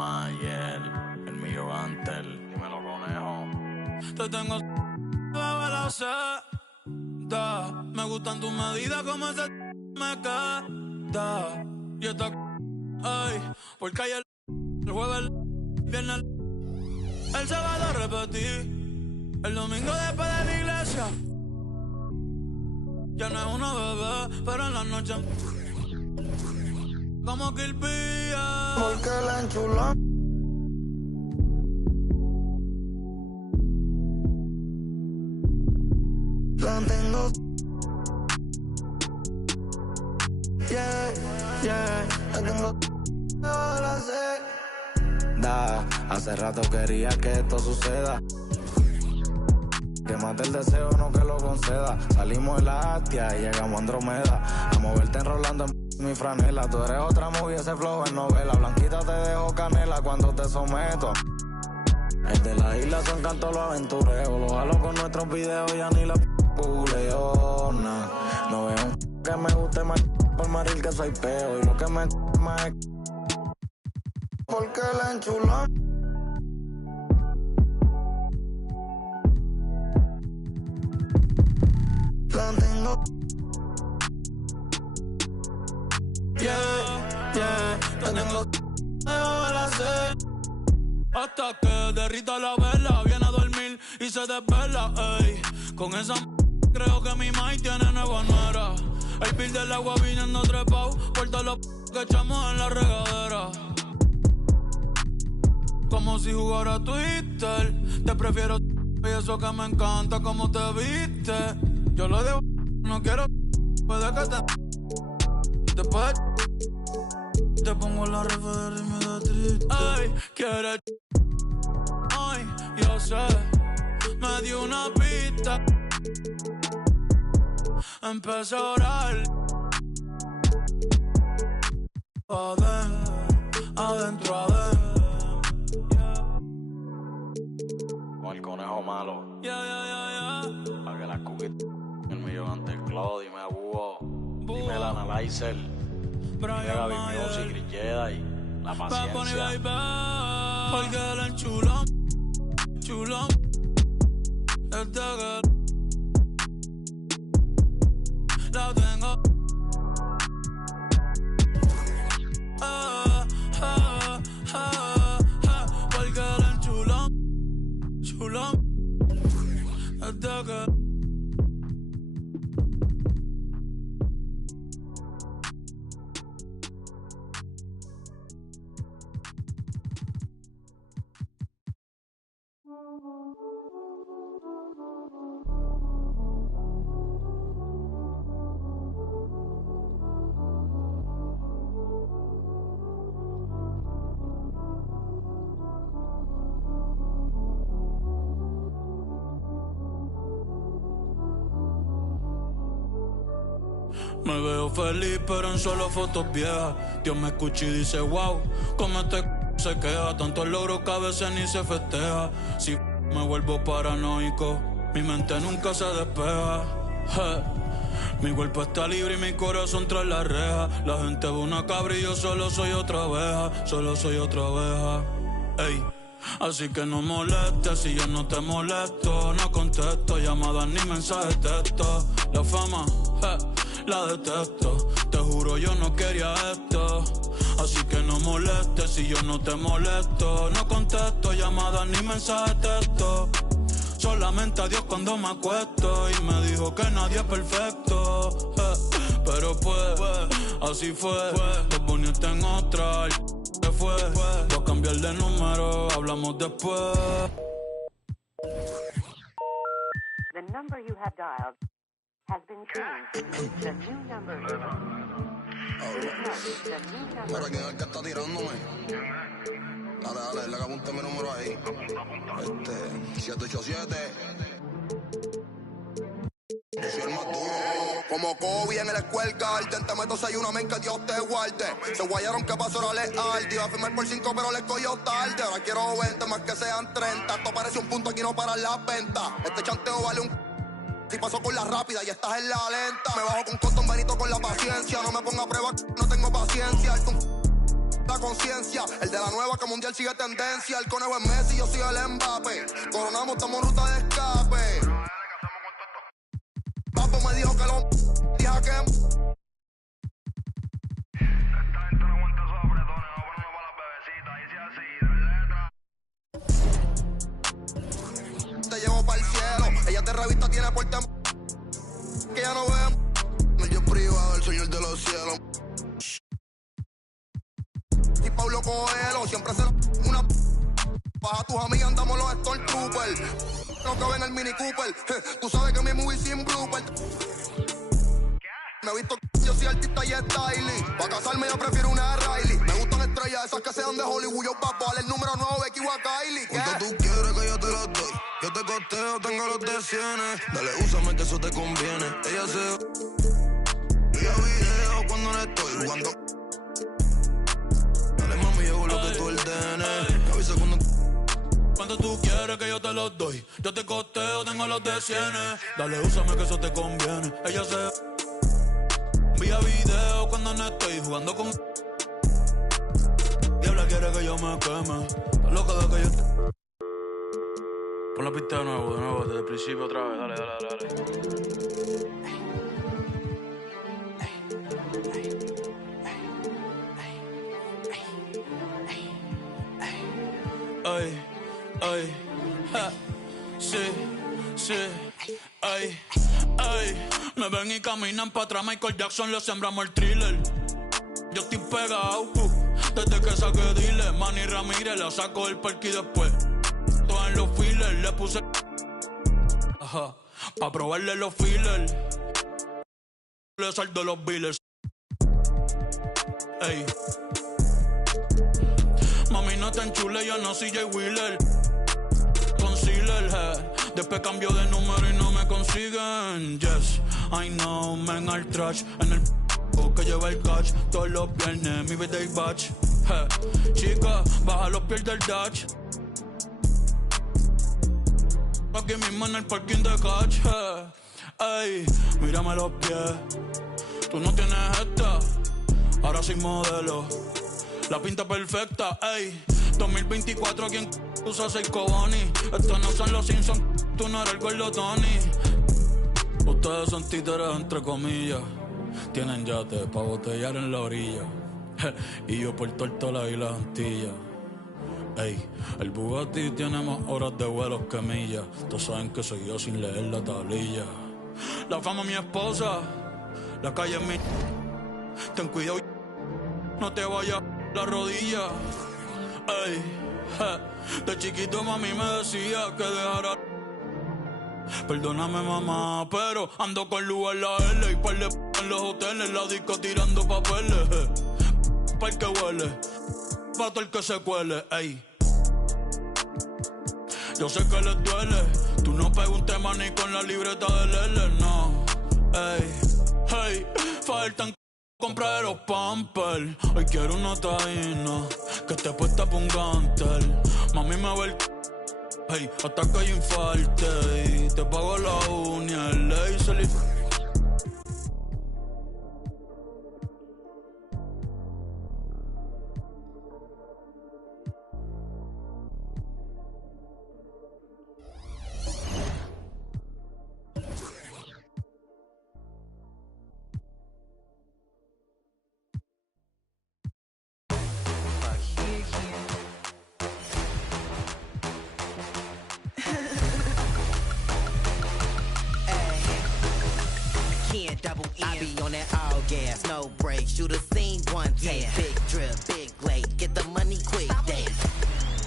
Mayer, el mío antes, dímelo conejo. Te tengo bajo la seda. Me gustan tus medidas como ese me queda. Y esta ay, porque ayer el jueves, el viernes, el sábado repetí. El domingo después de la iglesia. Ya no es una bebé, pero en la noche como que el pía. Porque la enchula. La tengo. La tengo. No la sé. Hace rato quería que esto suceda. Que mate el deseo, no que lo conceda. Salimos de la Astia y llegamos a Andromeda. A moverte enrolando en mi franela. Tú eres otra movie, ese flow en novela. Blanquita te dejo canela cuando te someto. El de la isla son cantos los aventureos. Los jalo con nuestros videos, ya ni la puleo. No veo un que me guste más por maril que soy peo. Y lo que me más es porque la enchula. La tengo. La tengo. La sé. Hasta que derrita la vela, viene a dormir y se desvela, ey. Con esa creo que mi maíz tiene nueva nuera. El bill del agua viniendo trepao por todos los que echamos en la regadera. Como si jugara Twitter. Te prefiero y eso que me encanta como te viste. Yo lo debo, no quiero puede que después te pongo la refa de me da triste. Ay, quieres. Ay, yo sé. Me dio una pista. Empecé a orar. Adentro. Con el conejo malo. Yeah. Para que las cookies. El mío antes, Claudio, dime a Búho. Dime el Analyzer. Dime Gaby Music, Grilleda y la paciencia. Porque la enchulón. Este que la tengo. Porque la enchulón. Este que me veo feliz, pero en solo fotos viejas. Dios me escucha y dice, wow, como este se queja. Tantos logros que a veces ni se festeja. Si me vuelvo paranoico, mi mente nunca se despeja. Mi cuerpo está libre y mi corazón tras la reja. La gente ve una cabra y yo solo soy otra oveja. Ey, así que no molestes si yo no te molesto. No contesto llamadas ni mensajes de texto. La fama, la detesto. Te juro yo no quería esto. Así que no molestes si yo no te molesto. No contesto llamadas ni mensajes de texto. Solamente a Dios cuando me acuesto. Y me dijo que nadie es perfecto. Pero pues, así fue. Te poniste en otra. ¿Qué fue? Voy a cambiar de número. Hablamos después. The number you have dialed has been changed. The new number is... Para quién es el que está tirándome. Dale, le apunta mi número ahí. 787. Yo soy el más duro. Como Kobe en el Square te meto 6-1, men, que Dios te guarde. Se guayaron que pasó era leal. Te iba a firmar por 5, pero le cogió tarde. Ahora quiero 20, más que sean 30. Esto parece un punto, aquí no paran las ventas. Este chanteo vale un... Si paso con la rápida y estás en la lenta. Me bajo con Cotton Benito con la paciencia. No me ponga a prueba, no tengo paciencia. la conciencia. El de la nueva que mundial sigue tendencia. El conejo es Messi, yo soy el Mbappé. Coronamos, estamos en ruta de escape. Papo me dijo que lo dije que esta gente no aguanta esos apretones, no ponen para las bebecitas, dice así, de letra. te llevo para el cielo. Ella te revista, tiene porte que ya no ve. Medio privado, el señor de los cielos. Y Pablo Coelho, siempre se una. Baja tus amigas, andamos los Stormtroopers. No cabe en el Mini Cooper. Tú sabes que mi movie sin blooper. Me he visto yo soy artista y styling. Pa' casarme yo prefiero una Riley. Me gustan estrellas, esas que sean de Hollywood. Yo papo, dale el número 9, Becky o a Kylie. ¿Cuánto tú quieres que yo te lo doy? Yo te costeo, tengo los de cienes. Dale, úsame que eso te conviene. Ella se... Yo video cuando no estoy jugando. Dale, mami, yo hago lo que tú ordenes. Me avisa cuando... Cuando tú quieres que yo te los doy. Yo te costeo, tengo los de cienes. Dale, úsame que eso te conviene. Ella se... Envía video cuando no estoy jugando con... Diabla quiere que yo me queme. Está loca de que yo... Pon la pista de nuevo, desde el principio otra vez. Dale. Ay, ja, sí, ay. Me ven y caminan pa' atrás, Michael Jackson, le sembramos el thriller. Yo estoy pegado, desde que saqué Dile. Manny Ramírez, la saco del parque y después todo en los fillers, le puse ajá, pa' probarle los fillers. Le saldo los billers. Ey, mami no te enchule, yo no soy Jay Wheeler. Concealer, después cambio de número y no me consiguen. Yes, I know, men al trash. En el que lleva el catch. Todos los viernes, mi birthday batch. Chica, baja los pies del dash. Aquí mismo en el parking de catch. Ey, mírame los pies. Tú no tienes esta. Ahora soy modelo. La pinta perfecta, ey. 2024, ¿quién usa 6 Cobani? Estos no son los Simpsons, tú no eres el gordo Tony. Ustedes son títeres entre comillas. Tienen yate pa' botellar en la orilla. Y yo por Tortola y las Antillas. Ey, el Bugatti tiene más horas de vuelos que millas. Todos saben que soy yo sin leer la tablilla. La fama es mi esposa, la calle es mi... Ten cuidado, no te vayas la rodilla. Ey, de chiquito mami me decía que dejara. Perdóname mamá, pero ando con luz en la L y par de en los hoteles, la disco tirando papeles. Pa' el que huele, pa' todo el que se cuele, ey. Yo sé que les duele, tú no pegas un tema ni con la libreta del L, no. Ey, faltan comprar los Pampers. Hoy quiero una taína que esté puesta pa' un gantel. Mami me ve el hey, hasta que yo infarte. Y te pago la uña, el laser y... I be on that all gas, no brakes. Shoot a scene, one take. Yeah. Big drip, big blade. Get the money quick, day.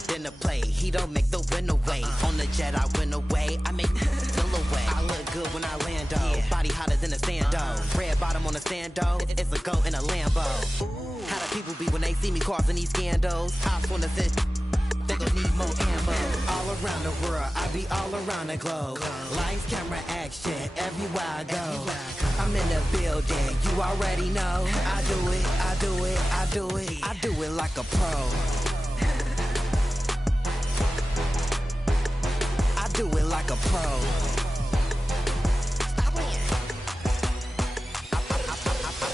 Then the play, he don't make the win away. On the jet, I win away. I make feel away. I look good when I land, though. Body hotter than a sand, though. Red bottom on a stand, though. It's a goat in a Lambo. How the people be when they see me causing these scandals? Hops wanna sit. They gon' need more ammo. All around the world, I be all around the globe. Lights, camera, action, everywhere I go. I'm in the building, you already know. I do it, I do it, I do it. I do it like a pro. I do it like a pro.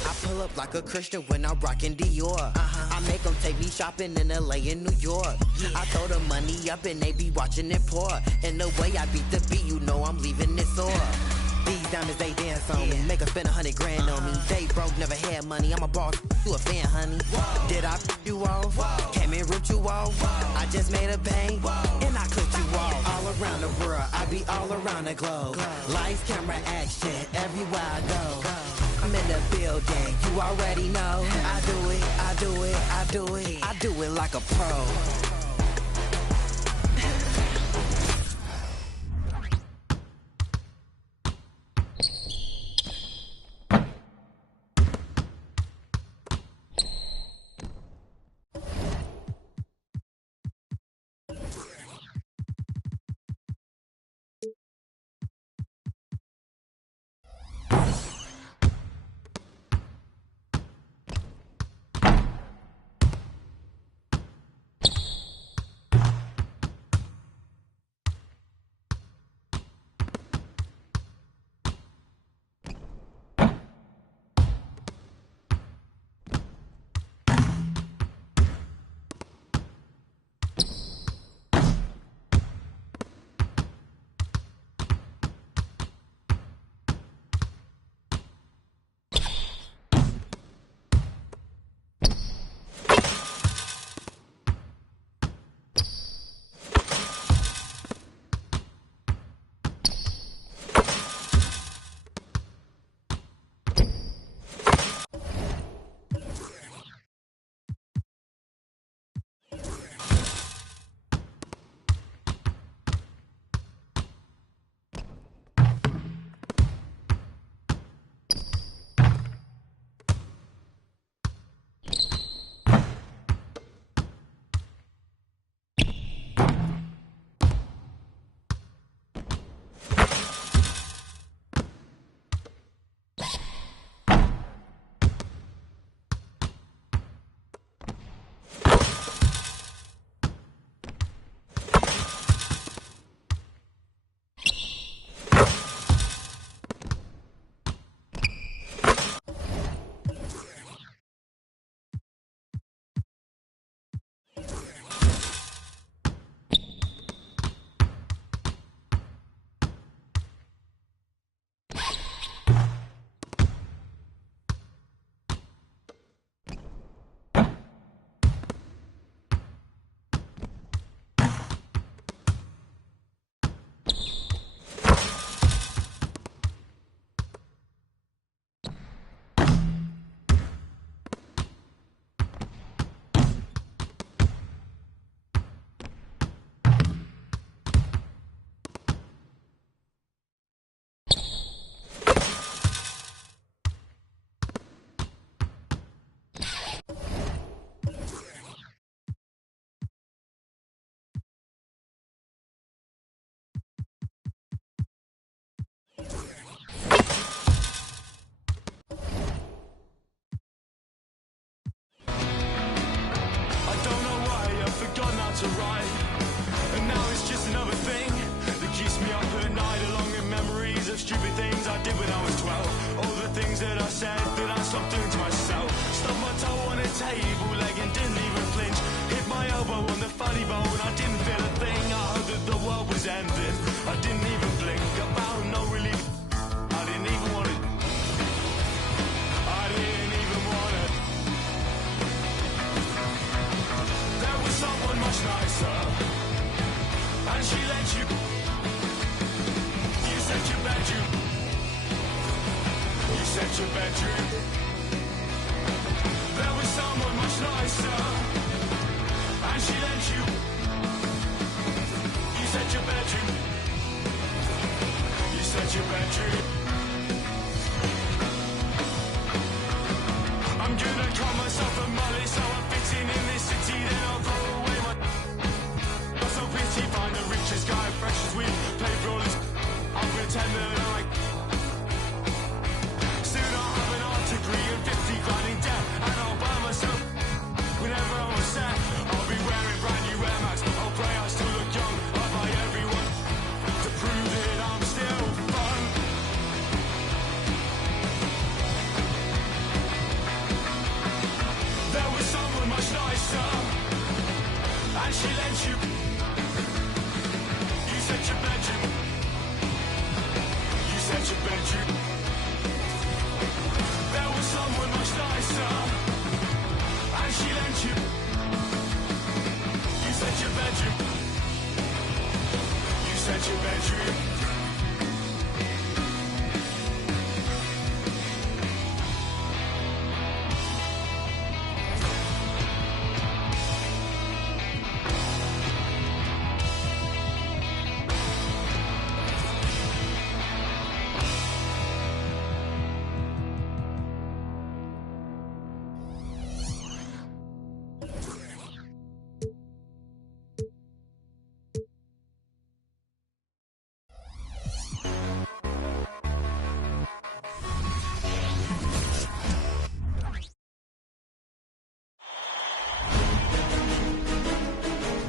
I pull up like a Christian when I'm rocking Dior. I make them take me shopping in LA and New York. I throw the money up and they be watching it pour. And the way I beat the beat, you know I'm leaving it sore. These diamonds, they dance on me. Make her spend 100 grand on me. They broke, never had money. I'm a boss, you a fan, honey. Did I you off? Came and ripped you off? I just made a bang, and I cooked you off. All around the world, I be all around the globe. Lights, camera, action, everywhere I go. I'm in the building, you already know. I do it, I do it, I do it. I do it like a pro. To write, and now it's just another thing that keeps me up at night, along with memories of stupid things I did when I was 12. All the things that I said that I stopped doing to myself. Stubbed my toe on a table leg and didn't even flinch. Hit my elbow on the funny bone, I didn't feel a thing. I heard that the world was ending, I didn't even blink. About no relief, I didn't even want it. I didn't even want it. There was someone much nicer, and she let you. You set your bedroom. You set your bedroom. There was someone much nicer, and she let you. You set your bedroom. You set your bedroom. I'm gonna call myself a mullet, so I'm fitting in this city, then I'll throw away my. I'm so pity, find the richest guy, fresh as wind, play for all this. I'll pretend that I. Soon I'll have an art degree and 50 grand in debt, and I'll buy myself. Whenever I'm on set, I'll be wearing brand new Air Max. I'll pray I still look young, I'll buy everyone to prove that I'm still fun.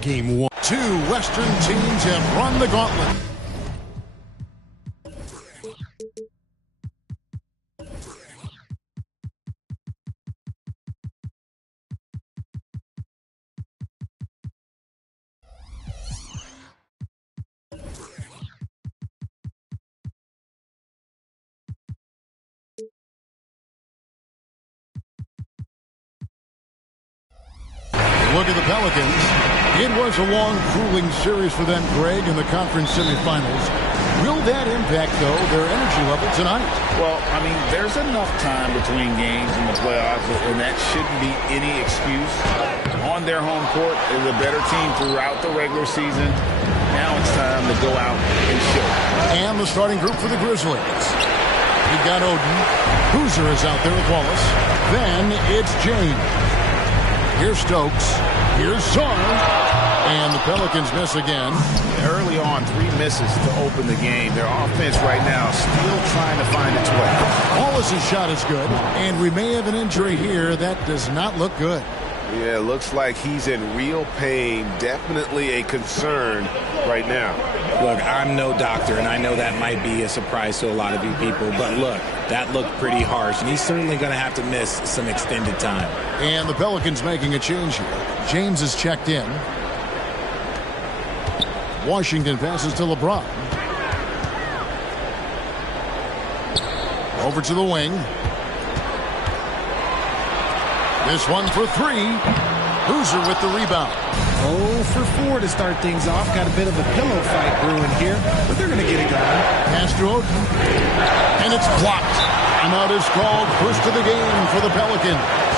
Game 1. Two Western teams have run the gauntlet. Look at the Pelicans. It was a long, grueling series for them, Greg, in the conference semifinals. Will that impact, though, their energy level tonight? Well, I mean, there's enough time between games in the playoffs, and that shouldn't be any excuse. On their home court, they're the better team throughout the regular season. Now it's time to go out and show. And the starting group for the Grizzlies. We've got Oden. Boozer is out there with Wallace. Then it's James. Here's Stokes. Here's Sarr. And the Pelicans miss again. Early on, 3 misses to open the game. Their offense right now still trying to find its way. Wallace's shot is good. And we may have an injury here. That does not look good. Yeah, it looks like he's in real pain. Definitely a concern right now. Look, I'm no doctor, and I know that might be a surprise to a lot of you people. But look, that looked pretty harsh, and he's certainly going to have to miss some extended time. And the Pelicans making a change here. James is checked in. Washington passes to LeBron. Over to the wing. This one for 3. Boozer with the rebound. 0 for 4 to start things off. Got a bit of a pillow fight brewing here, but they're going to get it going. Pass to Oden. And it's blocked. Timeout is called. First of the game for the Pelicans.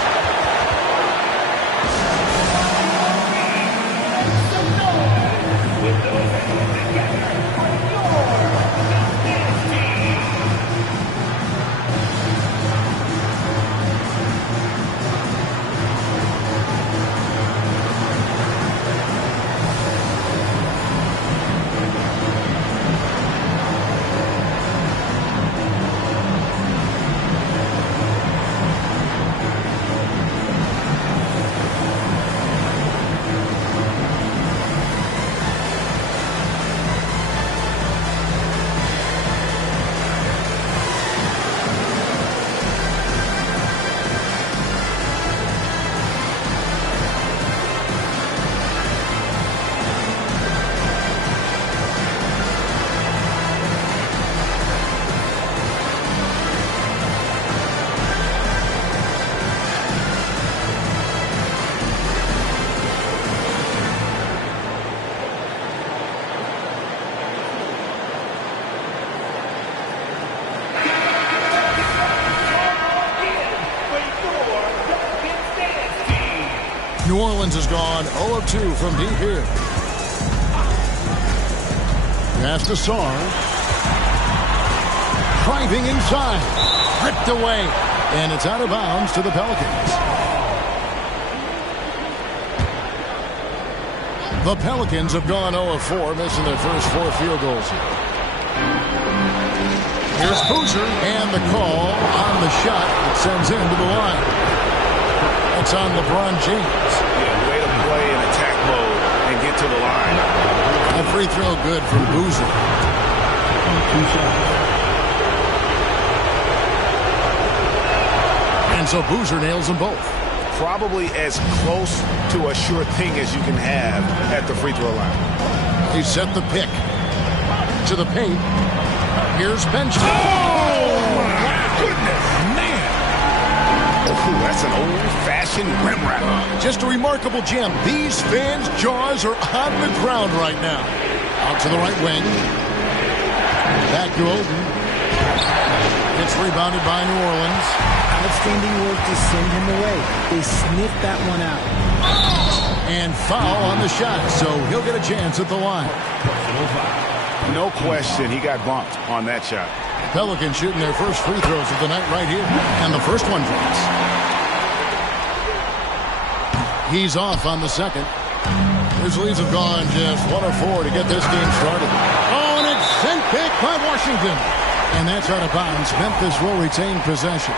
New Orleans has gone 0 of 2 from deep here. Pass to Sarr. Driving inside. Ripped away. And it's out of bounds to the Pelicans. The Pelicans have gone 0 of 4, missing their first 4 field goals here. Here's Boozer. And the call on the shot that sends him to the line. That's on LeBron James. Yeah, way to play in attack mode and get to the line. A free throw good from Boozer. 2 shots. And so Boozer nails them both. Probably as close to a sure thing as you can have at the free throw line. He set the pick. To the paint. Here's Benjamin. Oh, my goodness. Ooh, that's an old-fashioned rim wrap. Just a remarkable gem. These fans' jaws are on the ground right now. Out to the right wing. Back to Oden. It's rebounded by New Orleans. Outstanding work to send him away. They sniffed that one out. And foul on the shot, so he'll get a chance at the line. No question, he got bumped on that shot. Pelicans shooting their first free throws of the night right here. And the first one drops. He's off on the second. His leads have gone just 1 of 4 to get this game started. Oh, and it's sent back by Washington. And that's out of bounds. Memphis will retain possession.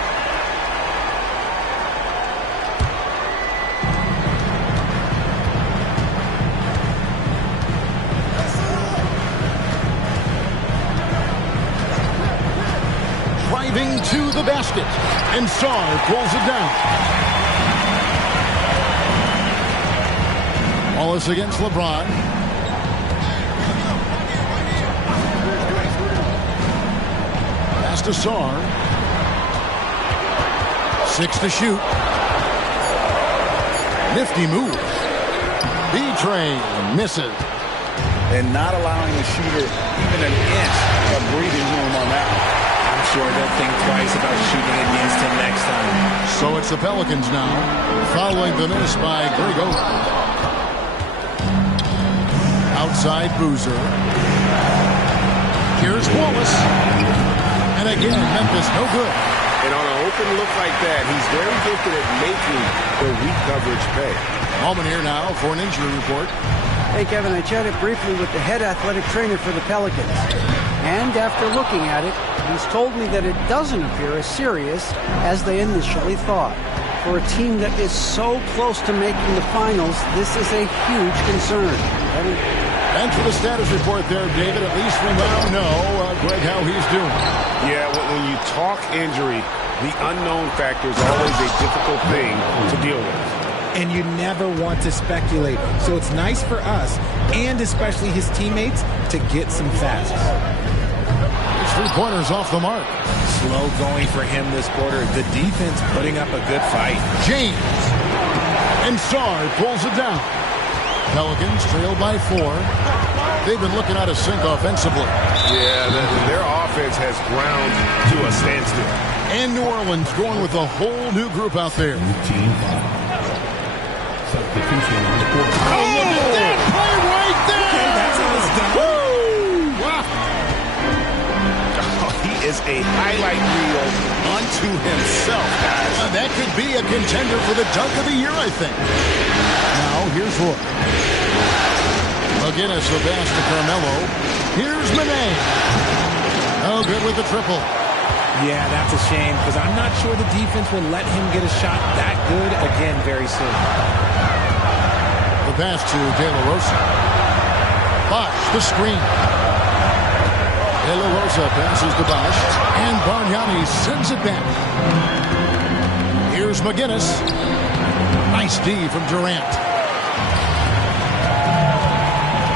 Driving to the basket. And Sarr pulls it down. Wallace against LeBron. Pass to Sarr. 6 to shoot. Nifty move. B-Train misses. And not allowing the shooter even an inch of breathing room on that one. I'm sure they'll think twice about shooting against him next time. So it's the Pelicans now, following the miss by Greg Oden. Outside Boozer. Here's Wallace. And again, Memphis no good. And on an open look like that, he's very gifted at making the weak coverage pay. Moment here now for an injury report. Hey, Kevin, I chatted briefly with the head athletic trainer for the Pelicans. And after looking at it, he's told me that it doesn't appear as serious as they initially thought. For a team that is so close to making the finals, this is a huge concern. And for the status report there, David, at least we now know, Greg, how he's doing. Yeah, when you talk injury, the unknown factor is always a difficult thing to deal with. And you never want to speculate. So it's nice for us, and especially his teammates, to get some facts. 3-pointers off the mark. Slow going for him this quarter. The defense putting up a good fight. James. And Sarr pulls it down. Pelicans trail by 4. They've been looking out of sync offensively. Yeah, their offense has ground to a standstill. And New Orleans going with a whole new group out there. Substitution on the court. Oh, look at that play right there! Okay, that's how it's done. Woo! Wow. Oh, he is a highlight reel unto himself, guys. That could be a contender for the dunk of the year, I think. Now, here's Roy. McGinnis will pass to Carmelo. Here's Mané. Oh, good with the triple. Yeah, that's a shame, because I'm not sure the defense will let him get a shot that good again very soon. The pass to De La Rosa. Bosh, the screen. De La Rosa passes to Bosh, and Bargnani sends it back. Here's McGinnis. Nice D from Durant.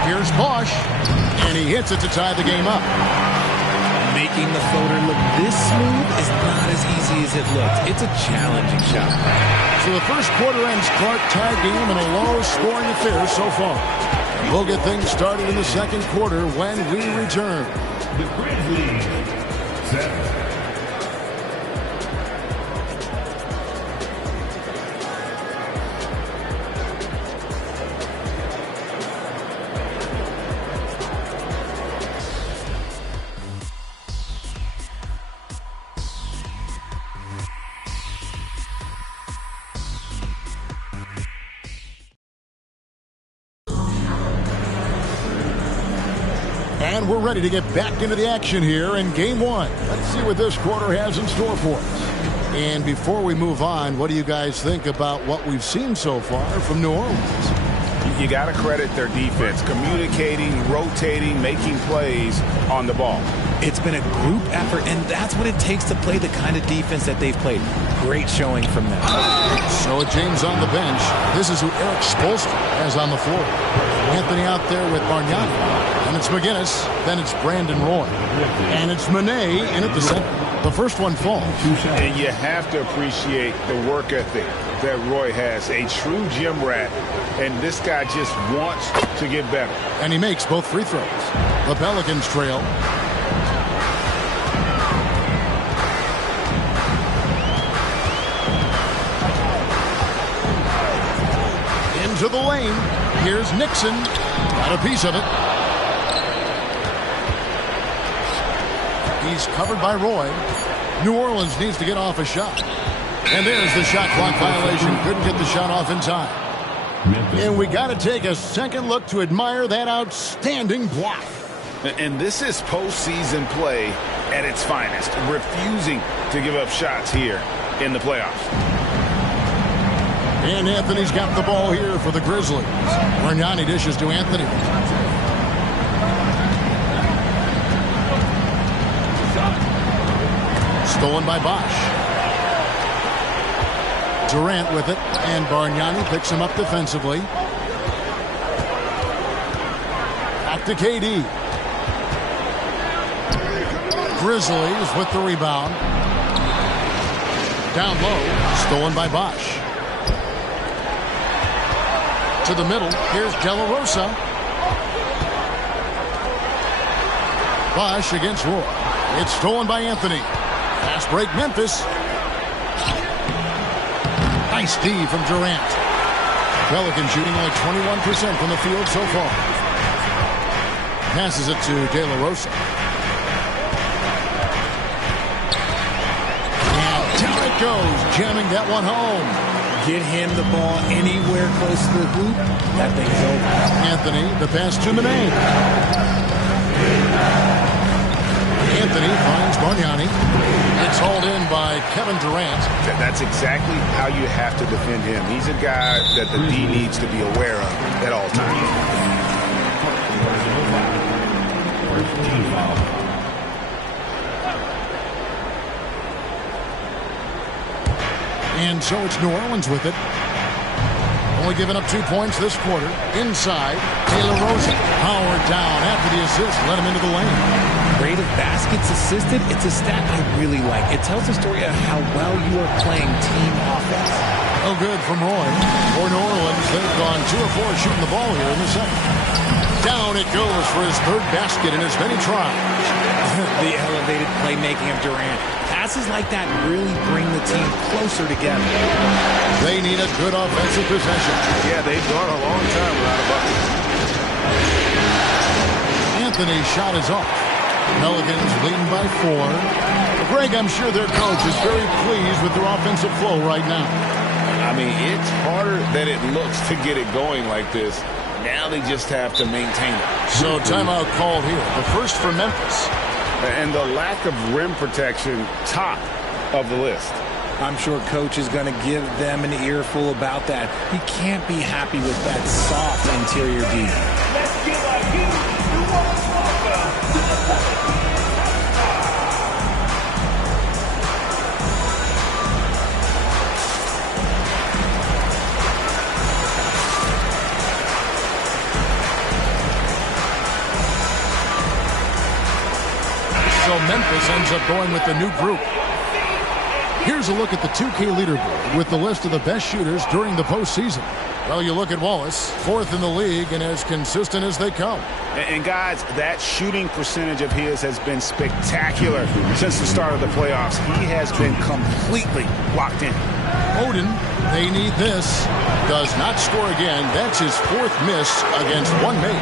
Here's Bosh, and he hits it to tie the game up. Making the floater look this smooth is not as easy as it looks. It's a challenging shot. So the first quarter ends Clark tie game in a low-scoring affair so far. We'll get things started in the second quarter when we return. The Grizzlies, 7. And we're ready to get back into the action here in Game 1. Let's see what this quarter has in store for us. And before we move on, what do you guys think about what we've seen so far from New Orleans? You got to credit their defense, communicating, rotating, making plays on the ball. It's been a group effort, and that's what it takes to play the kind of defense that they've played. Great showing from them. So James on the bench. This is who Eric Spoelstra has on the floor. Anthony out there with Bargnani. And it's McGinnis. Then it's Brandon Roy. And it's Mané in at the center. The first one falls. And you have to appreciate the work ethic that Roy has, a true gym rat, and this guy just wants to get better. And he makes both free throws. The Pelicans trail. Into the lane. Here's Nixon. Got a piece of it. He's covered by Roy. New Orleans needs to get off a shot. And there's the shot clock violation. Couldn't get the shot off in time. And we got to take a second look to admire that outstanding block. And this is postseason play at its finest. Refusing to give up shots here in the playoffs. And Anthony's got the ball here for the Grizzlies. Bargnani dishes to Anthony. Stolen by Bosch. Durant with it, and Bargnani picks him up defensively. Back to KD. Grizzlies with the rebound. Down low, stolen by Bosch. To the middle, here's De La Rosa. Bosch against Roy. It's stolen by Anthony. Fast break, Memphis. Nice D from Durant. Pelicans shooting like 21% from the field so far. Passes it to De La Rosa. And down it goes, jamming that one home. Get him the ball anywhere close to the hoop. That thing's over. Anthony, the pass to Mane. Anthony finds Bargnani. It's hauled in by Kevin Durant. That's exactly how you have to defend him. He's a guy that the D needs to be aware of at all times. And so it's New Orleans with it. Only giving up 2 points this quarter. Inside, De La Rosa. Howard down after the assist. Let him into the lane. Rate of baskets assisted, it's a stat I really like. It tells the story of how well you are playing team offense. No good from Roy. For New Orleans, they've gone 2 of 4 shooting the ball here in the second. Down it goes for his third basket in as many tries. The elevated playmaking of Durant. Passes like that really bring the team closer together. They need a good offensive possession. Yeah, they've gone a long time without a bucket. Anthony's shot is off. Pelicans leading by 4. Greg, I'm sure their coach is very pleased with their offensive flow right now. I mean, it's harder than it looks to get it going like this. Now they just have to maintain it. So timeout called here. The first for Memphis. And the lack of rim protection, top of the list. I'm sure coach is going to give them an earful about that. He can't be happy with that soft interior D. Let's get like you. You want to So Memphis ends up going with the new group. Here's a look at the 2K leaderboard with the list of the best shooters during the postseason. Well, you look at Wallace, 4th in the league and as consistent as they come. And guys, that shooting percentage of his has been spectacular since the start of the playoffs. He has been completely locked in. Oden, they need this. Does not score again. That's his 4th miss against one mate.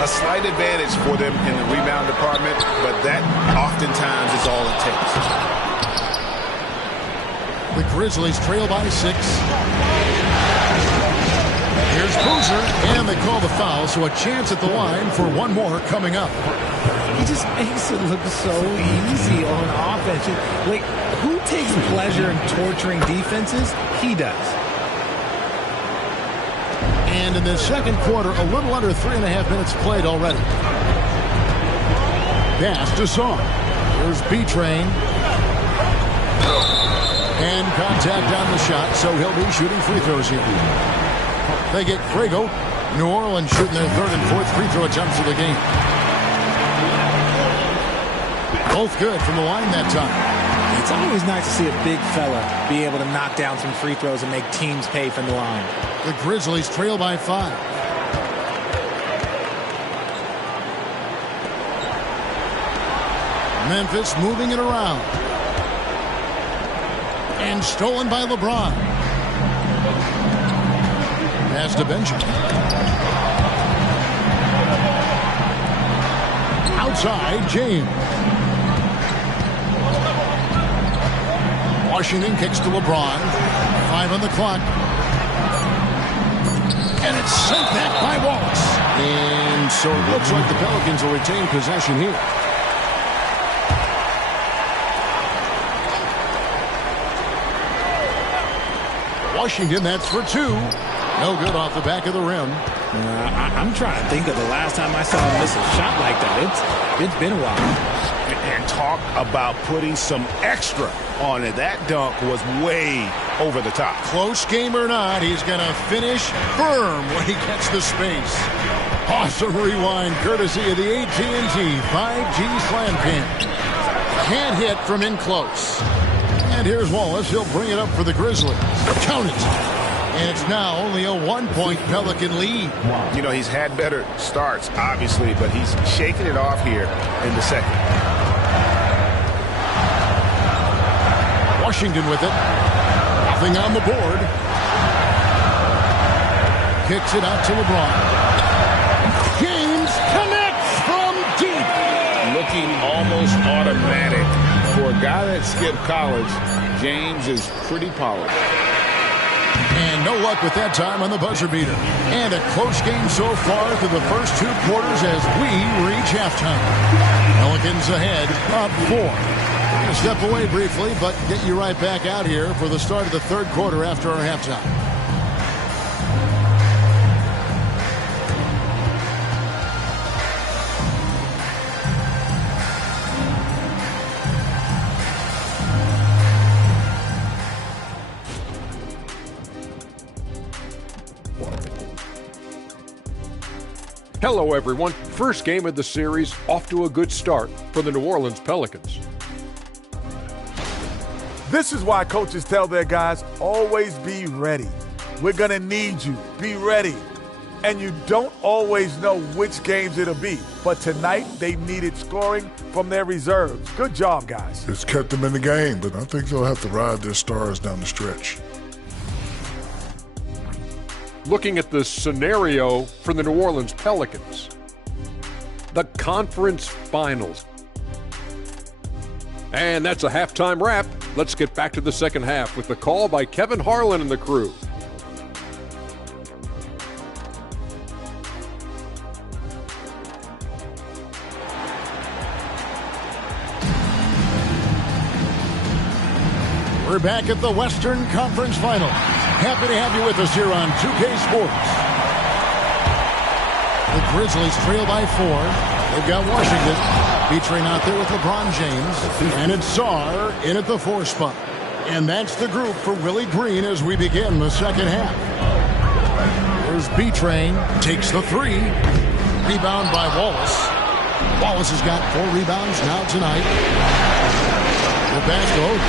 A slight advantage for them in the rebound department, but that oftentimes is all it takes. The Grizzlies trail by 6. Here's Boozer, and they call the foul, so a chance at the line for one more coming up. He just makes it look so easy on offense. Like, who takes pleasure in torturing defenses? He does. And in the second quarter, a little under 3.5 minutes played already. Pass to Song. Here's B-Train. And contact on the shot, so he'll be shooting free throws here. They get Greg Oden. New Orleans shooting their 3rd and 4th free throw attempts of the game. Both good from the line that time. It's always nice to see a big fella be able to knock down some free throws and make teams pay from the line. The Grizzlies trail by 5. Memphis moving it around. And stolen by LeBron. Pass to Benjamin. Outside, James. Washington kicks to LeBron. 5 on the clock. And it's sent back by Wallace. And so it looks like the Pelicans will retain possession here. Washington, that's for 2. No good off the back of the rim. I'm trying to think of the last time I saw him miss a shot like that. It's been a while. And talk about putting some extra on it. That dunk was way over the top. Close game or not, he's going to finish firm when he gets the space. Awesome rewind courtesy of the AT&T 5G Slam Cam. Can't hit from in close. And here's Wallace. He'll bring it up for the Grizzlies. Count it. And it's now only a 1-point Pelican lead. You know, he's had better starts, obviously, but he's shaking it off here in the second. Washington with it. Nothing on the board. Kicks it out to LeBron. James connects from deep. Looking almost automatic. For a guy that skipped college, James is pretty polished. And no luck with that time on the buzzer beater. And a close game so far through the first 2 quarters as we reach halftime. Pelicans ahead, up 4. Gonna step away briefly, but get you right back out here for the start of the 3rd quarter after our halftime. Hello, everyone. First game of the series, off to a good start for the New Orleans Pelicans. This is why coaches tell their guys, always be ready. We're going to need you. Be ready. And you don't always know which games it'll be. But tonight, they needed scoring from their reserves. Good job, guys. It's kept them in the game, but I think they'll have to ride their stars down the stretch. Looking at the scenario for the New Orleans Pelicans, the conference finals. And that's a halftime wrap. Let's get back to the second half with the call by Kevin Harlan and the crew. We're back at the Western Conference Finals. Happy to have you with us here on 2K Sports. The Grizzlies trail by 4. They've got Washington featuring out there with LeBron James. And it's Sarr in at the 4 spot. And that's the group for Willie Green as we begin the second half. There's B-Train, takes the 3. Rebound by Wallace. Wallace has got 4 rebounds now tonight. The pass to Oden.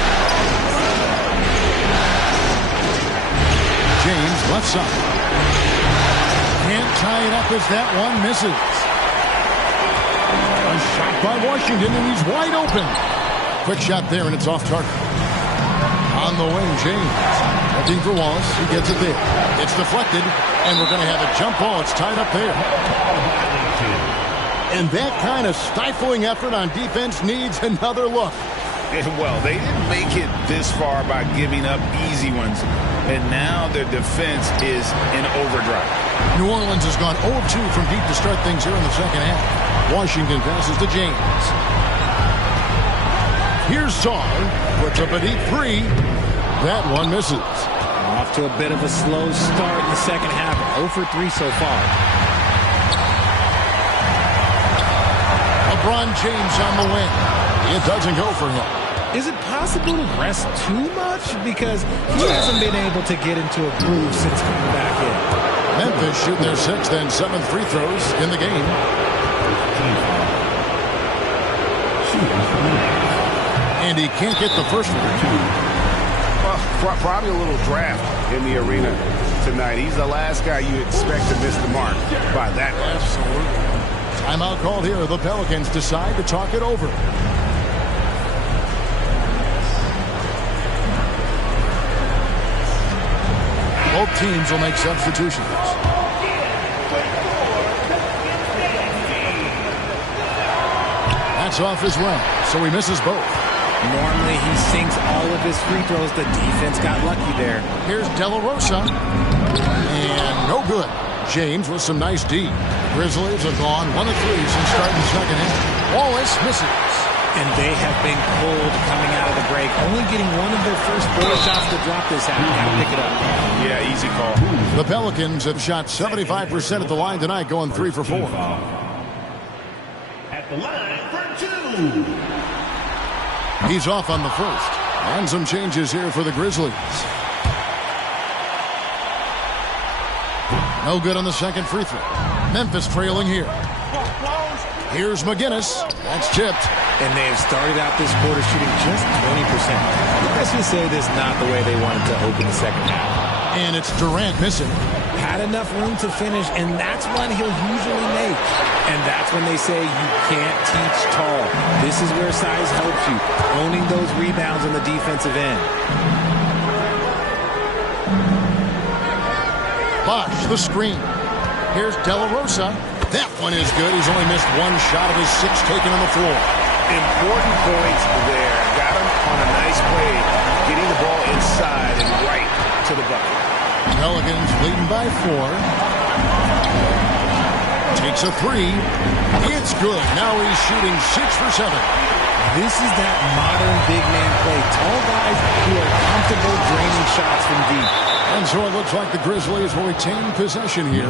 James left side. Can't tie it up as that one misses. A shot by Washington, and he's wide open. Quick shot there, and it's off target. On the wing, James. Looking for Wallace. He gets it there. It's deflected, and we're going to have a jump ball. It's tied up there. And that kind of stifling effort on defense needs another look. Well, they didn't make it this far by giving up easy ones. And now their defense is in overdrive. New Orleans has gone 0-2 from deep to start things here in the second half. Washington passes to James. Here's Sarr. Puts up a deep 3. That one misses. Off to a bit of a slow start in the second half. 0 for 3 so far. LeBron James on the wing. It doesn't go for him. Is it possible to rest too much? Because he hasn't been able to get into a groove since coming back in. Memphis shooting their 6th and 7th free throws in the game. And he can't get the first one. Well, probably a little draft in the arena tonight. He's the last guy you expect to miss the mark by that much. Absolutely. Timeout called here. The Pelicans decide to talk it over. Both teams will make substitutions. That's off as well, so he misses both. Normally he sinks all of his free throws. The defense got lucky there. Here's De La Rosa. And no good. James with some nice D. Grizzlies have gone 1 of 3 since starting second inning. Wallace misses. And they have been cold coming out of the break. Only getting one of their first 4 shots to drop this half. Now pick it up. Yeah, easy call. The Pelicans have shot 75% at the line tonight, going 3 for 4. At the line for 2. He's off on the first. And some changes here for the Grizzlies. No good on the second free throw. Memphis trailing here. Here's McGinnis. That's tipped. And they have started out this quarter shooting just 20%. Let's just say this is not the way they wanted to open the second half. And it's Durant missing. Had enough room to finish, and that's one he'll usually make. And that's when they say you can't teach tall. This is where size helps you, owning those rebounds on the defensive end. Bosh, the screen. Here's De La Rosa. That one is good. He's only missed 1 shot of his 6 taken on the floor. Important points there. Got him on a nice play, getting the ball inside and right to the bucket. Pelicans leading by 4. Takes a 3. It's good. Now he's shooting 6 for 7. This is that modern big man play. Tall guys who are comfortable draining shots from deep. And so it looks like the Grizzlies will retain possession here.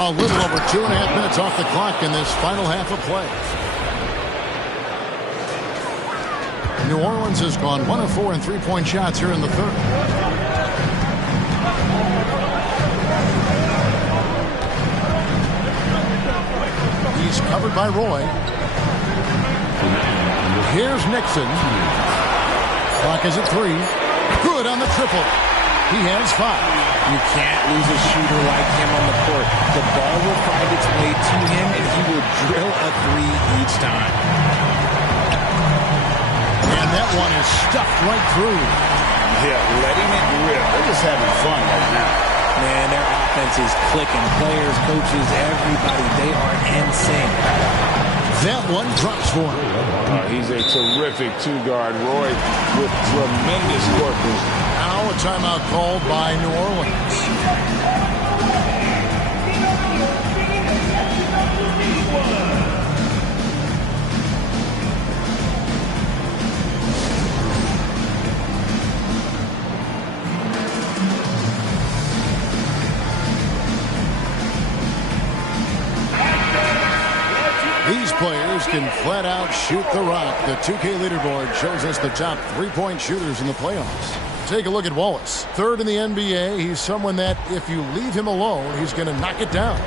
A little over 2.5 minutes off the clock in this final half of play. New Orleans has gone 1 of 4 in 3-point shots here in the third. He's covered by Roy. Here's Nixon. Clock is at 3. Good on the triple. He has 5. You can't lose a shooter like him on the court. The ball will find its way to him, and he will drill a 3 each time. And that one is stuffed right through. Yeah, letting it rip. They're just having fun right now. Man, their offense is clicking. Players, coaches, everybody, they are in sync. That one drops for him. He's a terrific 2-guard. Roy with tremendous court vision. Now a timeout called by New Orleans. These players can flat out shoot the rock. The 2K leaderboard shows us the top 3-point shooters in the playoffs. Take a look at Wallace. 3rd in the NBA. He's someone that if you leave him alone, he's going to knock it down.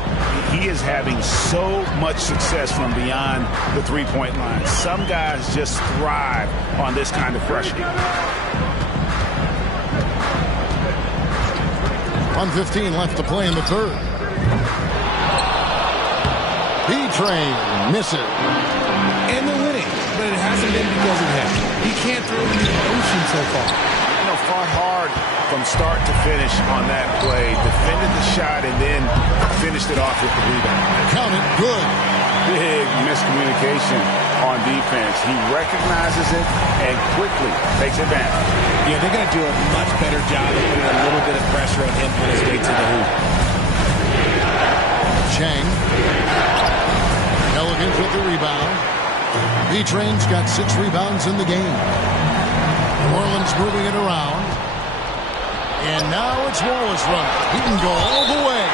He is having so much success from beyond the 3-point line. Some guys just thrive on this kind of pressure. 1:15 left to play in the third. B-Train misses. And they're winning, but it hasn't been because of him. He can't throw it in the ocean so far. Fought hard from start to finish on that play. Defended the shot and then finished it off with the rebound. Count it. Good. Big miscommunication on defense. He recognizes it and quickly takes advantage. Yeah, they're going to do a much better job of putting a little bit of pressure on him on his way to the hoop. Chang. Pelicans with the rebound. B-Train's got 6 rebounds in the game. New Orleans moving it around. And now it's Wallace running. He can go all the way.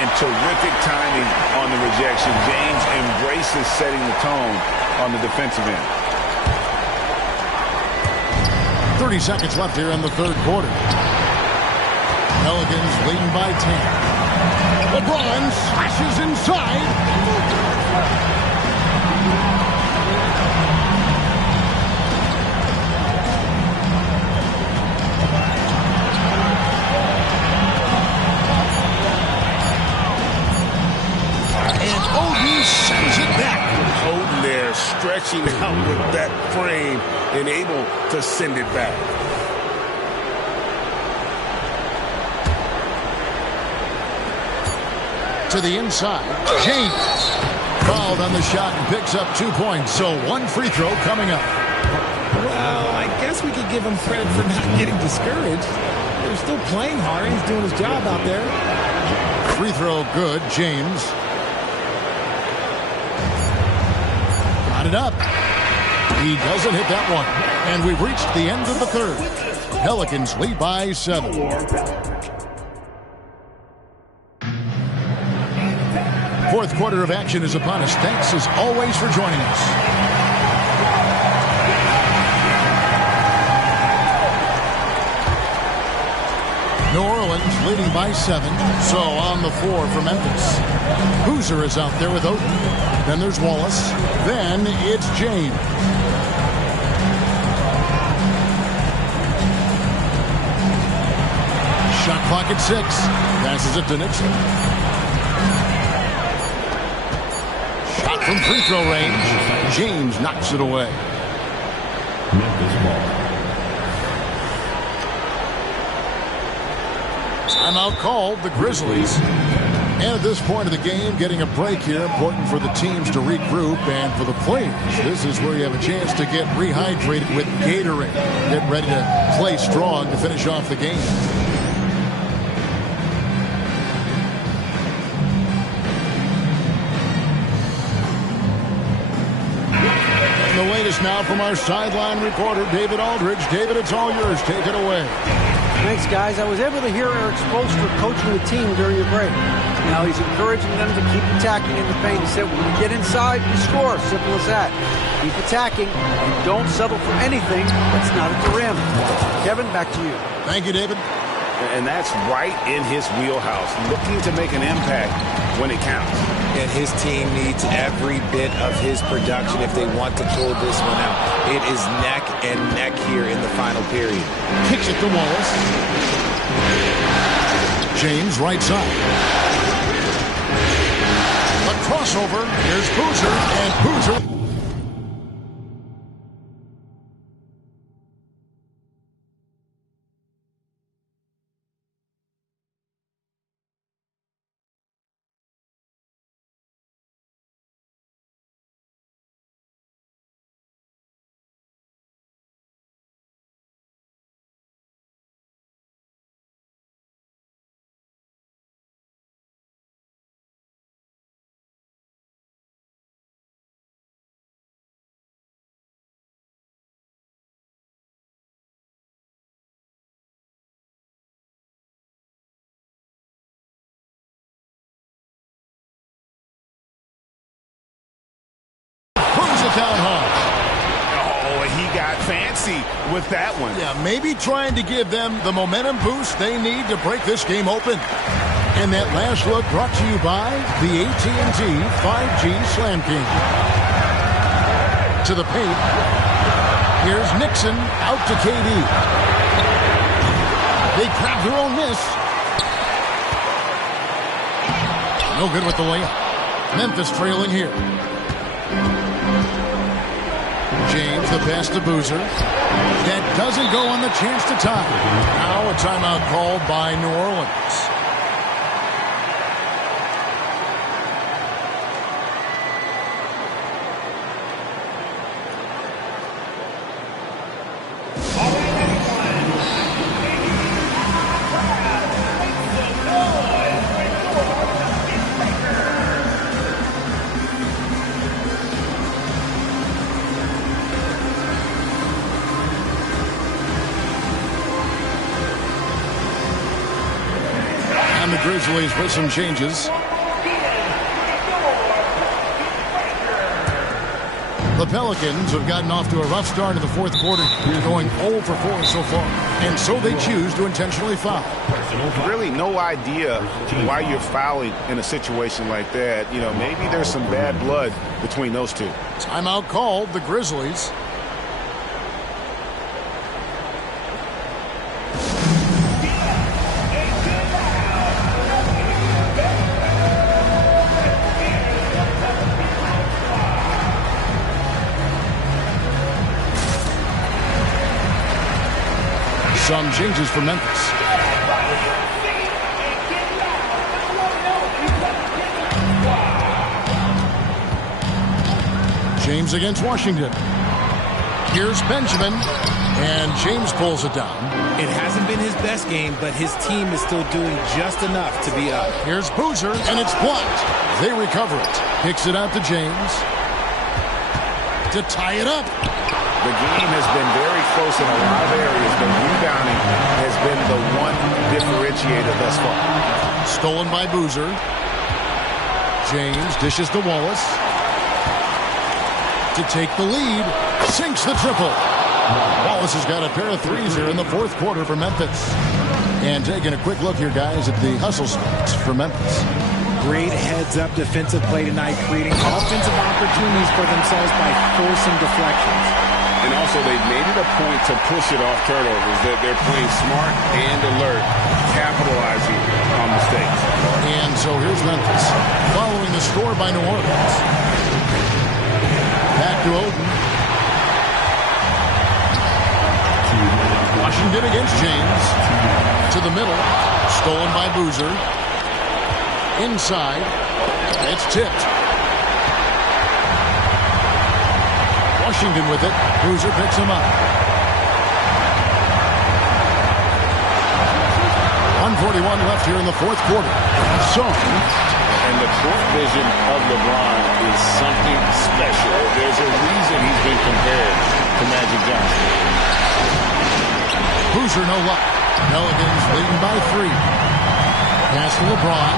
And terrific timing on the rejection. James embraces setting the tone on the defensive end. 30 seconds left here in the third quarter. Pelicans leading by 10. LeBron slashes inside. And Oden sends it back. Oden there stretching out with that frame and able to send it back. To the inside, James fouled on the shot and picks up 2 points. So 1 free throw coming up. Well, I guess we could give him credit for not getting discouraged. They're still playing hard. He's doing his job out there. Free throw good, James. Got it up. He doesn't hit that one. And we've reached the end of the third. Pelicans lead by 7. Fourth quarter of action is upon us. Thanks as always for joining us. New Orleans leading by 7. So on the floor for Memphis. Boozer is out there with Oden. Then there's Wallace. Then it's James. Shot clock at 6. Passes it to Nixon. From free throw range, James knocks it away. Memphis ball. Timeout called, the Grizzlies. And at this point of the game, getting a break here, important for the teams to regroup and for the players. This is where you have a chance to get rehydrated with Gatorade. Get ready to play strong to finish off the game. The latest now from our sideline reporter, David Aldridge. David, it's all yours. Take it away. Thanks, guys. I was able to hear Eric Spoelstra coaching the team during the break. Now he's encouraging them to keep attacking in the paint. He said, when you get inside, you score. Simple as that. Keep attacking and don't settle for anything that's not at the rim. Kevin, back to you. Thank you, David. And that's right in his wheelhouse, looking to make an impact when it counts. And his team needs every bit of his production if they want to pull this one out. It is neck and neck here in the final period. Kicks it to Wallace. James, right side. A crossover. Here's Boozer. And Boozer. Down hard. Oh, he got fancy with that one. Yeah, maybe trying to give them the momentum boost they need to break this game open. And that last look brought to you by the AT&T 5G Slam King. To the paint. Here's Nixon out to KD. They grab their own miss. No good with the layup. Memphis trailing here. James, the pass to Boozer. That doesn't go on the chance to tie. Now a timeout called by New Orleans. The Grizzlies with some changes. The Pelicans have gotten off to a rough start in the fourth quarter, going 0 for 4 so far. And so they choose to intentionally foul. really no idea why you're fouling in a situation like that. You know, maybe there's some bad blood between those two. Timeout called, the Grizzlies. Some changes for Memphis. James against Washington. Here's Benjamin, and James pulls it down. It hasn't been his best game, but his team is still doing just enough to be up. Here's Boozer, and it's blocked. They recover it. Kicks it out to James to tie it up. The game has been very close in a lot of areas, but rebounding has been the one differentiator thus far. Stolen by Boozer. James dishes to Wallace to take the lead. Sinks the triple. Wallace has got a pair of threes here in the fourth quarter for Memphis. And taking a quick look here, guys, at the hustle stats for Memphis. Great heads-up defensive play tonight, creating offensive opportunities for themselves by forcing deflections. And also, they've made it a point to push it off turnovers. They're playing smart and alert, capitalizing on mistakes. And so here's Memphis, following the score by New Orleans. Back to Oden. Washington against James. To the middle. Stolen by Boozer. Inside. It's tipped. Washington with it. Boozer picks him up. 1:41 left here in the fourth quarter. And the court vision of LeBron is something special. There's a reason he's been compared to Magic Johnson. Boozer no luck. Pelicans leading by 3. Pass to LeBron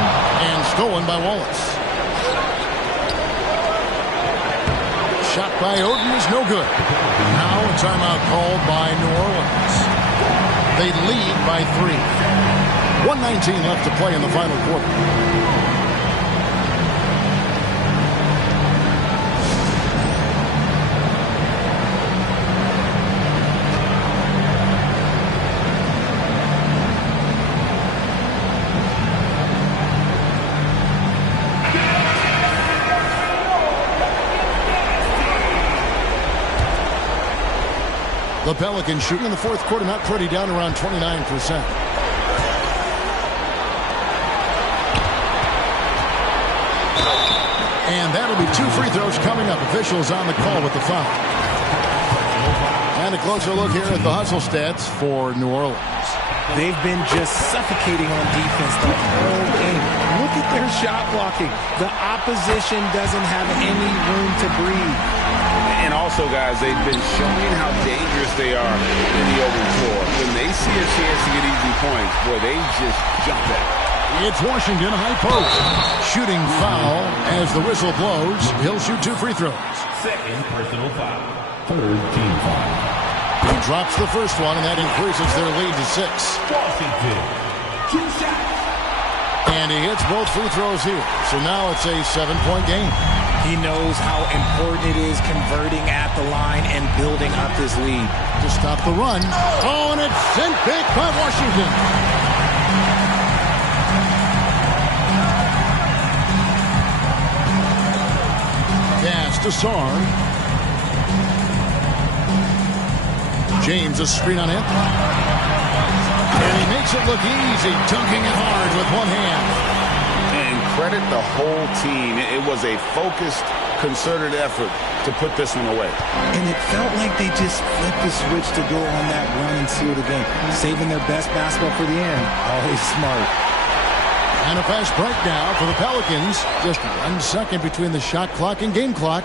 and stolen by Wallace. Shot by Oden is no good. Now a timeout called by New Orleans. They lead by 3. 1:19 left to play in the final quarter. The Pelicans shooting in the fourth quarter, not pretty, down around 29%. And that'll be 2 free throws coming up. Officials on the call with the foul. And a closer look here at the hustle stats for New Orleans. They've been just suffocating on defense the whole game. Look at their shot blocking. The opposition doesn't have any room to breathe. And also, guys, they've been showing how dangerous they are in the open floor. When they see a chance to get easy points, boy, they just jump at it. It's Washington high post. Shooting foul as the whistle blows. He'll shoot 2 free throws. Second personal foul. Third team foul. He drops the first one, and that increases their lead to 6. Washington. 2 shots. And he hits both free throws here. So now it's a 7-point game. He knows how important it is converting at the line and building up this lead. To stop the run. Oh, and it's sent back by Washington. Pass to Sarr. James a screen on him. And he makes it look easy, dunking it hard with one hand. And credit the whole team. It was a focused, concerted effort to put this one away. And it felt like they just flipped the switch to go on that run and seal the game. Saving their best basketball for the end. Always smart. And a fast break now for the Pelicans. Just 1 second between the shot clock and game clock.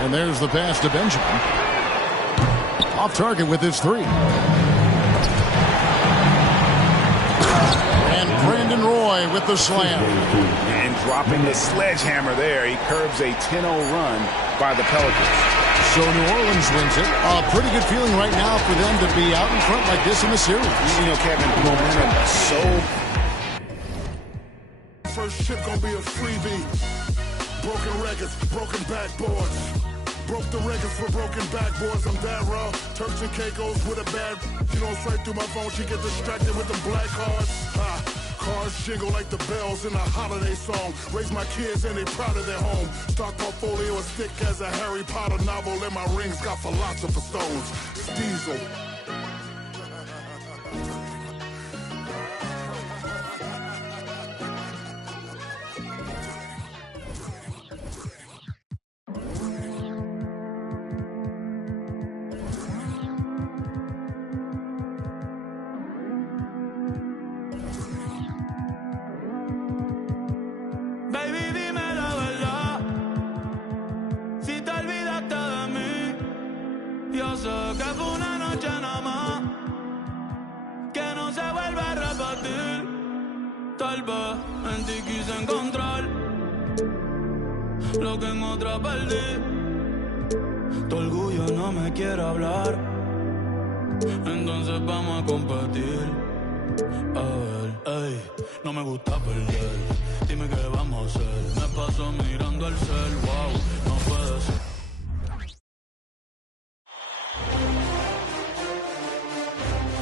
And there's the pass to Benjamin. Off target with his 3. And Brandon Roy with the slam. And dropping the sledgehammer there, he curbs a 10-0 run by the Pelicans. So New Orleans wins it. A pretty good feeling right now for them to be out in front like this in the series. You know, Kevin, momentum so... First ship gonna be a freebie. Broken records, broken backboards. Broke the records for broken backboards. I'm that raw. Turks and Caicos with a bad... She don't swipe through my phone. She get distracted with the black cards. Cars jingle like the bells in a holiday song. Raise my kids and they proud of their home. Stock portfolio as thick as a Harry Potter novel. And my rings got philosopher stones. It's Diesel. Tal vez en ti quise encontrar lo que en otra perdí. Tu orgullo no me quiere hablar, entonces vamos a competir. A ver, ey, no me gusta perder. Dime qué vamos a hacer. Me paso mirando el cel, wow, no puede ser.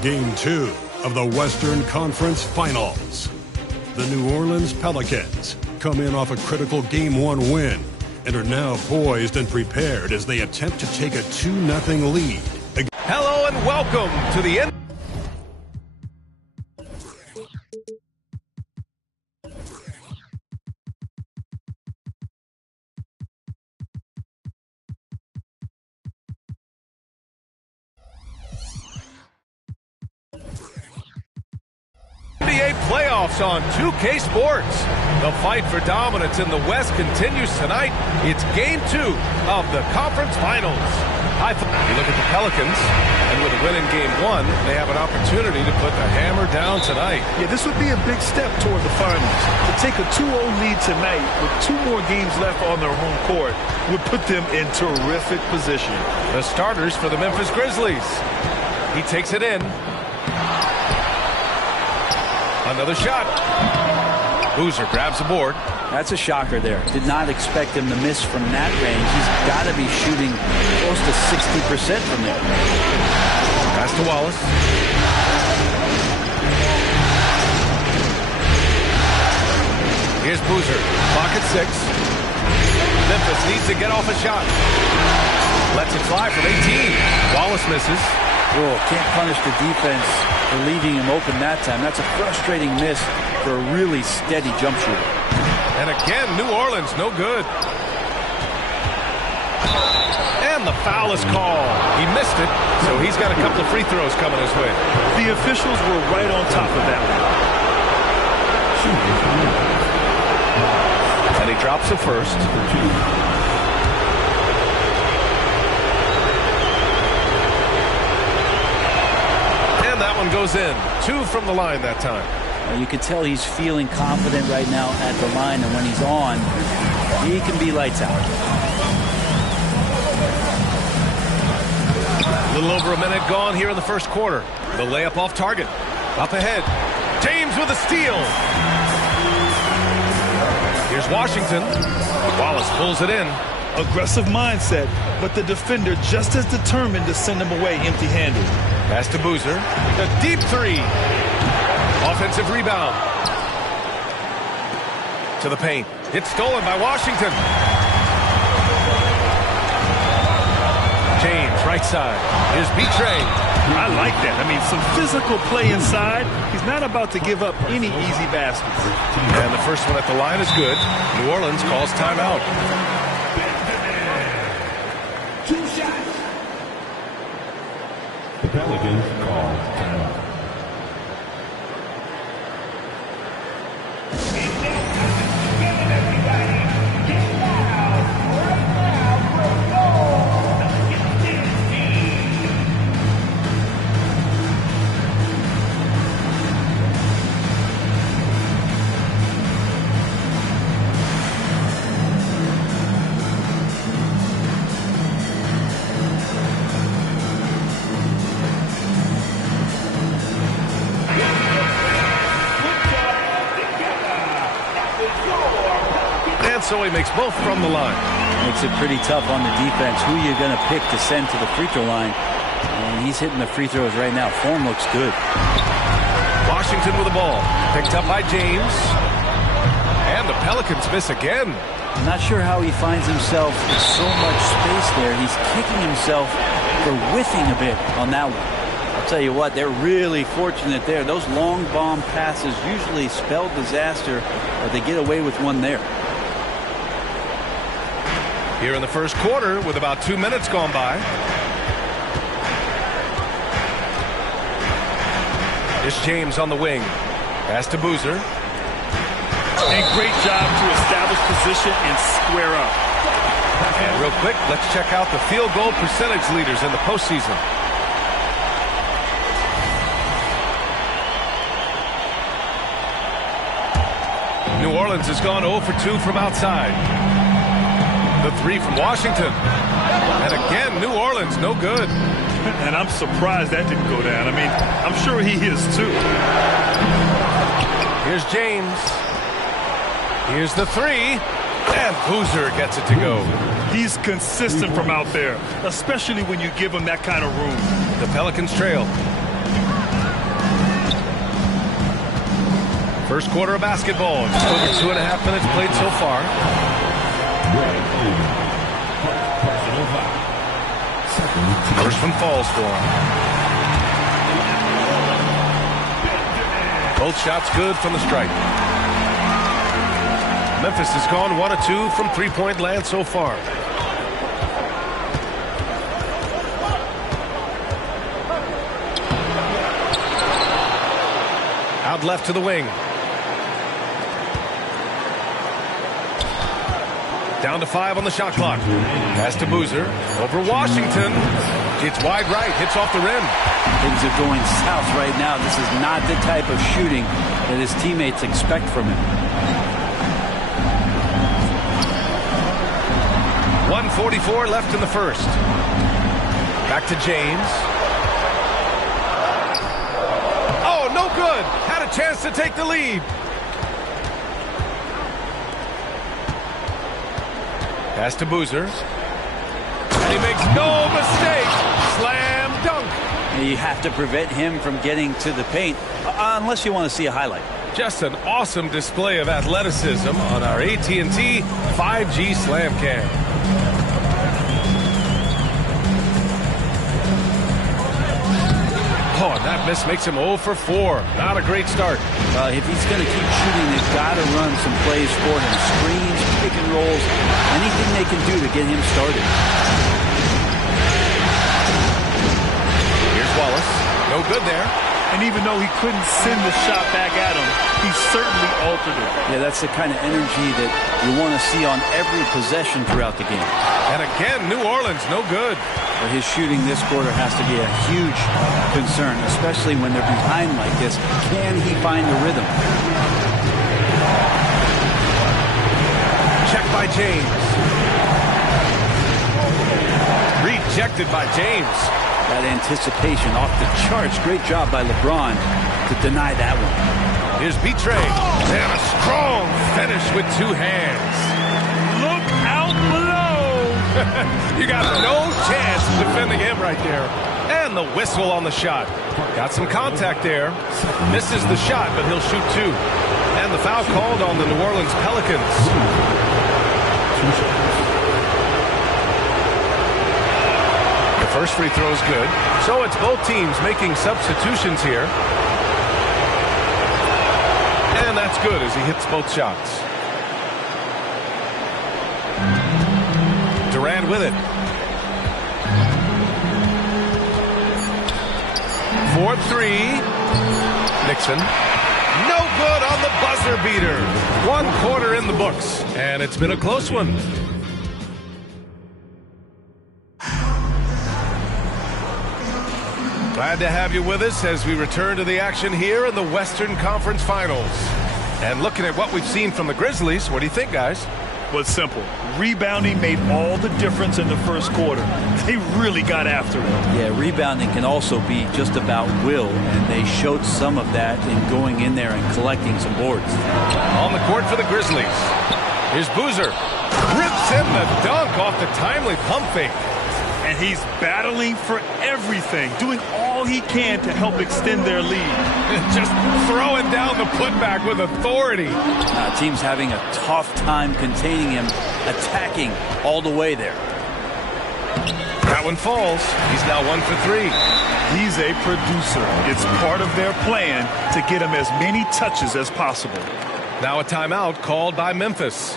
Game 2 of the Western Conference Finals. The New Orleans Pelicans come in off a critical Game 1 win and are now poised and prepared as they attempt to take a 2-0 lead. Hello and welcome to the end. NBA playoffs on 2K Sports. The fight for dominance in the West continues tonight. It's Game 2 of the Conference Finals. You look at the Pelicans, and with a win in Game 1, they have an opportunity to put the hammer down tonight. Yeah, this would be a big step toward the finals. To take a 2-0 lead tonight with 2 more games left on their home court would put them in terrific position. The starters for the Memphis Grizzlies. He takes it in. Another shot. Boozer grabs the board. That's a shocker there. Did not expect him to miss from that range. He's got to be shooting close to 60% from there. Pass to Wallace. Here's Boozer. Clock at 6. Memphis needs to get off a shot. Lets it fly from 18. Wallace misses. Oh, can't punish the defense for leaving him open that time. That's a frustrating miss for a really steady jump shooter. And again, New Orleans, no good. And the foul is called. He missed it, so he's got a couple of free throws coming his way. The officials were right on top of that one. And he drops the first. That one goes in. 2 from the line that time. You can tell he's feeling confident right now at the line, and when he's on, he can be lights out. A little over a minute gone here in the first quarter. The layup off target. Up ahead. James with a steal. Here's Washington. Wallace pulls it in. Aggressive mindset, but the defender just as determined to send him away empty-handed. Pass to Boozer. The deep 3. Offensive rebound. To the paint. It's stolen by Washington. James, right side. Here's Betray. I like that. I mean, some physical play inside. He's not about to give up any easy baskets. And the first one at the line is good. New Orleans calls timeout. The Pelicans call timeout. so he makes both from the line. Makes it pretty tough on the defense. Who you're going to pick to send to the free throw line. And he's hitting the free throws right now. Form looks good. Washington with the ball. Picked up by James. And the Pelicans miss again. I'm not sure how he finds himself in so much space there. He's kicking himself for whiffing a bit on that one. I'll tell you what, they're really fortunate there. Those long bomb passes usually spell disaster, but they get away with one there. Here in the first quarter with about 2 minutes gone by. It's James on the wing. Pass to Boozer. And great job to establish position and square up. And real quick, let's check out the field goal percentage leaders in the postseason. New Orleans has gone 0 for 2 from outside. The 3 from Washington. And again, New Orleans, no good. And I'm surprised that didn't go down. I mean, I'm sure he is too. Here's James. Here's the 3. And Boozer gets it to go. He's consistent from out there, especially when you give him that kind of room. The Pelicans trail. First quarter of basketball. Just over 2.5 minutes played so far. First one falls for him. Both shots good from the stripe. Memphis has gone 1 of 2 from three-point land so far. Out left to the wing. Down to 5 on the shot clock. Pass to Boozer. Over Washington. It's wide right. Hits off the rim. Things are going south right now. This is not the type of shooting that his teammates expect from him. 1:44 left in the first. Back to James. Oh, no good. Had a chance to take the lead. Pass to Boozer. And he makes no mistake. Slam dunk. You have to prevent him from getting to the paint, unless you want to see a highlight. Just an awesome display of athleticism on our AT&T 5G Slam Cam. Oh, and that miss makes him 0 for 4. Not a great start. If he's going to keep shooting, they've got to run some plays for him. Screens, pick and rolls, anything they can do to get him started. Here's Wallace. No good there. And even though he couldn't send the shot back at him, he certainly altered it. Yeah, that's the kind of energy that you want to see on every possession throughout the game. And again, New Orleans, no good. But his shooting this quarter has to be a huge concern, especially when they're behind like this. Can he find the rhythm? Check by James. Rejected by James. That anticipation off the charts. Great job by LeBron to deny that one. Here's Betre. And a strong finish with 2 hands. Look out below. You got no chance of defending him right there. And the whistle on the shot. Got some contact there. Misses the shot, but he'll shoot 2. And the foul called on the New Orleans Pelicans. First free throw is good. So it's both teams making substitutions here. And that's good as he hits both shots. Durant with it. 4-3. Nixon. No good on the buzzer beater. 1 quarter in the books. And it's been a close one. Glad to have you with us as we return to the action here in the Western Conference Finals. And looking at what we've seen from the Grizzlies, what do you think, guys? Well, it's simple. Rebounding made all the difference in the first quarter. They really got after it. Yeah, rebounding can also be just about will, and they showed some of that in going in there and collecting some boards. On the court for the Grizzlies. Here's Boozer. Rips in the dunk off the timely pump fake. And he's battling for everything, doing all he can to help extend their lead. Just throwing down the putback with authority. Team's having a tough time containing him, attacking all the way there. That one falls. He's now 1 for 3. He's a producer. It's part of their plan to get him as many touches as possible. Now a timeout called by Memphis.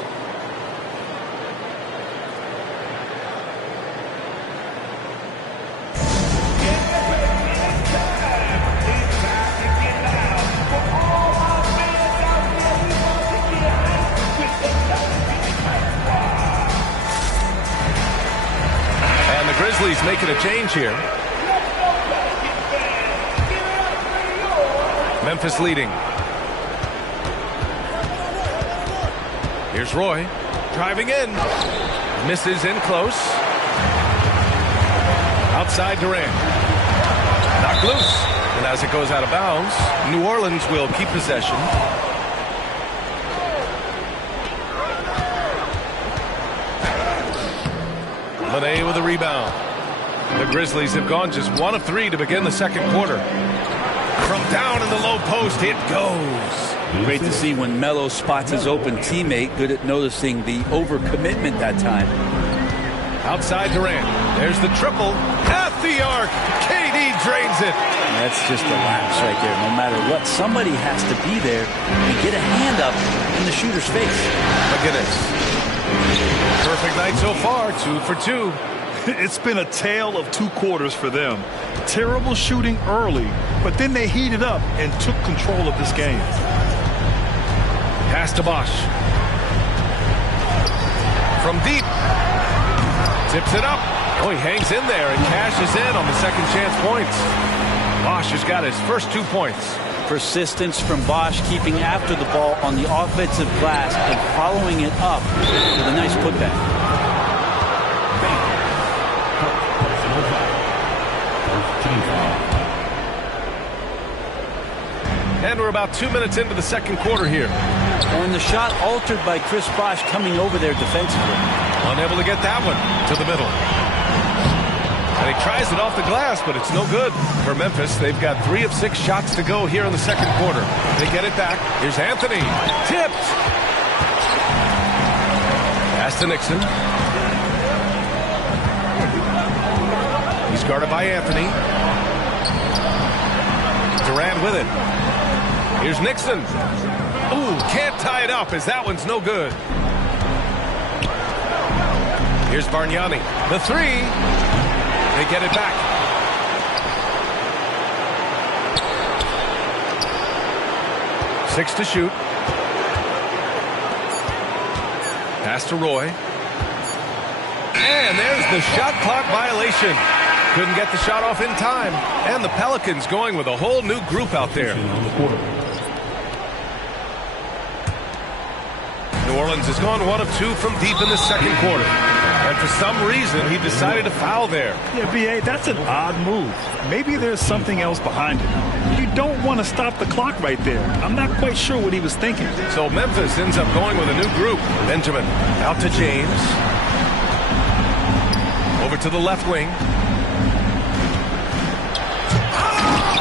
Grizzlies making a change here. Memphis leading. Here's Roy driving in. Misses in close. Outside Durant. Knocked loose. And as it goes out of bounds, New Orleans will keep possession. Lene with a rebound. The Grizzlies have gone just 1 of 3 to begin the second quarter. From down in the low post, it goes. Great to see when Melo spots his open teammate. Good at noticing the overcommitment that time. Outside Durant. There's the triple. At the arc. KD drains it. That's just a lapse right there. No matter what, somebody has to be there and get a hand up in the shooter's face. McGinnis. Perfect night so far, 2 for 2. It's been a tale of 2 quarters for them. Terrible shooting early, but then they heated up and took control of this game. Pass to Bosch. From deep. Tips it up. Oh, he hangs in there and cashes in on the second chance points. Bosch has got his first 2 points. Persistence from Bosch, keeping after the ball on the offensive glass and following it up with a nice putback. And we're about 2 minutes into the second quarter here. And the shot altered by Chris Bosch coming over there defensively. Unable to get that one to the middle. And he tries it off the glass, but it's no good. For Memphis, they've got 3 of 6 shots to go here in the second quarter. They get it back. Here's Anthony. Tipped. Pass to Nixon. He's guarded by Anthony. Durant with it. Here's Nixon. Ooh, can't tie it up as that one's no good. Here's Bargnani. The 3. They get it back. Six to shoot. Pass to Roy. And there's the shot clock violation. Couldn't get the shot off in time. And the Pelicans going with a whole new group out there. New Orleans has gone 1 of 2 from deep in the second quarter. And for some reason, he decided to foul there. Yeah, B.A., that's an odd move. Maybe there's something else behind it. You don't want to stop the clock right there. I'm not quite sure what he was thinking. So Memphis ends up going with a new group. Benjamin out to James. Over to the left wing.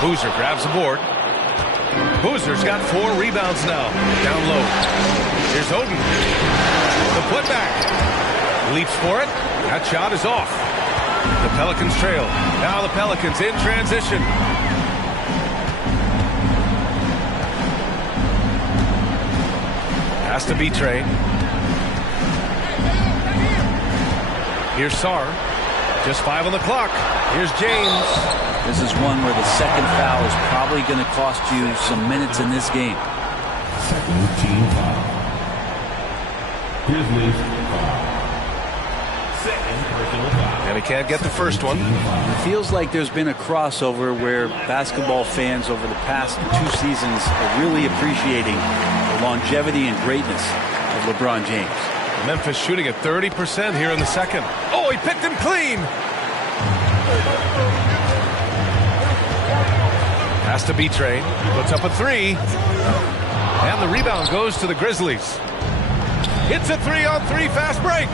Boozer grabs the board. Boozer's got 4 rebounds now. Down low. Here's Oden. The putback. Leaps for it. That shot is off. The Pelicans trail. Now the Pelicans in transition. Pass to B-Train. Here's Sarr. Just 5 on the clock. Here's James. This is one where the second foul is probably going to cost you some minutes in this game. Second team foul. Grizzlies foul. Second personal foul. And he can't get the first one. It feels like there's been a crossover where basketball fans over the past 2 seasons are really appreciating the longevity and greatness of LeBron James. Memphis shooting at 30% here in the second. Oh, he picked him clean. Pass to B-Train. Puts up a 3. And the rebound goes to the Grizzlies. It's a 3-on-3 fast break.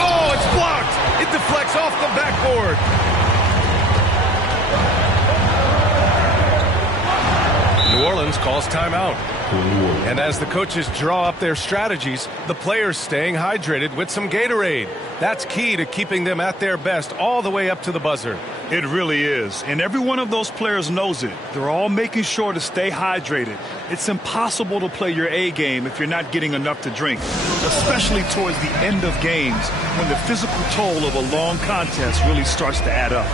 Oh, it's blocked. It deflects off the backboard. New Orleans calls timeout. And as the coaches draw up their strategies, the players staying hydrated with some Gatorade. That's key to keeping them at their best all the way up to the buzzer. It really is. And every one of those players knows it. They're all making sure to stay hydrated. It's impossible to play your A game if you're not getting enough to drink, especially towards the end of games when the physical toll of a long contest really starts to add up.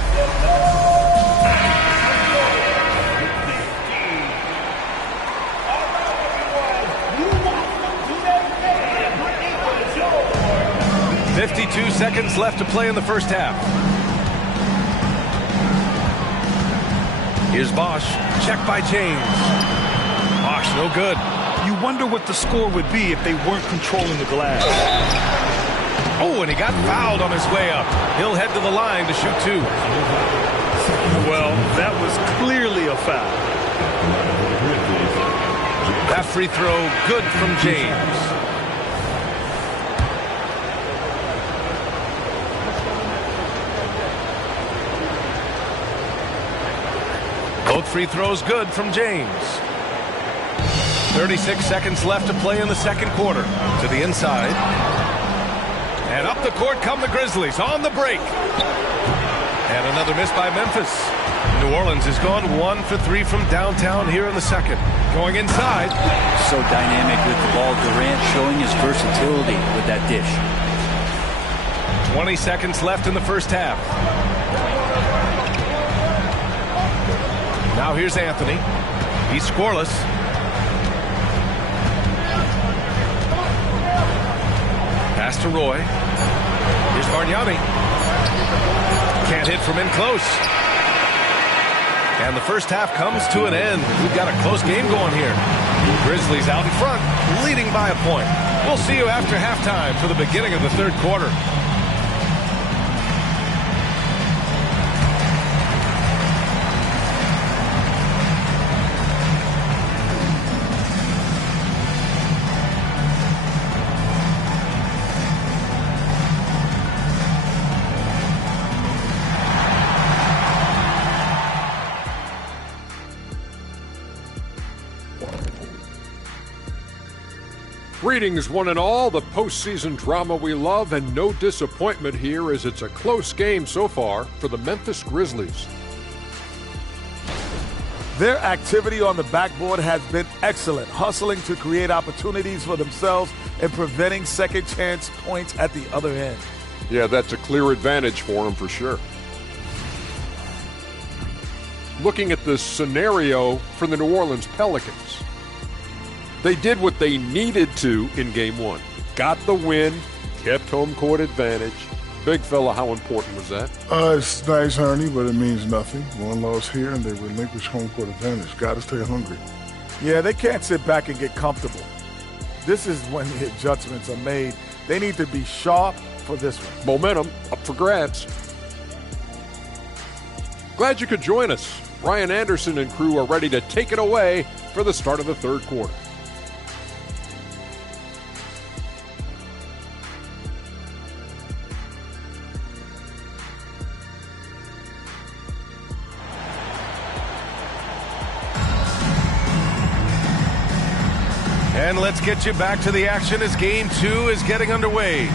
52 seconds left to play in the first half. Here's Bosch. Check by James. Bosch, no good. You wonder what the score would be if they weren't controlling the glass. Oh, and he got fouled on his way up. He'll head to the line to shoot two. Well, that was clearly a foul. That free throw good from James. Both free throws good from James. 36 seconds left to play in the second quarter. To the inside. And up the court come the Grizzlies on the break. And another miss by Memphis. New Orleans has gone 1 for 3 from downtown here in the second. Going inside. So dynamic with the ball. Durant showing his versatility with that dish. 20 seconds left in the first half. Now here's Anthony. He's scoreless. Pass to Roy. Here's Bargnani. Can't hit from in close. And the first half comes to an end. We've got a close game going here. Grizzlies out in front, leading by a point. We'll see you after halftime for the beginning of the third quarter. Greetings, one and all. The postseason drama we love, and no disappointment here as it's a close game so far for the Memphis Grizzlies. Their activity on the backboard has been excellent, hustling to create opportunities for themselves and preventing second chance points at the other end. Yeah, that's a clear advantage for them for sure. Looking at the scenario for the New Orleans Pelicans. They did what they needed to in Game 1. Got the win, kept home court advantage. Big fella, how important was that? It's nice, Ernie, but it means nothing. One loss here, and they relinquish home court advantage. Got to stay hungry. Yeah, they can't sit back and get comfortable. This is when the adjustments are made. They need to be sharp for this one. Momentum up for grabs. Glad you could join us. Ryan Anderson and crew are ready to take it away for the start of the third quarter. And let's get you back to the action as Game 2 is getting underway.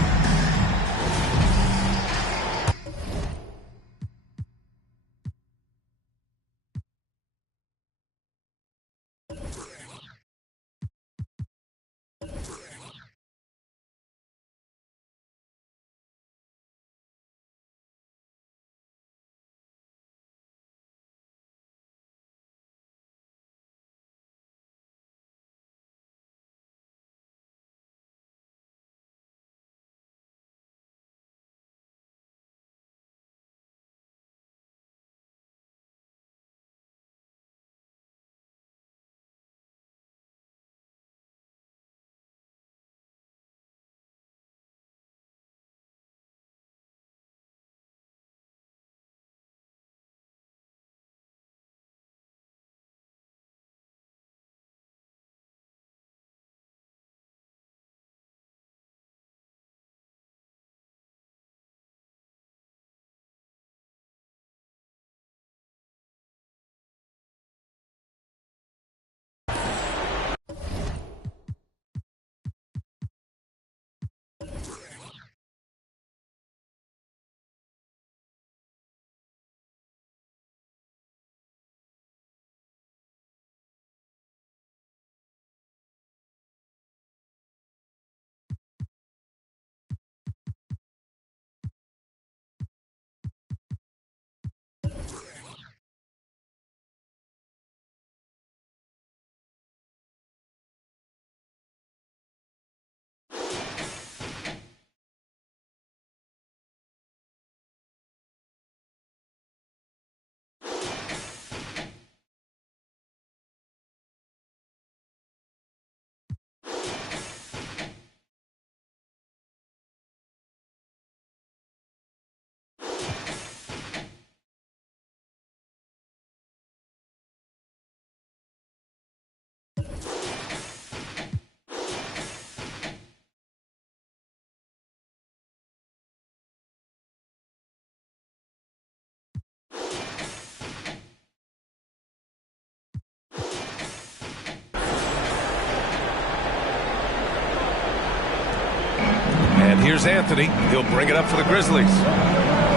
And here's Anthony. He'll bring it up for the Grizzlies.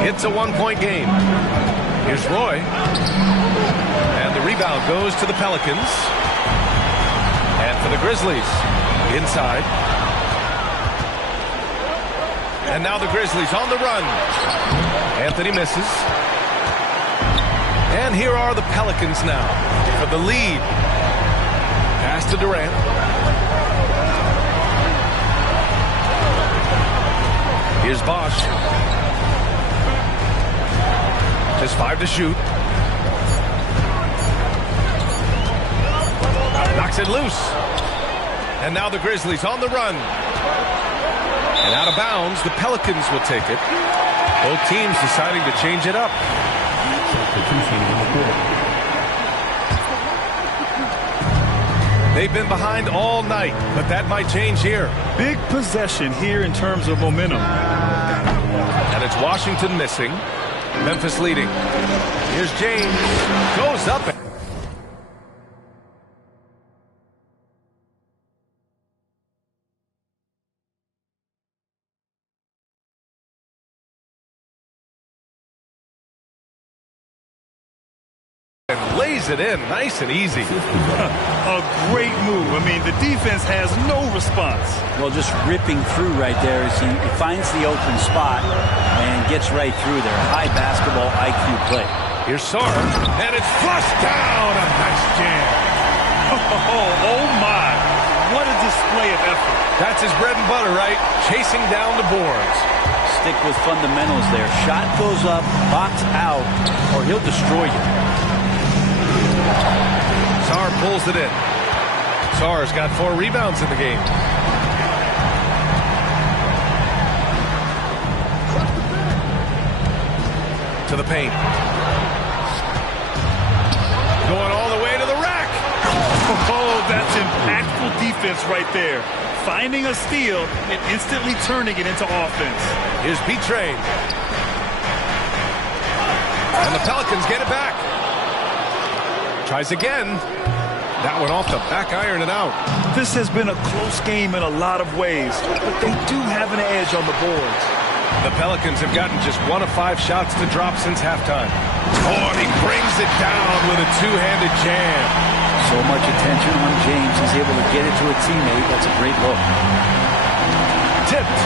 It's a one-point game. Here's Roy. And the rebound goes to the Pelicans. And for the Grizzlies, inside. And now the Grizzlies on the run. Anthony misses. And here are the Pelicans now for the lead. Pass to Durant. Here's Bosch. Just 5 to shoot. Knocks it loose. And now the Grizzlies on the run. And out of bounds, the Pelicans will take it. Both teams deciding to change it up. They've been behind all night, but that might change here. Big possession here in terms of momentum. And it's Washington missing. Memphis leading. Here's James. Goes up. And lays it in nice and easy. A great move. I mean, the defense has no response. Well, just ripping through right there as he finds the open spot and gets right through there. High basketball IQ play. Here's Sarr, and it's flushed down. A nice jam. Oh my. What a display of effort. That's his bread and butter, right? Chasing down the boards. Stick with fundamentals there. Shot goes up, box out, or he'll destroy you. Sarr pulls it in. Sarr's got 4 rebounds in the game. To the paint. Going all the way to the rack. Oh, that's impactful defense right there. Finding a steal and instantly turning it into offense. Here's B-Train. And the Pelicans get it back. Tries again. That one off the back iron and out. This has been a close game in a lot of ways, but they do have an edge on the boards. The Pelicans have gotten just 1 of 5 shots to drop since halftime. Oh, and he brings it down with a two-handed jam. So much attention on James. He's able to get it to a teammate. That's a great look. Tipped.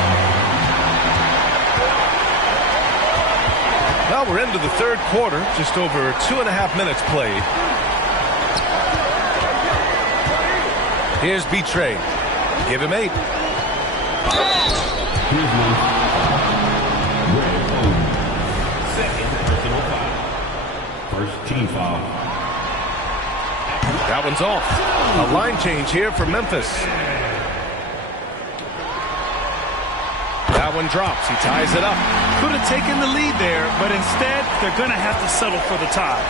Well, we're into the third quarter. Just over 2.5 minutes played. Here's B-Train. Give him 8. First team foul. That one's off. A line change here for Memphis. That one drops. He ties it up. Could have taken the lead there, but instead they're going to have to settle for the tie.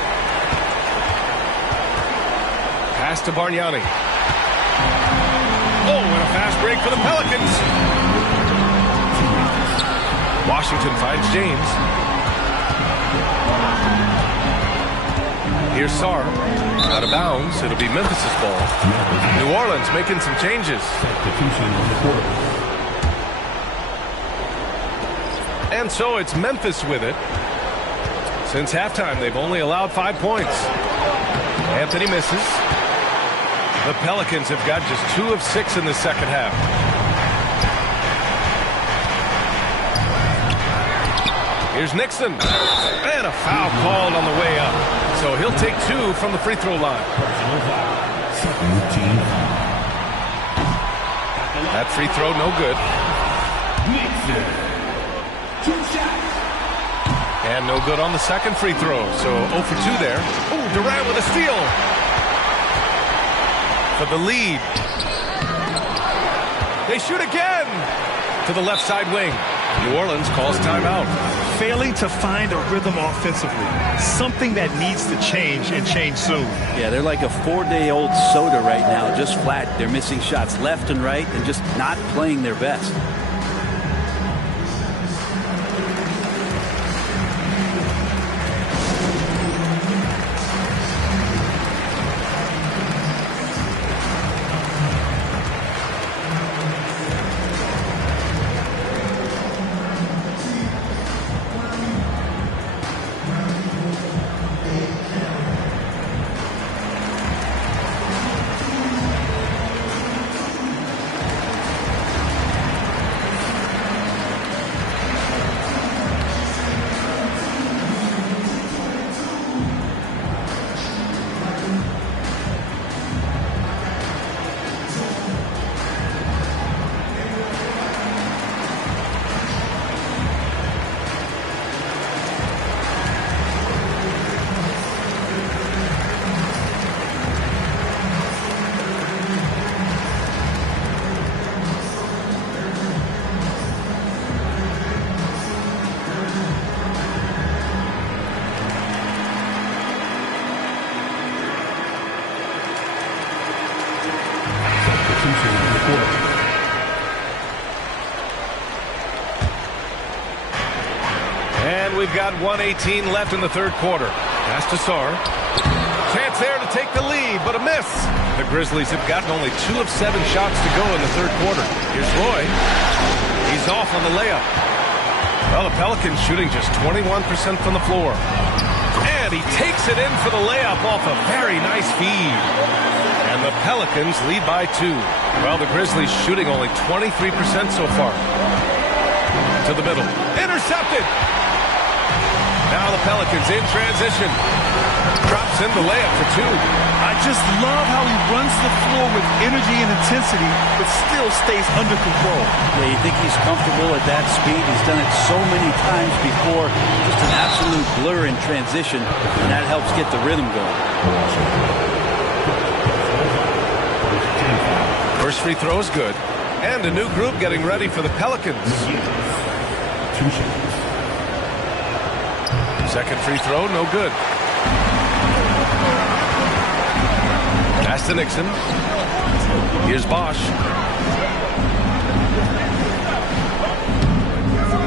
Pass to Bargnani. Oh, and a fast break for the Pelicans. Washington finds James. Here's Sarr. Out of bounds. It'll be Memphis' ball. New Orleans making some changes. And so it's Memphis with it. Since halftime, they've only allowed 5 points. Anthony misses. The Pelicans have got just 2 of 6 in the second half. Here's Nixon. And a foul called on the way up. So he'll take 2 from the free throw line. That free throw no good. And no good on the second free throw. So 0 for 2 there. Oh, Durant with a steal. For the lead. They shoot again to the left side wing. New Orleans calls timeout. Failing to find a rhythm offensively. Something that needs to change and change soon. Yeah, they're like a 4-day-old soda right now, just flat. They're missing shots left and right and just not playing their best. got 1:18 left in the third quarter. Pass to Sarr. Chance there to take the lead, but a miss. The Grizzlies have gotten only 2 of 7 shots to go in the third quarter. Here's Roy. He's off on the layup. Well, the Pelicans shooting just 21% from the floor. And he takes it in for the layup off a very nice feed. And the Pelicans lead by 2. Well, the Grizzlies shooting only 23% so far. To the middle. Intercepted. Now the Pelicans in transition. Drops in the layup for 2. I just love how he runs the floor with energy and intensity, but still stays under control. Yeah, you think he's comfortable at that speed. He's done it so many times before. Just an absolute blur in transition, and that helps get the rhythm going. First free throw is good. And a new group getting ready for the Pelicans. Second free throw, no good. Pass to Nixon. Here's Bosch.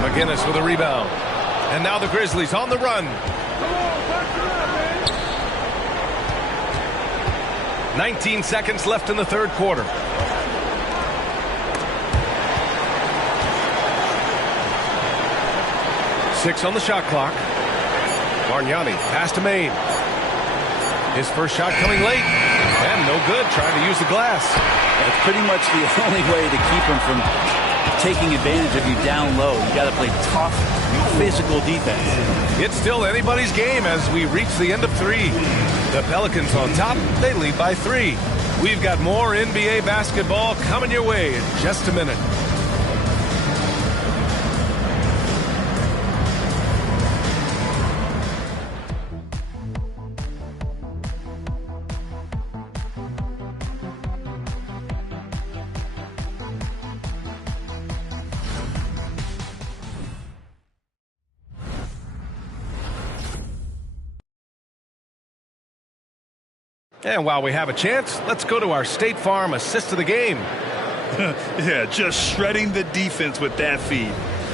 McGinnis with a rebound. And now the Grizzlies on the run. 19 seconds left in the third quarter. Six on the shot clock. Bargnani, pass to Maine. His first shot coming late. And no good, trying to use the glass. It's pretty much the only way to keep him from taking advantage of you down low. You got to play tough, physical defense. It's still anybody's game as we reach the end of 3. The Pelicans on top, they lead by 3. We've got more NBA basketball coming your way in just a minute. And while we have a chance, let's go to our State Farm assist of the game. Yeah, just shredding the defense with that feed.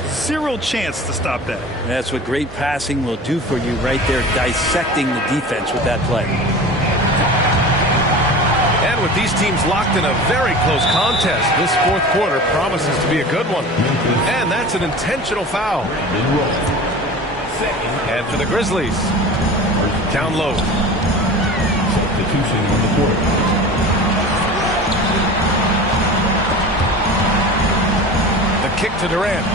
Zero chance to stop that. That's what great passing will do for you right there, dissecting the defense with that play. And with these teams locked in a very close contest, this fourth quarter promises to be a good one. And that's an intentional foul. And for the Grizzlies, down low. Substitution on the court. The kick to Durant.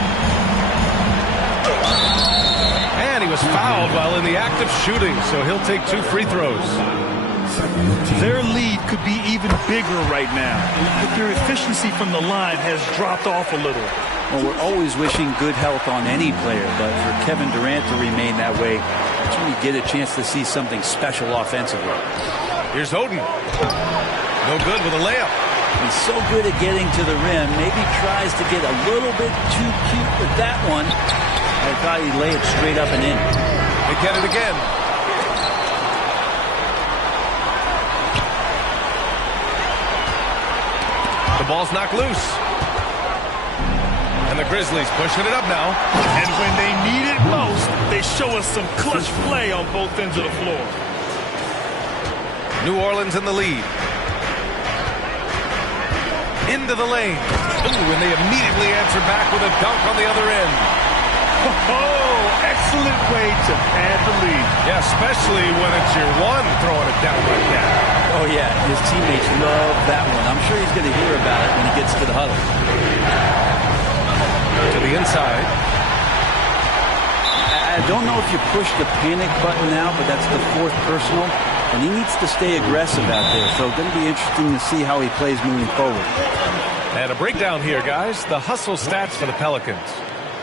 And he was fouled while in the act of shooting, so he'll take 2 free throws. Their lead could be even bigger right now, but their efficiency from the line has dropped off a little. Well, we're always wishing good health on any player, but for Kevin Durant to remain that way, that's when you get a chance to see something special offensively. Here's Oden. No good with a layup. He's so good at getting to the rim. Maybe tries to get a little bit too cute with that one. I thought he'd lay it straight up and in. They get it again. The ball's knocked loose. And the Grizzlies pushing it up now. And when they need it most, they show us some clutch play on both ends of the floor. New Orleans in the lead. Into the lane. Ooh, and they immediately answer back with a dunk on the other end. Oh, excellent way to pad the lead. Yeah, especially when it's your one throwing it down like that. Oh, yeah, his teammates love that one. I'm sure he's going to hear about it when he gets to the huddle. To the inside. I don't know if you push the panic button now, but that's the 4th personal. And he needs to stay aggressive out there. So it's going to be interesting to see how he plays moving forward. And a breakdown here, guys. The hustle stats for the Pelicans.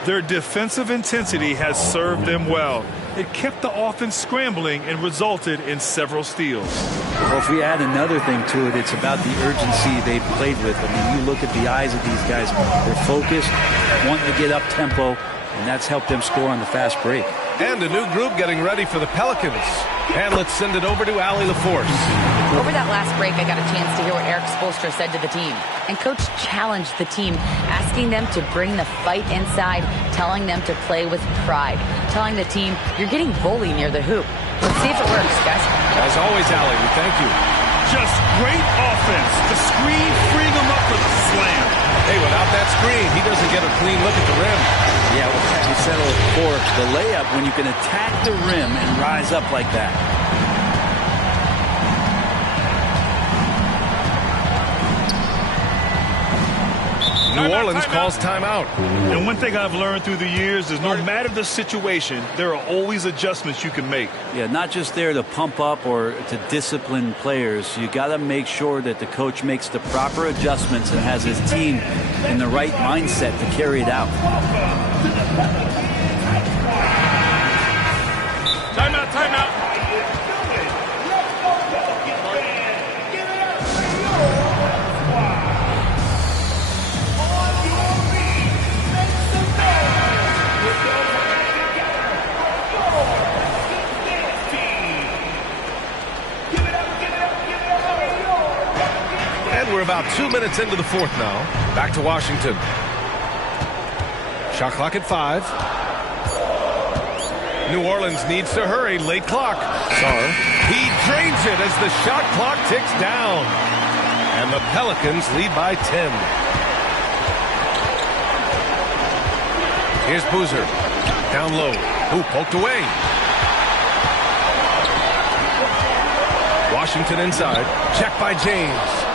Their defensive intensity has served them well. It kept the offense scrambling and resulted in several steals. Well, if we add another thing to it, it's about the urgency they've played with. I mean, you look at the eyes of these guys. They're focused, wanting to get up tempo, and that's helped them score on the fast break. And a new group getting ready for the Pelicans. And let's send it over to Allie LaForce. Over that last break, I got a chance to hear what Eric Spoelstra said to the team. And Coach challenged the team, asking them to bring the fight inside, telling them to play with pride, telling the team, you're getting bullied near the hoop. Let's see if it works, guys. As always, Allie, we thank you. Just great offense. The screen freeing him up for the slam. Hey, without that screen, he doesn't get a clean look at the rim. Yeah, well, you settle for the layup when you can attack the rim and rise up like that. New Orleans calls timeout. And one thing I've learned through the years is no matter the situation, there are always adjustments you can make. Yeah, not just there to pump up or to discipline players. You got to make sure that the coach makes the proper adjustments and has his team in the right mindset to carry it out. Timeout, timeout. We're about 2 minutes into the fourth now. Back to Washington. Shot clock at 5. New Orleans needs to hurry. Late clock. Sarr. He drains it as the shot clock ticks down. And the Pelicans lead by 10. Here's Boozer. Down low. Ooh, poked away. Washington inside. Check by James.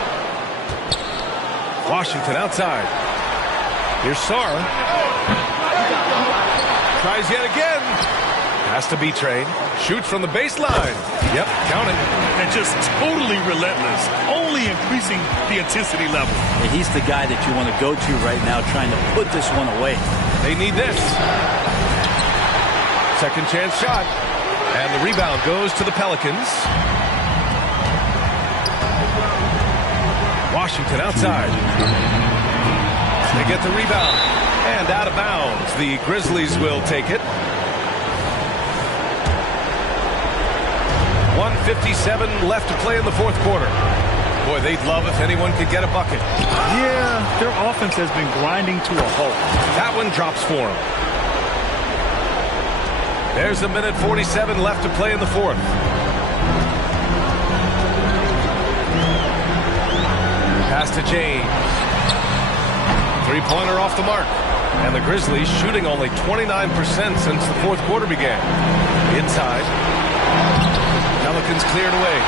Washington outside. Here's Sarr. Tries yet again. Has to be Trey. Shoots from the baseline. Yep, count it. And just totally relentless. Only increasing the intensity level. And he's the guy that you want to go to right now, trying to put this one away. They need this. Second chance shot. And the rebound goes to the Pelicans. Washington outside. They get the rebound. And out of bounds. The Grizzlies will take it. 1:57 left to play in the fourth quarter. Boy, they'd love if anyone could get a bucket. Yeah, their offense has been grinding to a halt. That one drops for them. There's a minute 47 left to play in the fourth. Pass to James. Three-pointer off the mark. And the Grizzlies shooting only 29% since the fourth quarter began. Inside. Pelicans cleared away.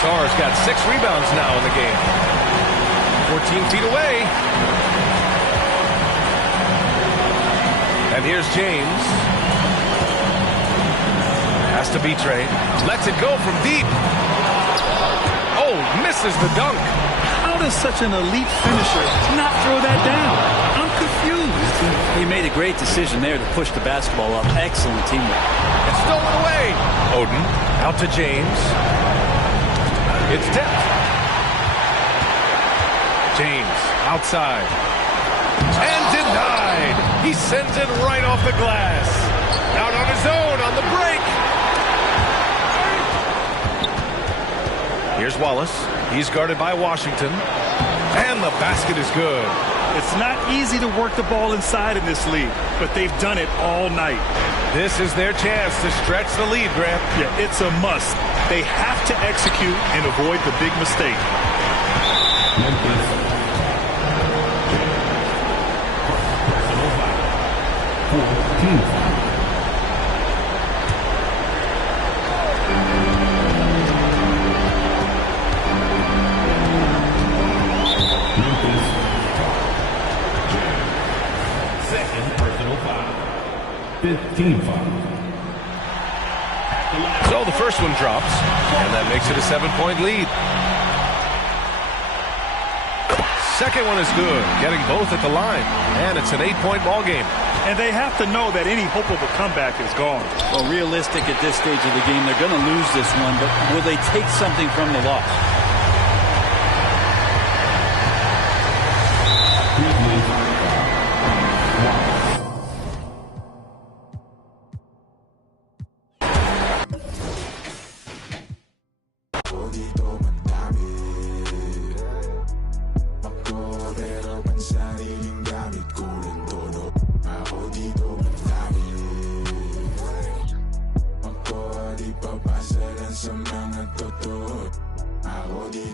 Sarr's got 6 rebounds now in the game. 14 feet away. And here's James. Has to be Trey. Lets it go from deep. Oh, misses the dunk. How does such an elite finisher not throw that down? I'm confused. He made a great decision there to push the basketball up. Excellent teamwork. It's stolen away. Oden out to James. It's tipped. James outside. And denied. He sends it right off the glass. Out on his own on the break. Here's Wallace. He's guarded by Washington. And the basket is good. It's not easy to work the ball inside in this league, but they've done it all night. This is their chance to stretch the lead, Grant. Yeah, it's a must. They have to execute and avoid the big mistake. So the first one drops, and that makes it a 7-point lead. Second one is good, getting both at the line, and it's an 8-point ball game. And they have to know that any hope of a comeback is gone. Well, realistic at this stage of the game, they're going to lose this one, but will they take something from the loss?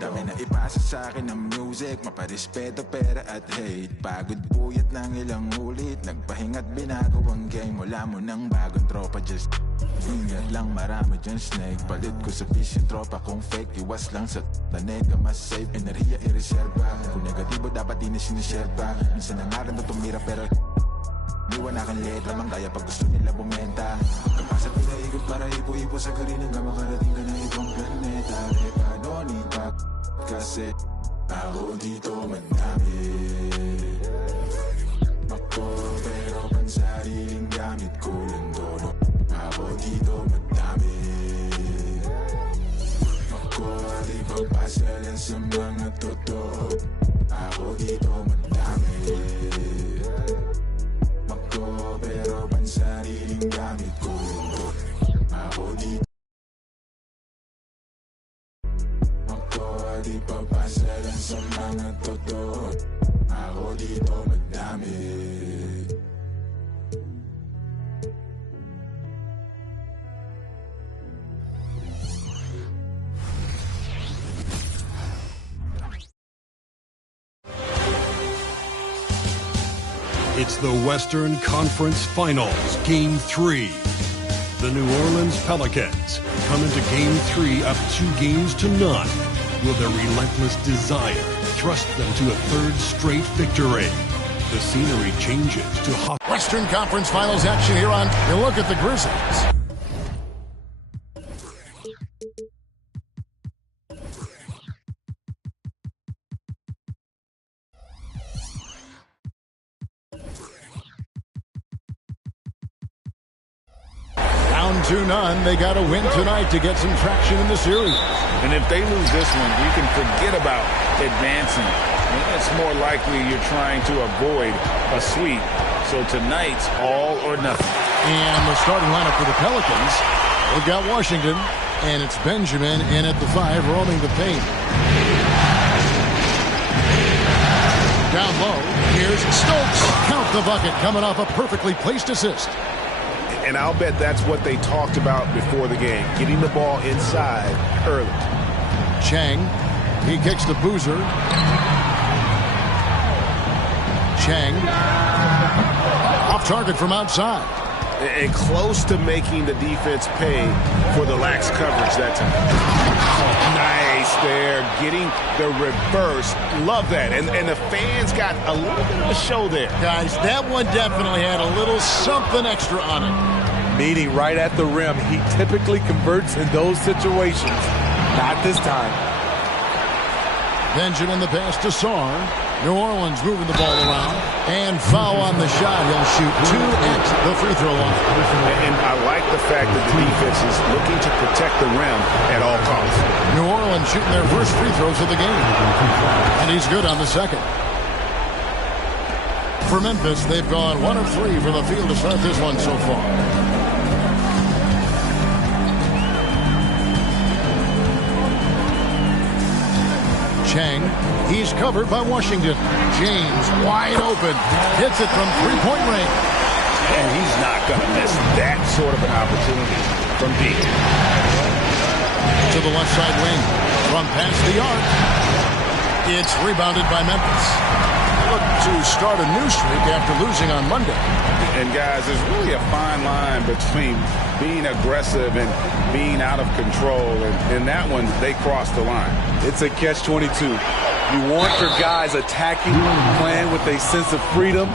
Dami na ipasa sa akin ng music, maparespeto, pera at hate. Pagod puyat ng ilang ulit, nagpahinga't binago ang game. Wala mo ng bagong tropa, just ingat lang, marami dyan snake. Palit ko sa fish yung tropa kung fake. Iwas lang sa tanega, mas safe. Enerhiya i-reserva, kung negatibo dapat di na siniserva. Minsan na nga rin na tumira pero iwan aking letra, manggaya pag gusto nila bumenta. Kapasa pinaikot para ipo-ipo sa garin hanggang makarating ka na ibang planeta. E paano nita? Kasi ako dito madami. Ako pero pansariling gamit ko lang dono. Ako dito madami. Ako at ipagpasalan sa mga totoo. Ako dito madami. Ako pero pansariling gamit ko lang dono. Ako dito. Ako at ipagpasalan sa mga totoo. Ako dito madami. It's the Western Conference Finals, Game 3. The New Orleans Pelicans come into Game 3 up 2-0. Will their relentless desire thrust them to a third straight victory? The scenery changes to hot. Western Conference Finals action here on. You look at the Grizzlies. Down 2-0. They got to win tonight to get some traction in the series. And if they lose this one, you can forget about advancing. It's more likely you're trying to avoid a sweep. So tonight's all or nothing. And the starting lineup for the Pelicans, they've got Washington, and it's Benjamin in at the 5, roaming the paint. Down low, here's Stokes. Count the bucket, coming off a perfectly placed assist. And I'll bet that's what they talked about before the game, getting the ball inside early. Chang, he kicks to Boozer. Chang, off target from outside. And close to making the defense pay for the lax coverage that time. Nice there, getting the reverse. Love that. And the fans got a little bit of a show there. Guys, that one definitely had a little something extra on it. Meeting right at the rim. He typically converts in those situations. Not this time. Benjamin the pass to Sarr. New Orleans moving the ball around. And foul on the shot. He'll shoot 2 at the free throw line. And I like the fact that the defense is looking to protect the rim at all costs. New Orleans shooting their first free throws of the game. And he's good on the second. For Memphis, they've gone 1 of 3 from the field to start this one so far. Chang, he's covered by Washington. James wide open, hits it from three-point range. And he's not going to miss that sort of an opportunity from deep. To the left side wing, from past the arc. It's rebounded by Memphis. Look to start a new streak after losing on Monday. And guys, there's really a fine line between being aggressive and being out of control. And that one, they crossed the line. It's a catch-22. You want your guys attacking, playing with a sense of freedom,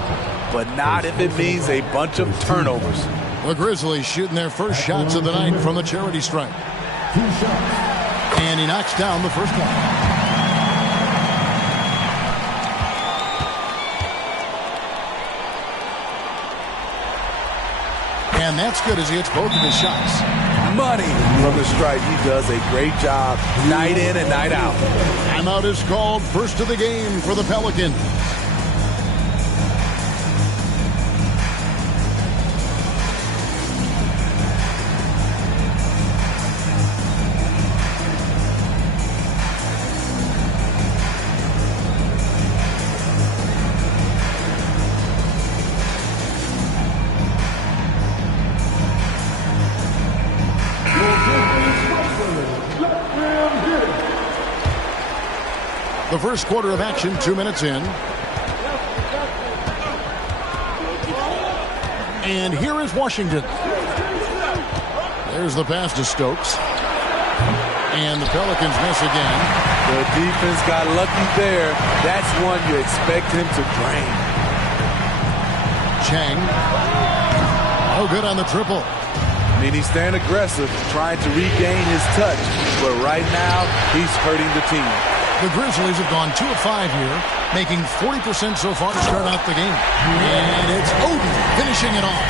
but not if it means a bunch of turnovers. The Grizzlies shooting their first shots of the night from the charity stripe. And he knocks down the first one. And that's good as he hits both of his shots. Money from the stripe. He does a great job night in and night out. Timeout is called. First of the game for the Pelicans. The first quarter of action, 2 minutes in. And here is Washington. There's the pass to Stokes. And the Pelicans miss again. The defense got lucky there. That's one you expect him to drain. Chang. No good on the triple. I mean, he's staying aggressive, trying to regain his touch. But right now, he's hurting the team. The Grizzlies have gone 2 of 5 here, making 40% so far to start out the game. And it's Oden finishing it off.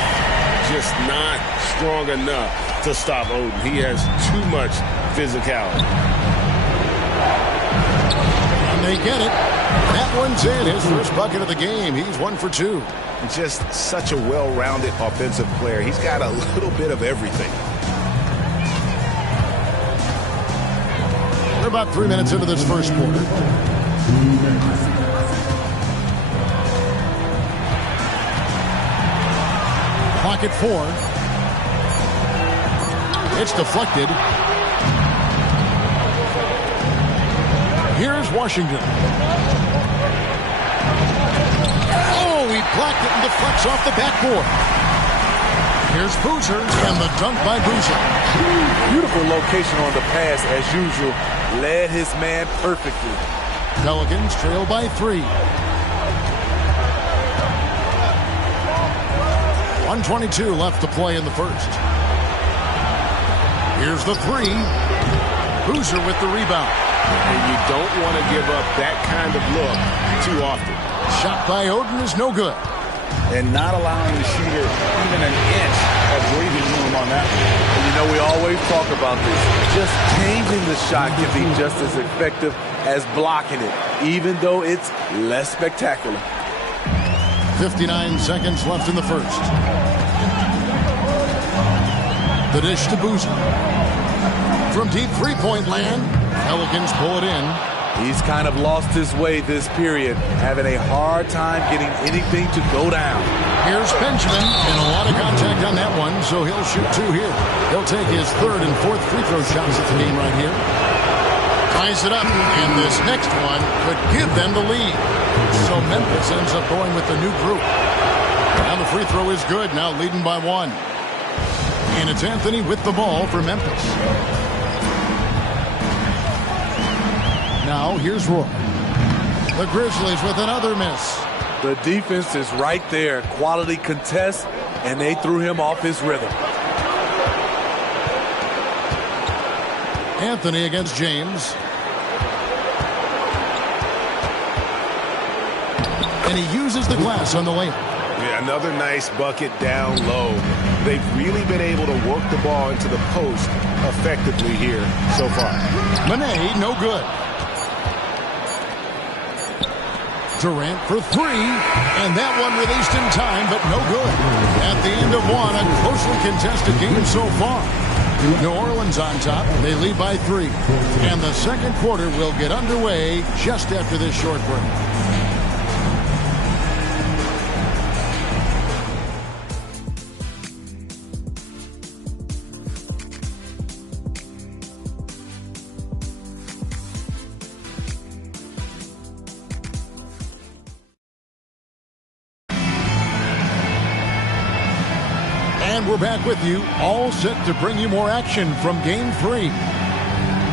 Just not strong enough to stop Oden. He has too much physicality. And they get it. That one's in. His first bucket of the game. He's 1 for 2. Just such a well-rounded offensive player. He's got a little bit of everything. We're about 3 minutes into this first quarter. Clock at 4. It's deflected. Here's Washington. Oh, he blocked it and deflects off the backboard. Here's Boozer and the dunk by Boozer. Beautiful location on the pass as usual. Led his man perfectly. Pelicans trail by 3. 1:22 left to play in the first. Here's the 3. Boozer with the rebound. And you don't want to give up that kind of look too often. Shot by Oden is no good. And not allowing the shooter even an inch of breathing room on that one. And you know, we always talk about this. Just changing the shot can be just as effective as blocking it, even though it's less spectacular. 59 seconds left in the first. The dish to Boozer. From deep three-point land, Pelicans pull it in. He's kind of lost his way this period, having a hard time getting anything to go down. Here's Benjamin, and a lot of contact on that one, so he'll shoot 2 here. He'll take his 3rd and 4th free throw shots at the game right here. Ties it up, and this next one could give them the lead. So Memphis ends up going with the new group. Now the free throw is good, now leading by 1. And it's Anthony with the ball for Memphis. Now here's Roy. The Grizzlies with another miss. The defense is right there. Quality contest, and they threw him off his rhythm. Anthony against James. And he uses the glass on the layup. Yeah, another nice bucket down low. They've really been able to work the ball into the post effectively here so far. Manet, no good. Durant for 3, and that one released in time, but no good. At the end of one, a closely contested game so far. New Orleans on top. They lead by 3. And the second quarter will get underway just after this short break. And we're back with you, all set to bring you more action from Game 3.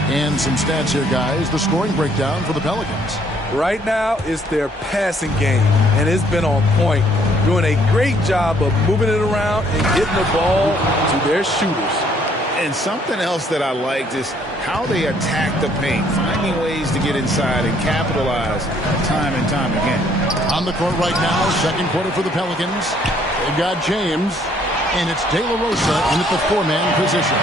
And some stats here, guys. The scoring breakdown for the Pelicans. Right now, it's their passing game, and it's been on point. Doing a great job of moving it around and getting the ball to their shooters. And something else that I liked is how they attack the paint, finding ways to get inside and capitalize time and time again. On the court right now, second quarter for the Pelicans. They've got James. And it's De La Rosa in at the 4-man position.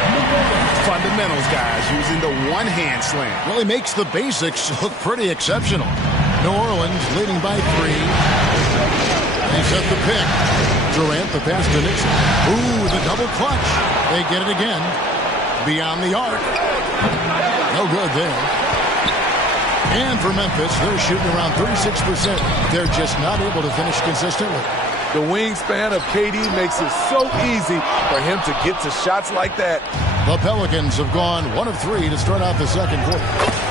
Fundamentals, guys, using the one-hand slam. Well, he makes the basics look pretty exceptional. New Orleans leading by 3. They set the pick. Durant the pass to Nixon. Ooh, the double clutch. They get it again. Beyond the arc. No good there. And for Memphis, they're shooting around 36%. They're just not able to finish consistently. The wingspan of KD makes it so easy for him to get to shots like that. The Pelicans have gone 1 of 3 to start out the second quarter.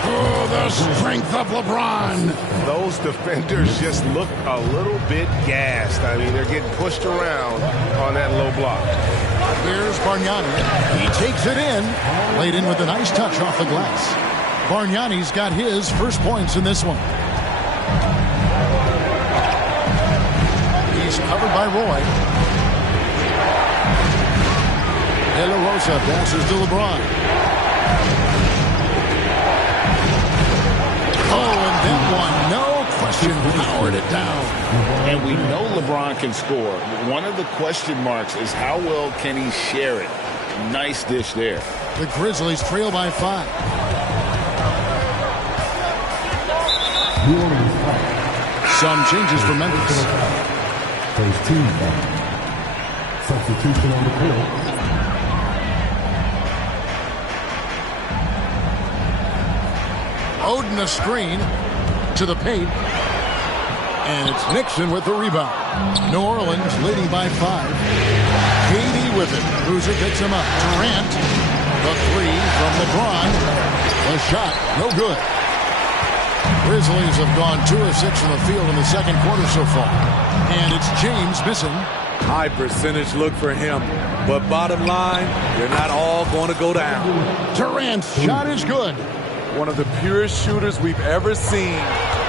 Oh, the strength of LeBron. Those defenders just look a little bit gassed. I mean, they're getting pushed around on that low block. Here's Bargnani. He takes it in. Laid in with a nice touch off the glass. Bargnani's got his first points in this one. He's covered by Roy. De La Rosa passes to LeBron. Oh, and that one, no question, powered it down. And we know LeBron can score. One of the question marks is how well can he share it? Nice dish there. The Grizzlies trail by 5. Some changes for Memphis. First team foul. Substitution on the court. Oden a screen to the paint. And it's Nixon with the rebound. New Orleans leading by 5. KD with it. Boozer picks him up. Durant. The 3 from LeBron. The shot. No good. Grizzlies have gone 2 of 6 from the field in the second quarter so far. And it's James missing. High percentage look for him. But bottom line, they're not all going to go down. Durant's shot is good. One of the purest shooters we've ever seen.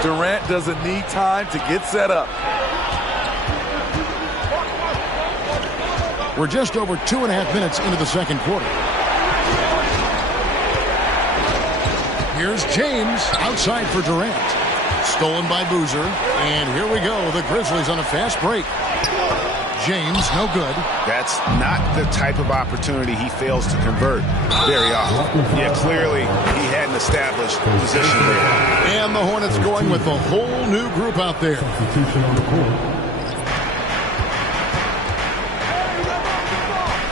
Durant doesn't need time to get set up. We're just over 2.5 minutes into the second quarter. Here's James outside for Durant. Stolen by Boozer. And here we go. The Grizzlies on a fast break. James, no good. That's not the type of opportunity he fails to convert very often. Yeah, clearly he hadn't established position there. And the Hornets going with a whole new group out there.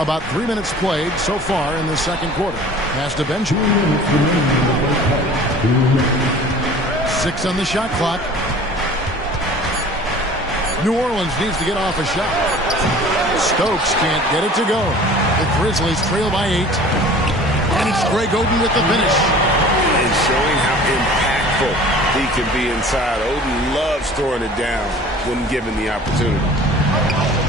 About 3 minutes played so far in the second quarter. Pass to Benjamin. 6 on the shot clock. New Orleans needs to get off a shot. Stokes can't get it to go. The Grizzlies trail by 8. And it's Greg Oden with the finish. And showing how impactful he can be inside. Oden loves throwing it down when given the opportunity.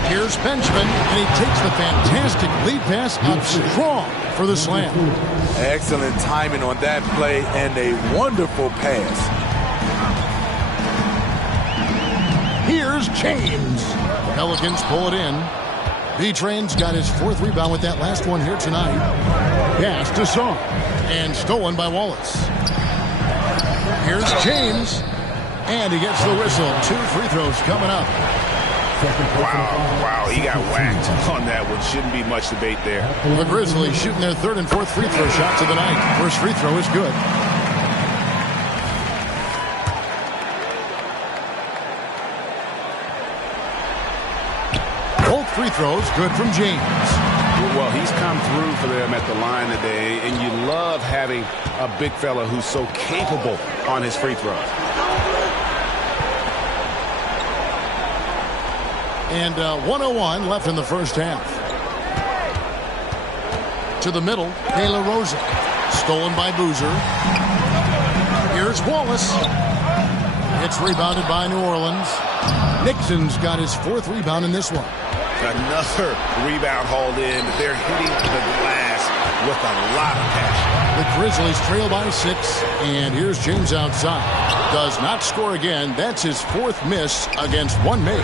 Here's Benjamin, and he takes the fantastic lead pass up strong for the slam. Excellent timing on that play and a wonderful pass. Here's James. Pelicans pull it in. B-Train's got his 4th rebound with that last one here tonight. Pass to Song. And stolen by Wallace. Here's James. And he gets the whistle. 2 free throws coming up. Wow, he got whacked on that one. Shouldn't be much debate there. The Grizzlies shooting their 3rd and 4th free throw shots of the night. First free throw is good. Both free throws good from James. Well, he's come through for them at the line today, and you love having a big fella who's so capable on his free throws. And 1:01 left in the first half. To the middle, De La Rosa. Stolen by Boozer. Here's Wallace. It's rebounded by New Orleans. Nixon's got his 4th rebound in this one. Another rebound hauled in. They're hitting the glass with a lot of passion. The Grizzlies trail by 6. And here's James outside. Does not score again. That's his 4th miss against one make.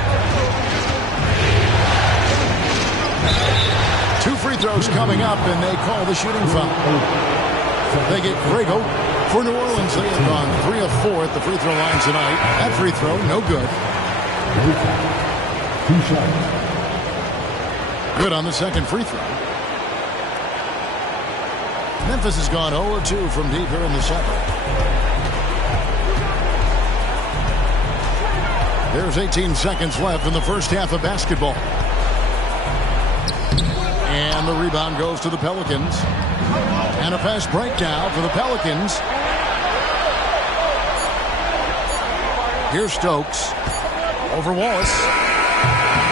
2 free throws coming up, and they call the shooting foul. They get Grego. For New Orleans, they have gone 3 of 4 at the free throw line tonight. That free throw, no good. Good on the second free throw. Memphis has gone 0 of 2 from deep here in the second. There's 18 seconds left in the first half of basketball. And the rebound goes to the Pelicans. And a fast break now for the Pelicans. Here's Stokes. Over Wallace.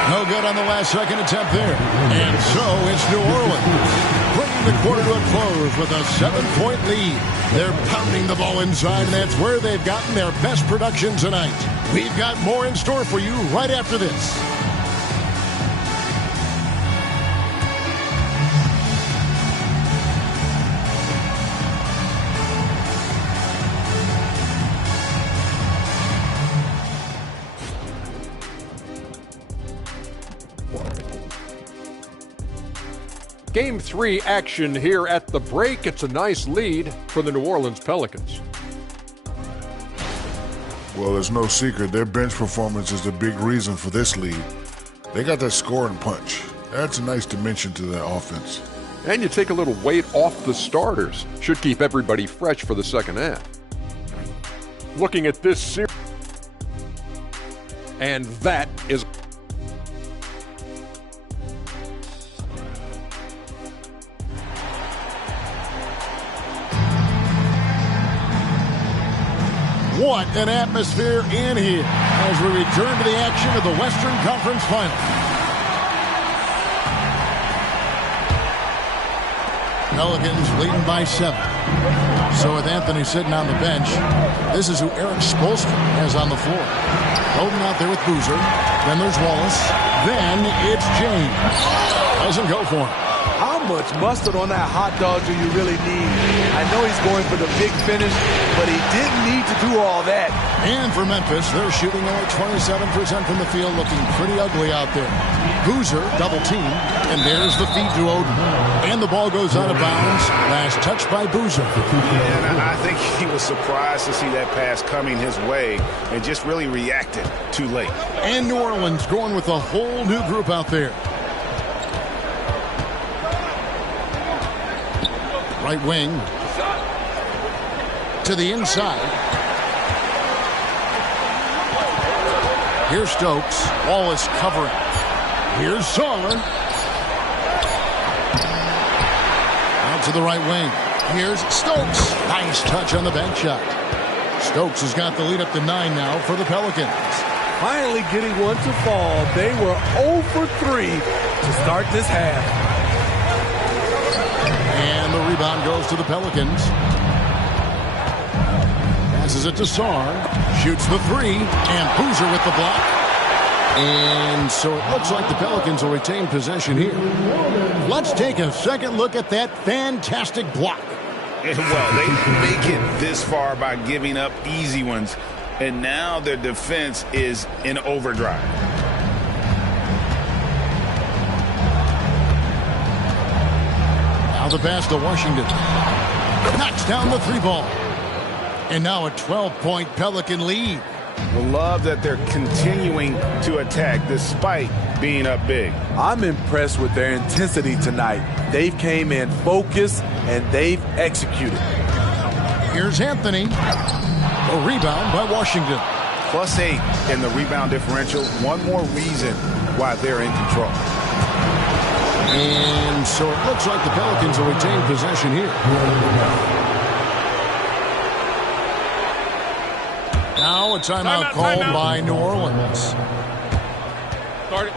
No good on the last second attempt there. And so it's New Orleans bringing the quarter to a close with a 7-point lead. They're pounding the ball inside, and that's where they've gotten their best production tonight. We've got more in store for you right after this. Game 3 action here at the break. It's a nice lead for the New Orleans Pelicans. Well, it's no secret their bench performance is the big reason for this lead. They got that scoring punch. That's a nice dimension to their offense. And you take a little weight off the starters. Should keep everybody fresh for the second half. Looking at this series. And that is... What an atmosphere in here as we return to the action of the Western Conference Finals. Pelicans leading by 7. So with Anthony sitting on the bench, this is who Erik Spoelstra has on the floor. Holding out there with Boozer. Then there's Wallace. Then it's James. Doesn't go for him. How much mustard on that hot dog do you really need? I know he's going for the big finish, but he didn't need to do all that. And for Memphis, they're shooting only 27% from the field, looking pretty ugly out there. Boozer double team, and there's the feed to Oden. And the ball goes out of bounds. Last touch by Boozer. Yeah, and I think he was surprised to see that pass coming his way and just really reacted too late. And New Orleans going with a whole new group out there. Right wing to the inside. Here's Stokes. Wallace covering. Here's Sawler. Out to the right wing. Here's Stokes. Nice touch on the bank shot. Stokes has got the lead up to 9 now for the Pelicans. Finally getting one to fall. They were 0 for 3 to start this half. And the rebound goes to the Pelicans. Passes it to Sarr. Shoots the 3. And Boozer with the block. And so it looks like the Pelicans will retain possession here. Let's take a second look at that fantastic block. Well, they make it this far by giving up easy ones. And now their defense is in overdrive. Now the pass to Washington. Knocks down the 3-ball. And now a 12-point Pelican lead. We'll love that they're continuing to attack despite being up big. I'm impressed with their intensity tonight. They've came in focused and they've executed. Here's Anthony. A rebound by Washington. +8 in the rebound differential. One more reason why they're in control. And so it looks like the Pelicans will retain possession here. Now a timeout called by New Orleans. Start it.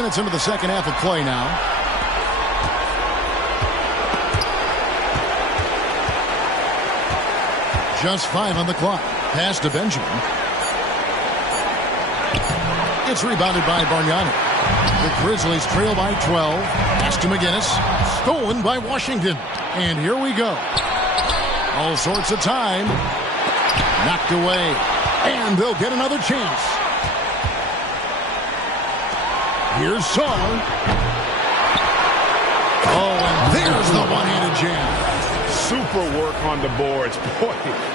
minutes into the second half of play now. Just 5 on the clock. Pass to Benjamin. It's rebounded by Bargnani. The Grizzlies trail by 12. Pass to McGinnis. Stolen by Washington. And here we go. All sorts of time. Knocked away. And they'll get another chance. Here's Sarr. Oh, and there's the one-handed jam. Super work on the boards. Boy,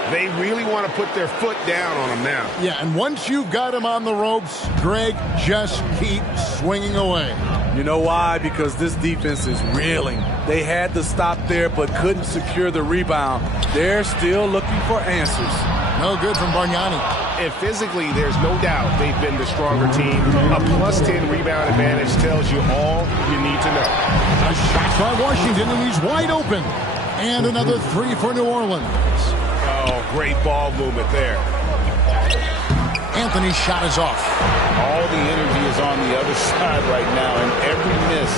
they really want to put their foot down on them now. Yeah, and once you've got him on the ropes, Greg, just keep swinging away. You know why? Because this defense is reeling. They had to stop there but couldn't secure the rebound. They're still looking for answers. No good from Bargnani. And physically, there's no doubt they've been the stronger team. A +10 rebound advantage tells you all you need to know. A shot by Washington, and he's wide open. And another 3 for New Orleans. Oh, great ball movement there. Anthony's shot is off. All the energy is on the other side right now, and every miss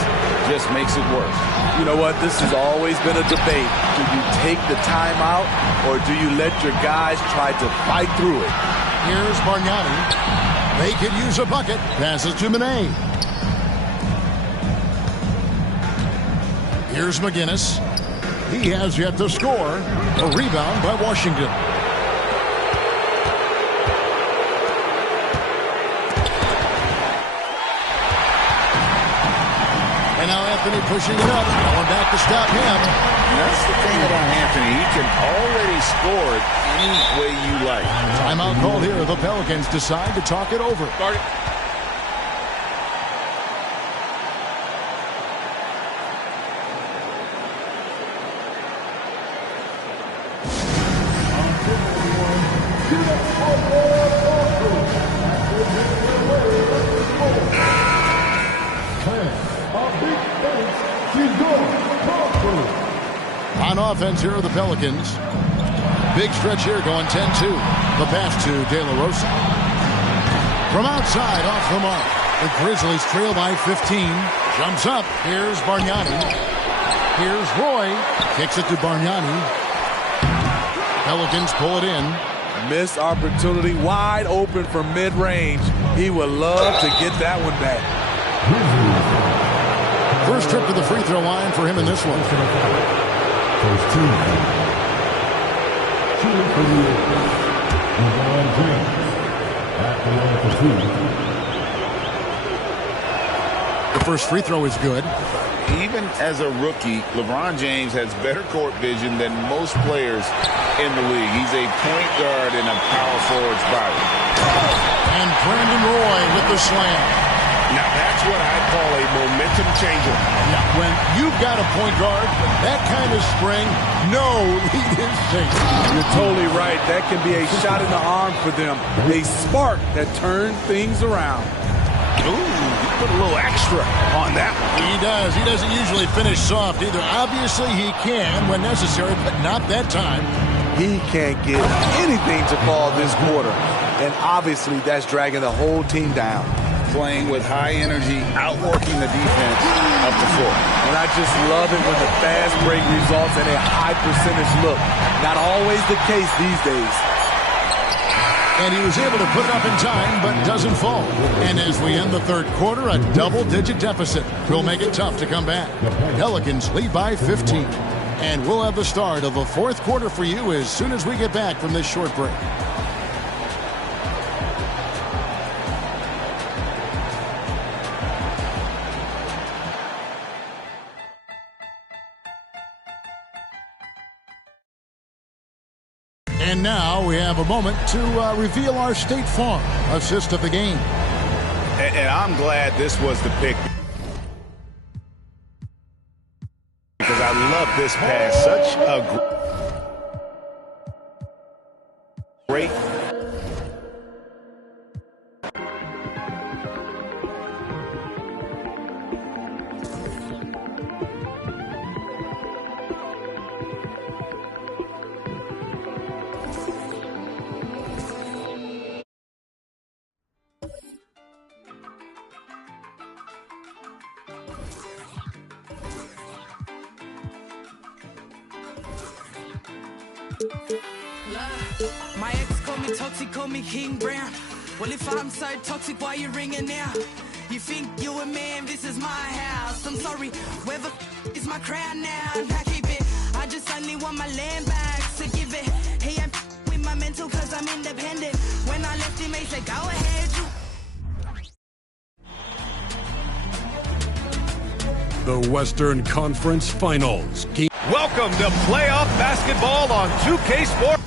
just makes it worse. You know what? This has always been a debate. Do you take the timeout, or do you let your guys try to fight through it? Here's Bargnani. They could use a bucket. Passes to Manet. Here's McGinnis. He has yet to score. A rebound by Washington. And now Anthony pushing it up. Going back to stop him. And that's the thing about Anthony. He can already score it any way you like. Timeout called here. The Pelicans decide to talk it over. On offense, here are the Pelicans. Big stretch here, going 10-2. The pass to De La Rosa. From outside, off the mark. The Grizzlies trail by 15. Jumps up. Here's Bargnani. Here's Roy. Kicks it to Bargnani. Pelicans pull it in. Missed opportunity, wide open from mid-range. He would love to get that one back. First trip to the free throw line for him in this one. First team. Shooting for the LeBron James. At the line for 2. The first free throw is good. Even as a rookie, LeBron James has better court vision than most players in the league. He's a point guard in a power forward's body. And Brandon Roy with the slam. Now that's what I call a momentum changer. Now, when you've got a point guard, that kind of spring, no lead is safe. You're totally right. That can be a shot in the arm for them. A spark that turns things around. Ooh, he put a little extra on that one. He does. He doesn't usually finish soft either. Obviously, he can when necessary, but not that time. He can't get anything to fall this quarter. And obviously, that's dragging the whole team down. Playing with high energy, outworking the defense up the floor. And I just love it when the fast break results in a high percentage look. Not always the case these days. And he was able to put it up in time, but doesn't fall. And as we end the third quarter, a double-digit deficit will make it tough to come back. Pelicans lead by 15. And we'll have the start of the fourth quarter for you as soon as we get back from this short break. And now we have a moment to reveal our State Farm assist of the game. And I'm glad this was the pick. Because I love this pass. Such a great. My ex called me toxic, called me King Brown. Well, if I'm so toxic, why you ringing now? You think you a man, this is my house. I'm sorry, where the is my crown now? I keep it, I just only want my land back. So give it, he ain't with my mental cause I'm independent. When I left him, he said, go ahead, you. The Western Conference Finals. Welcome to playoff basketball on 2K Sports.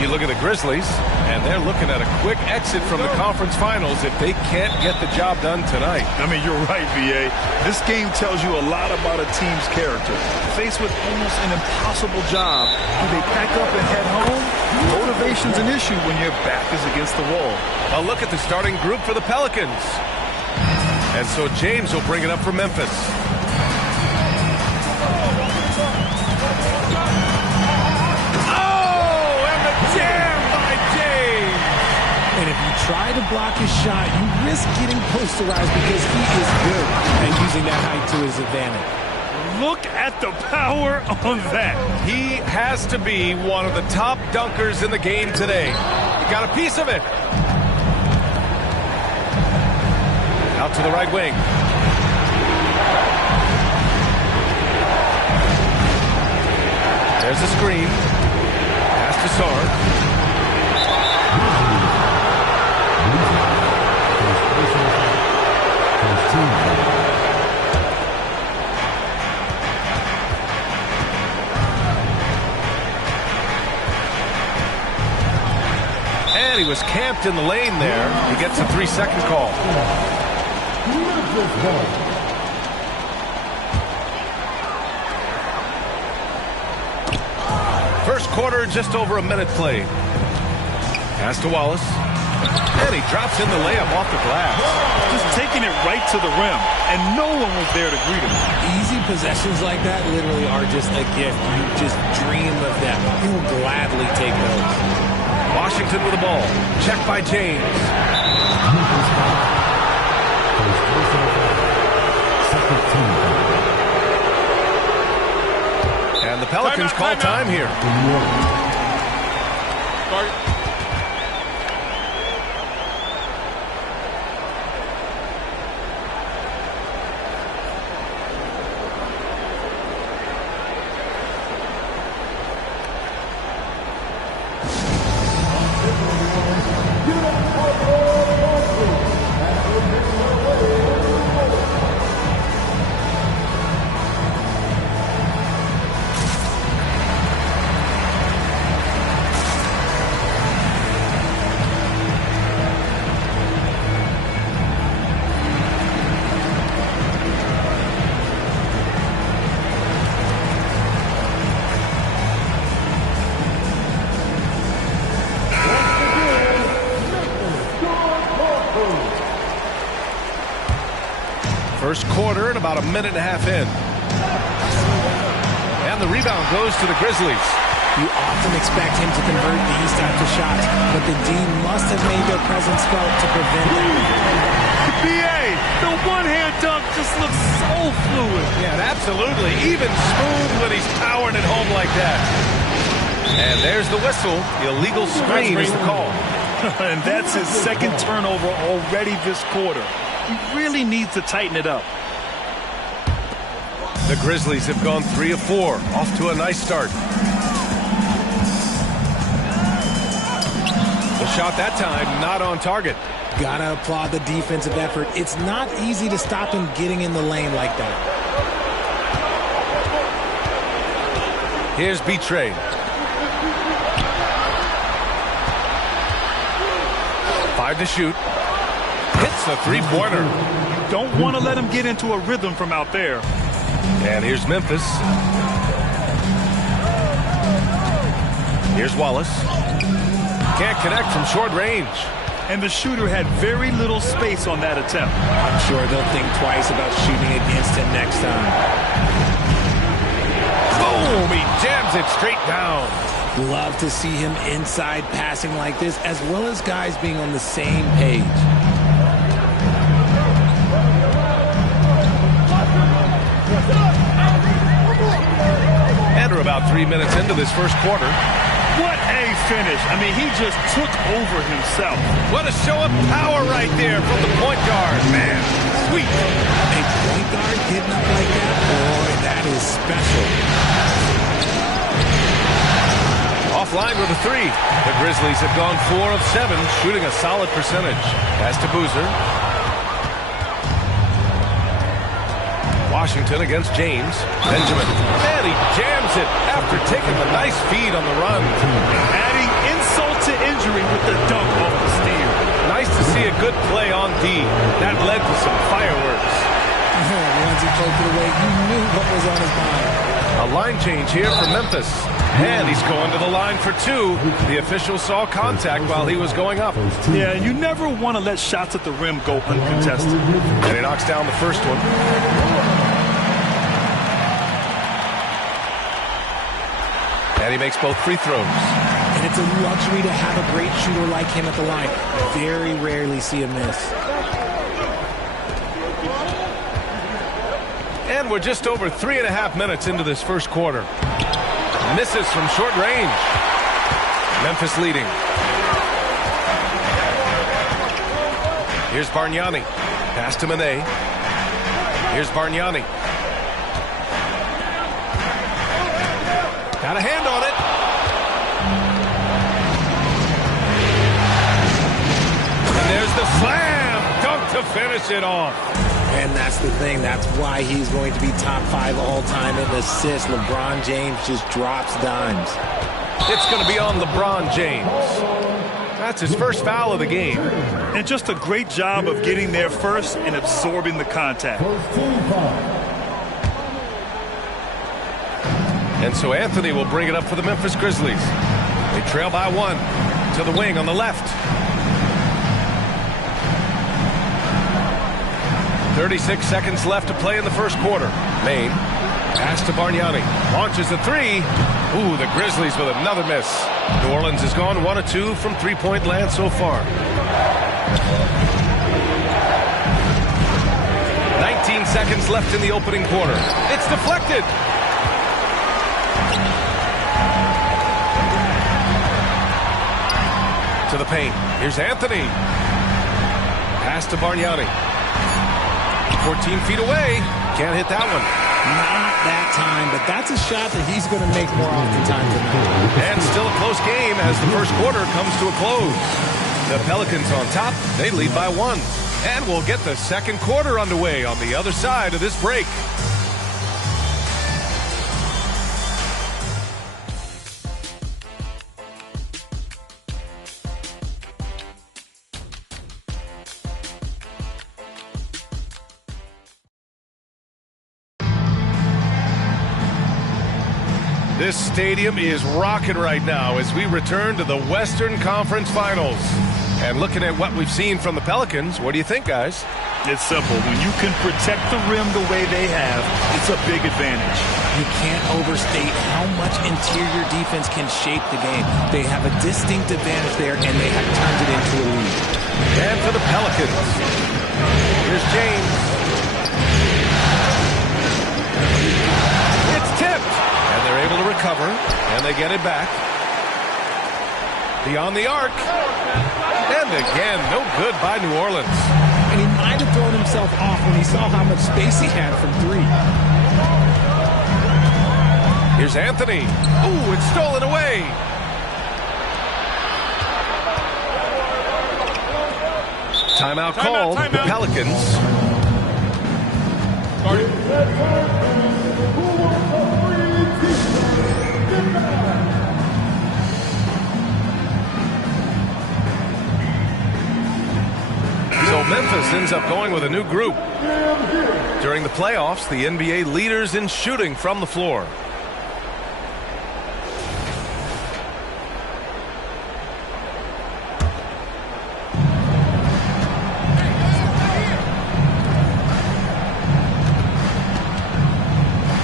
You look at the Grizzlies, and they're looking at a quick exit from the conference finals if they can't get the job done tonight. I mean, you're right, VA. This game tells you a lot about a team's character. Faced with almost an impossible job, do they pack up and head home? Motivation's an issue when your back is against the wall. A look at the starting group for the Pelicans. And so James will bring it up for Memphis. And if you try to block his shot, you risk getting posterized because he is good at using that height to his advantage. Look at the power on that. He has to be one of the top dunkers in the game today. He got a piece of it. Out to the right wing. There's a screen. Pass to Sarr. And he was camped in the lane there. He gets a 3-second call. First quarter, just over a minute played. Pass to Wallace. And he drops in the layup off the glass. Just taking it right to the rim, and no one was there to greet him. Easy possessions like that literally are just a gift. You just dream of them. You will gladly take those. Washington with the ball. Checked by James. And the Pelicans call time here. First quarter and about a minute and a half in. And the rebound goes to the Grizzlies. You often expect him to convert these types of shots, but the D must have made their presence felt to prevent that. BA, the one-hand dunk just looks so fluid. Yeah, absolutely. Even smooth when he's powering it home like that. And there's the whistle. Illegal screen is the call. And that's his second turnover already this quarter. He really needs to tighten it up. The Grizzlies have gone 3 of 4. Off to a nice start. The shot that time not on target. Gotta applaud the defensive effort. It's not easy to stop him getting in the lane like that. Here's Betrey. Five to shoot. Hits a three-pointer. You don't want to let him get into a rhythm from out there. And here's Memphis. Here's Wallace. Can't connect from short range. And the shooter had very little space on that attempt. I'm sure they'll think twice about shooting against him next time. Boom! He jams it straight down. Love to see him inside passing like this, as well as guys being on the same page. about 3 minutes into this first quarter. What a finish. I mean, he just took over himself. What a show of power right there from the point guard. Man, sweet. A point guard getting up like that, boy, that is special. Offline with a three. The Grizzlies have gone 4 of 7, shooting a solid percentage. Pass to Boozer. Washington against James. Benjamin. And he jams it after taking a nice feed on the run. Adding insult to injury with the dunk off the steal. Nice to see a good play on D. That led to some fireworks. Once he poked it away, you knew what was on his mind. A line change here for Memphis. And he's going to the line for 2. The official saw contact while he was going up. Yeah, you never want to let shots at the rim go uncontested. And he knocks down the first one. And he makes both free throws. And it's a luxury to have a great shooter like him at the line. Very rarely see him miss. And we're just over 3.5 minutes into this first quarter. Misses from short range. Memphis leading. Here's Bargnani. Pass to Manet. Here's Bargnani. Got a hand on it. And there's the slam. Dunk to finish it off. And that's the thing. That's why he's going to be top 5 all-time in assists. LeBron James just drops dimes. It's going to be on LeBron James. That's his first foul of the game. And just a great job of getting there first and absorbing the contact. And so Anthony will bring it up for the Memphis Grizzlies. They trail by 1 to the wing on the left. 36 seconds left to play in the first quarter. Maine. Pass to Bargnani. Launches a 3. Ooh, the Grizzlies with another miss. New Orleans has gone 1 of 2 from three-point land so far. 19 seconds left in the opening quarter. It's deflected. To the paint. Here's Anthony. Pass to Bargnani. 14 feet away. Can't hit that one. Not that time, but that's a shot that he's going to make more oftentimes than not. And still a close game as the first quarter comes to a close. The Pelicans on top. They lead by 1. And we'll get the second quarter underway on the other side of this break. This stadium is rocking right now as we return to the Western Conference Finals. And looking at what we've seen from the Pelicans, what do you think, guys? It's simple. When you can protect the rim the way they have, it's a big advantage. You can't overstate how much interior defense can shape the game. They have a distinct advantage there, and they have turned it into a lead. And for the Pelicans, here's James. It's tipped. And they're able to recover, and they get it back. Beyond the arc. And again, no good by New Orleans. And he might have thrown himself off when he saw how much space he had from 3. Here's Anthony. Ooh, it's stolen away. Timeout called. The Pelicans. So Memphis ends up going with a new group. During the playoffs, the NBA leaders in shooting from the floor.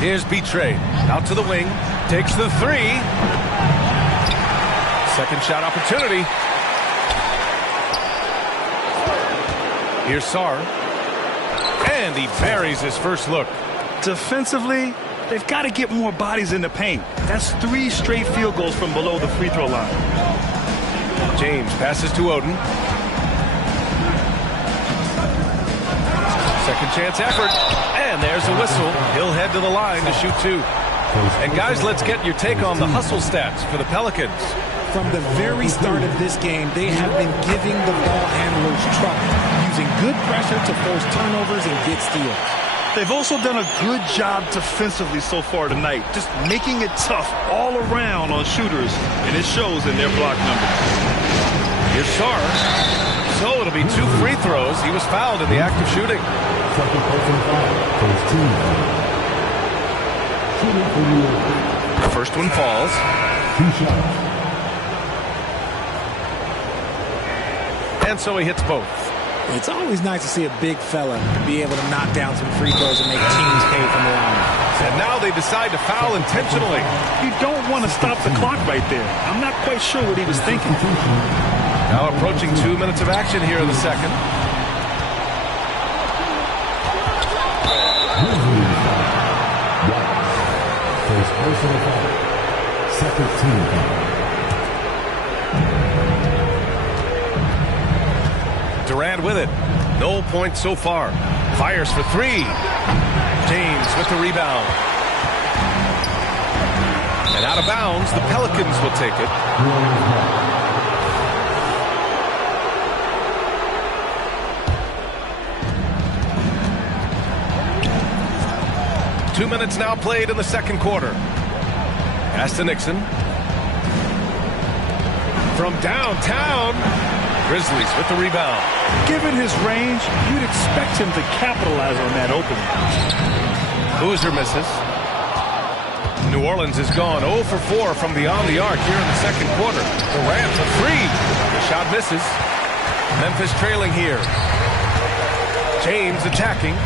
Here's Betrayed. Out to the wing. Takes the 3. Second shot opportunity. Here's Sarr. And he buries his first look. Defensively, They've got to get more bodies in the paint. That's 3 straight field goals from below the free throw line. James passes to Oden. Second chance effort. And there's a whistle. He'll head to the line to shoot 2. And guys, let's get your take on the hustle stats for the Pelicans. From the very start of this game, they have been giving the ball handlers trouble, using good pressure to force turnovers and get steals. They've also done a good job defensively so far tonight, just making it tough all around on shooters, and it shows in their block numbers. Here's Sarr. So it'll be 2 free throws. He was fouled in the act of shooting. Second personal foul. First team foul. Shooting for New Orleans. The first one falls. 2 shots. And so he hits both. It's always nice to see a big fella be able to knock down some free throws and make teams pay from the line. And now they decide to foul intentionally. You don't want to stop the clock right there. I'm not quite sure what he was thinking. Now approaching 2 minutes of action here in the second. First personal foul. Second team foul. Durant with it. No points so far. Fires for 3. James with the rebound. And out of bounds, the Pelicans will take it. 2 minutes now played in the second quarter. Pass to Nixon. From downtown, Grizzlies with the rebound. Given his range, you'd expect him to capitalize on that opening. Boozer misses. New Orleans has gone 0 for 4 from beyond the arc here in the second quarter. Durant for 3. The shot misses. Memphis trailing here. James attacking.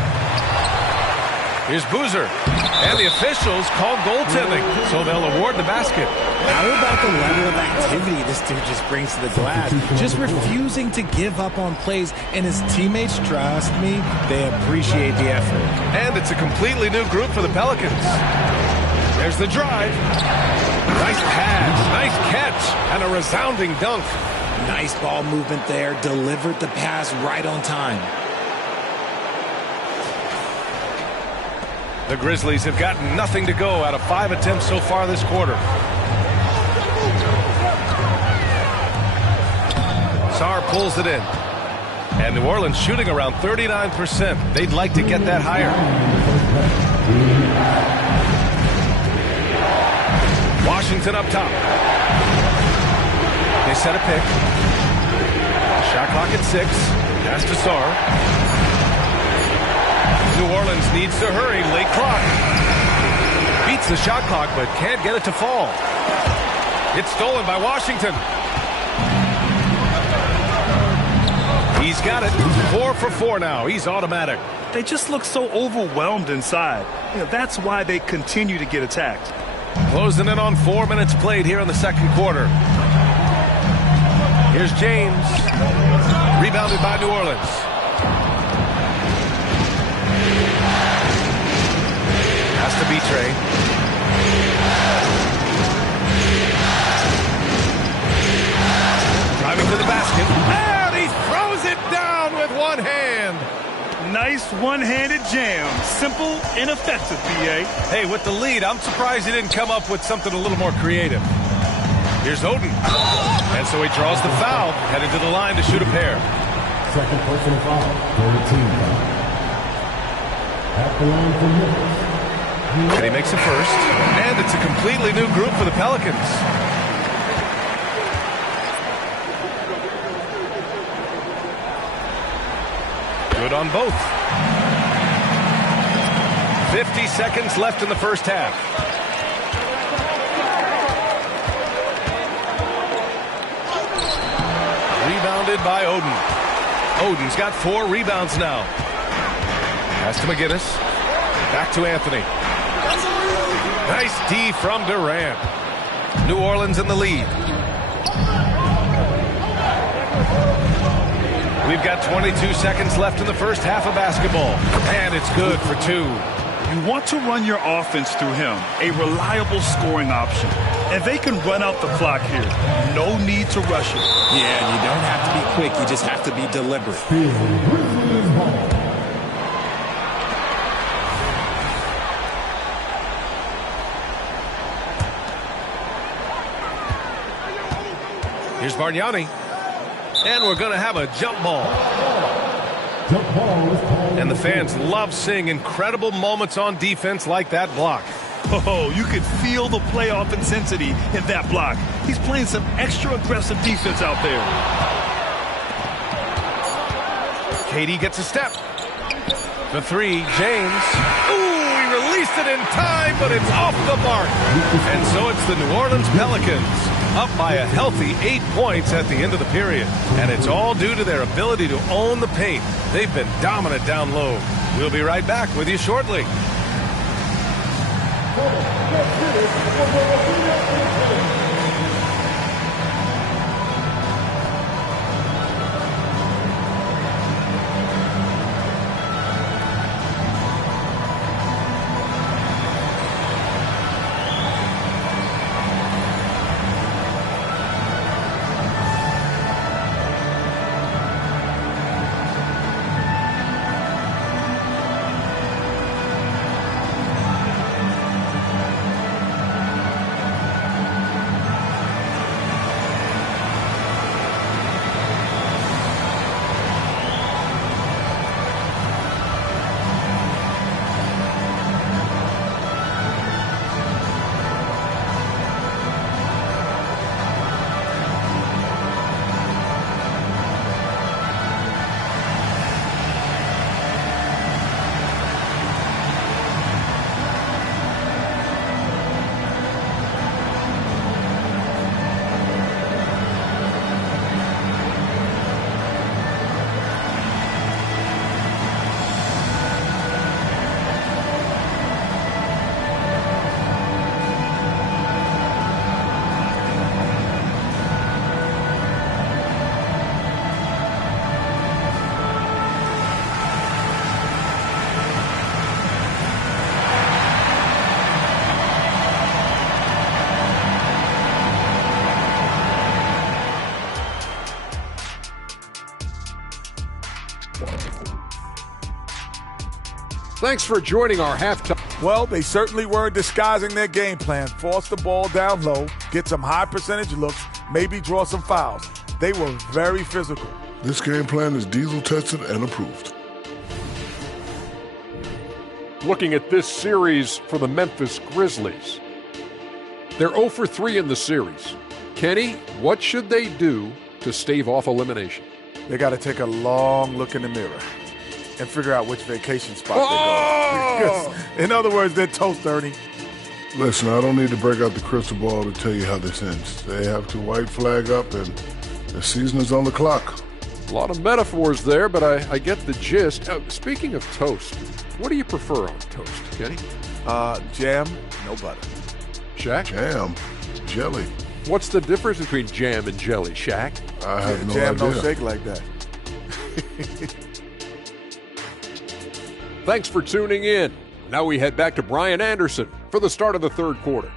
Here's Boozer. And the officials call goaltending, so they'll award the basket. How about the level of activity this dude just brings to the glass? Just refusing to give up on plays, and his teammates, trust me, they appreciate the effort. And it's a completely new group for the Pelicans. There's the drive. Nice pass, nice catch, and a resounding dunk. Nice ball movement there, delivered the pass right on time. The Grizzlies have gotten nothing to go out of 5 attempts so far this quarter. Sarr pulls it in. And New Orleans shooting around 39%. They'd like to get that higher. Washington up top. They set a pick. Shot clock at 6. Pass to Sarr. New Orleans needs to hurry. Late clock. Beats the shot clock, but can't get it to fall. It's stolen by Washington. He's got it. 4 for 4 now. He's automatic. They just look so overwhelmed inside. That's why they continue to get attacked. Closing in on 4 minutes played here in the second quarter. Here's James. Rebounded by New Orleans. Has to be Trey. Driving to the basket. And he throws it down with one hand. Nice one-handed jam. Simple and effective, B.A. Hey, with the lead, I'm surprised he didn't come up with something a little more creative. Here's Oden. And so he draws the foul, headed to the line to shoot a pair. Second personal foul. Third team foul. At the line for Memphis. And he makes it first. And it's a completely new group for the Pelicans. Good on both. 50 seconds left in the first half. Rebounded by Oden. Oden's got 4 rebounds now. Pass to McGinnis. Back to Anthony. Nice D from Durant. New Orleans in the lead. We've got 22 seconds left in the first half of basketball. And it's good for 2. You want to run your offense through him, a reliable scoring option. And they can run out the clock here. No need to rush it. Yeah, you don't have to be quick. You just have to be deliberate. Here's Bargnani. And we're going to have a jump ball. And the fans love seeing incredible moments on defense like that block. Oh, you could feel the playoff intensity in that block. He's playing some extra aggressive defense out there. KD gets a step. The three, James. Ooh, he released it in time, but it's off the mark. And so it's the New Orleans Pelicans up by a healthy 8 points at the end of the period. And it's all due to their ability to own the paint. They've been dominant down low. We'll be right back with you shortly. Thanks for joining our halftime. Well, they certainly weren't disguising their game plan. Force the ball down low, get some high percentage looks, maybe draw some fouls. They were very physical. This game plan is diesel tested and approved. Looking at this series for the Memphis Grizzlies. They're 0 for 3 in the series. Kenny, what should they do to stave off elimination? They got to take a long look in the mirror and figure out which vacation spot they're going. In other words, they're toast, Ernie. Listen, I don't need to break out the crystal ball to tell you how this ends. They have to white flag up, and the season is on the clock. A lot of metaphors there, but I get the gist. Speaking of toast, what do you prefer on toast, Kenny? Jam, no butter. Shaq? Jam, jelly. What's the difference between jam and jelly, Shaq? I have no jam idea. don't shake like that. Thanks for tuning in. Now we head back to Brian Anderson for the start of the third quarter.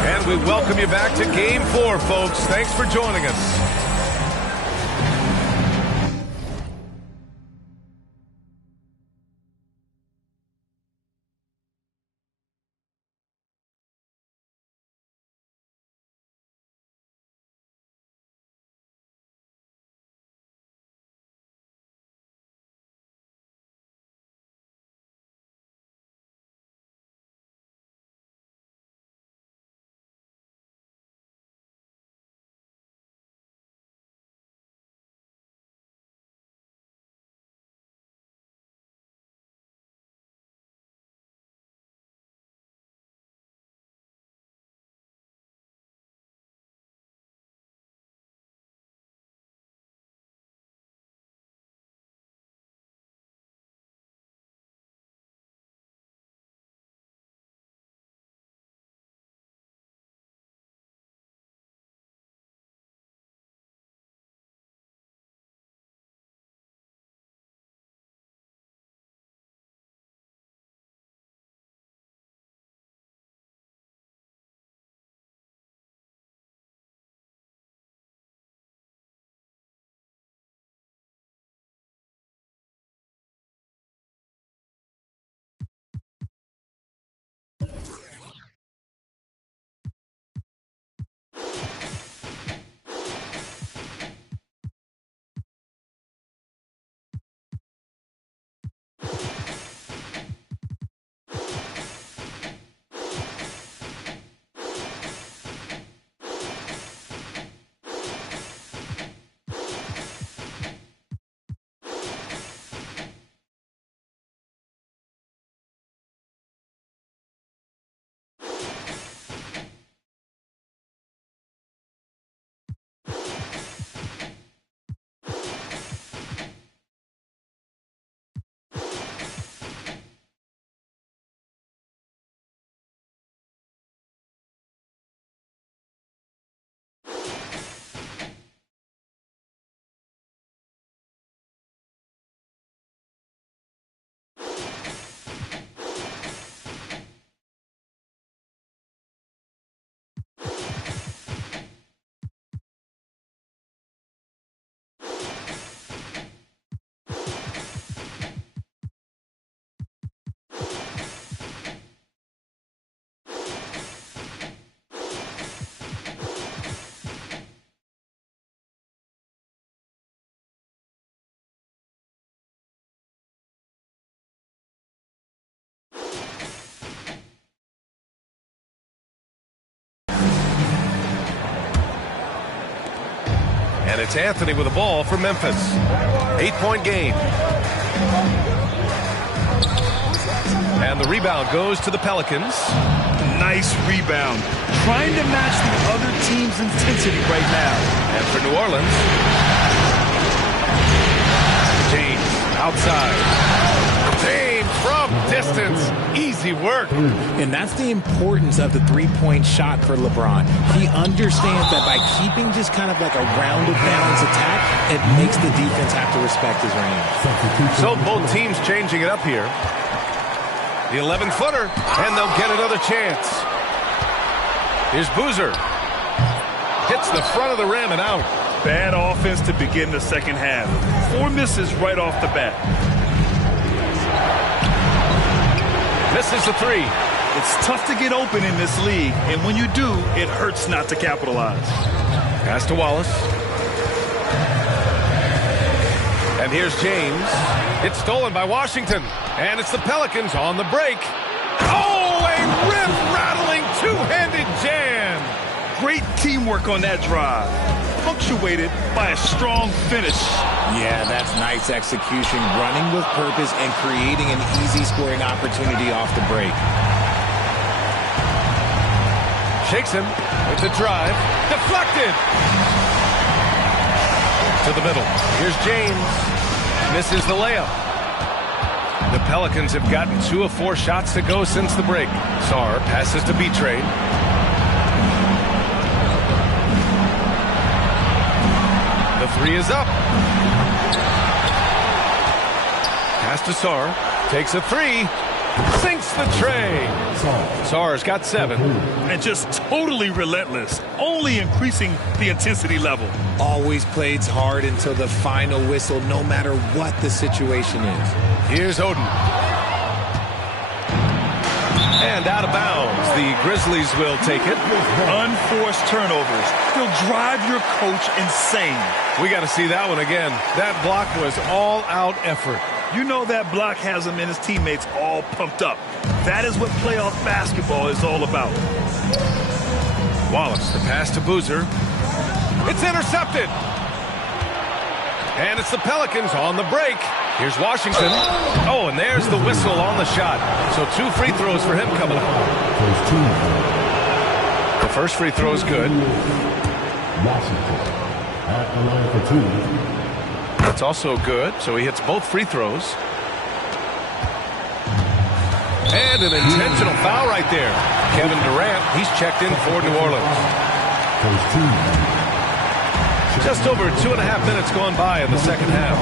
And we welcome you back to Game 4, folks. Thanks for joining us. And it's Anthony with the ball for Memphis. 8-point game. And the rebound goes to the Pelicans. Nice rebound. Trying to match the other team's intensity right now. And for New Orleans, James outside. James from distance. Easy work. And that's the importance of the three-point shot for LeBron. He understands that by keeping just kind of like a rounded, balanced attack, it makes the defense have to respect his range. So both teams changing it up here. The 11-footer, and they'll get another chance. Here's Boozer. Hits the front of the rim and out. Bad offense to begin the second half. 4 misses right off the bat. Misses the 3. It's tough to get open in this league, and when you do, it hurts not to capitalize. Pass to Wallace. And here's James. It's stolen by Washington. And it's the Pelicans on the break. Oh, a rim-rattling two-handed jam. Great teamwork on that drive. Punctuated by a strong finish. Yeah, that's nice execution. Running with purpose and creating an easy scoring opportunity off the break. Shakes him with the drive. Deflected. To the middle. Here's James. Misses the layup. The Pelicans have gotten 2 of 4 shots to go since the break. Sarr passes to B-Trade. The 3 is up. Pass to Sarr. Takes a 3. Sinks the tray. Sarr's got 7. And just totally relentless. Only increasing the intensity level. Always plays hard until the final whistle, no matter what the situation is. Here's Oden. And out of bounds. The Grizzlies will take it. Unforced turnovers. He'll drive your coach insane. We got to see that one again. That block was all-out effort. You know that block has him and his teammates all pumped up. That is what playoff basketball is all about. Wallace, the pass to Boozer. It's intercepted. And it's the Pelicans on the break. Here's Washington. Oh, and there's the whistle on the shot. So 2 free throws for him coming up. The first free throw is good. Washington at the line for 2. That's also good, so he hits both free throws. And an intentional foul right there. Kevin Durant, he's checked in for New Orleans. Just over 2.5 minutes gone by in the second half.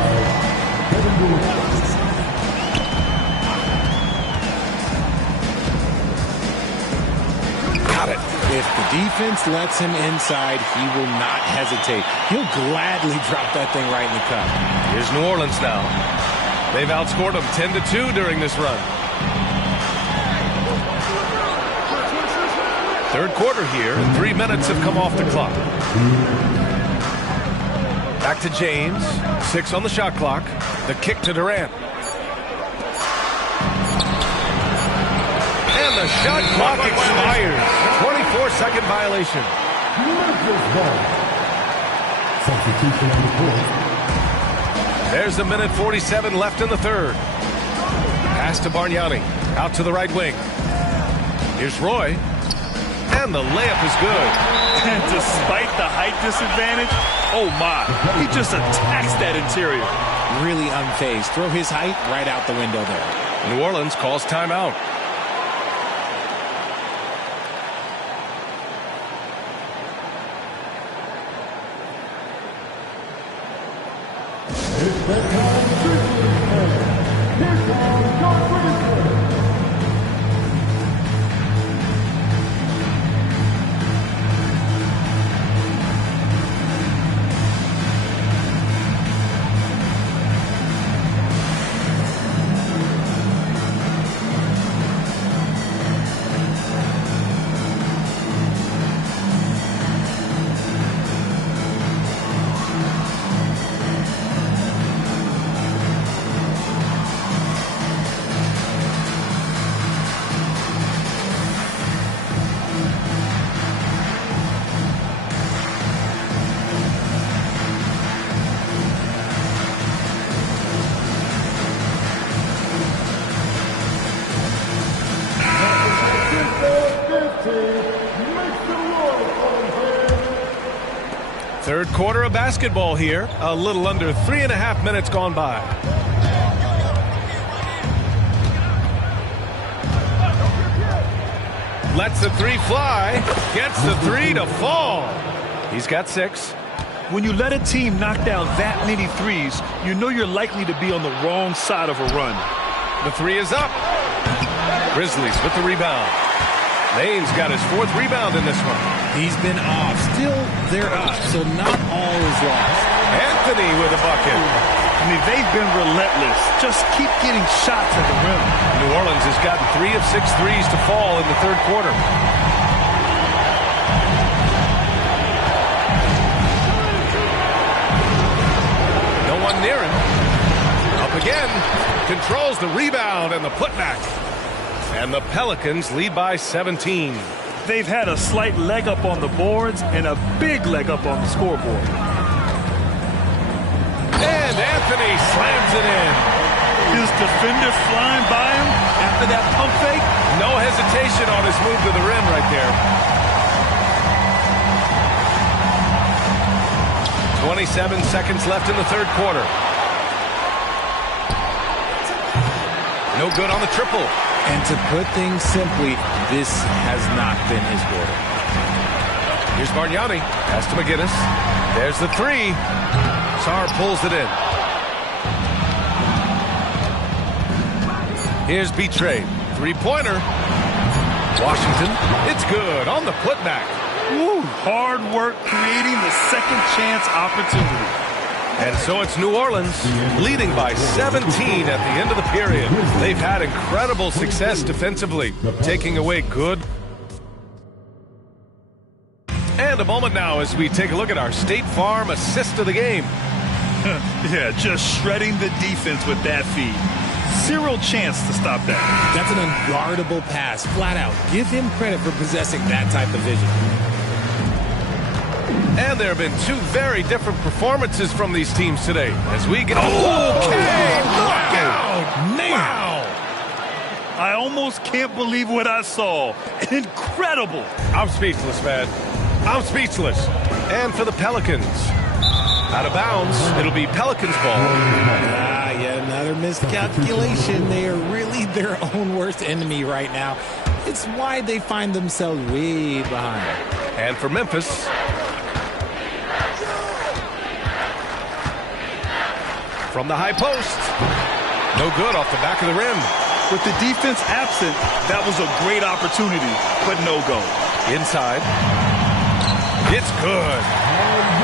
Got it. If the defense lets him inside, he will not hesitate. He'll gladly drop that thing right in the cup. Here's New Orleans now. They've outscored them 10-2 during this run. Third quarter here, and 3 minutes have come off the clock. Back to James. 6 on the shot clock. The kick to Durant. And the shot clock expires. 24-second violation. Substitution on the court. There's 1:47 left in the third. Pass to Bargnani. Out to the right wing. Here's Roy. And the layup is good. And despite the height disadvantage, oh my, he just attacks that interior. Really unfazed. Throw his height right out the window there. New Orleans calls timeout. quarter of basketball here. A little under 3.5 minutes gone by. Lets the three fly. Gets the three to fall. He's got 6. When you let a team knock down that many threes, you know you're likely to be on the wrong side of a run. The three is up. Grizzlies with the rebound. Lane's got his 4th rebound in this one. He's been off. Still, they're up, so not all is lost. Anthony with a bucket. I mean, they've been relentless. Just keep getting shots at the rim. New Orleans has gotten 3 of 6 threes to fall in the 3rd quarter. No one near him. Up again. Controls the rebound and the putback. And the Pelicans lead by 17. They've had a slight leg up on the boards and a big leg up on the scoreboard. And Anthony slams it in. His defender flying by him after that pump fake. No hesitation on his move to the rim right there. 27 seconds left in the 3rd quarter. No good on the triple. And to put things simply, this has not been his quarter. Here's Bargnani. Pass to McGinnis. There's the 3. Sarr pulls it in. Here's Betrayed. 3-pointer. Washington. It's good on the putback. Woo, hard work creating the second chance opportunity. And so it's New Orleans leading by 17 at the end of the period. They've had incredible success defensively, taking away good. And a moment now as we take a look at our State Farm assist of the game. Yeah, just shredding the defense with that feed. Zero chance to stop that. That's an unguardable pass, flat out. Give him credit for possessing that type of vision. And there have been 2 very different performances from these teams today. As we get... Okay! Knockout! Man! Wow! I almost can't believe what I saw. Incredible! I'm speechless, man. I'm speechless. And for the Pelicans. Out of bounds. It'll be Pelicans ball. Yet another miscalculation. They are really their own worst enemy right now. It's why they find themselves way behind. And for Memphis... from the high post. No good off the back of the rim. With the defense absent, that was a great opportunity, but no go. Inside. It's good.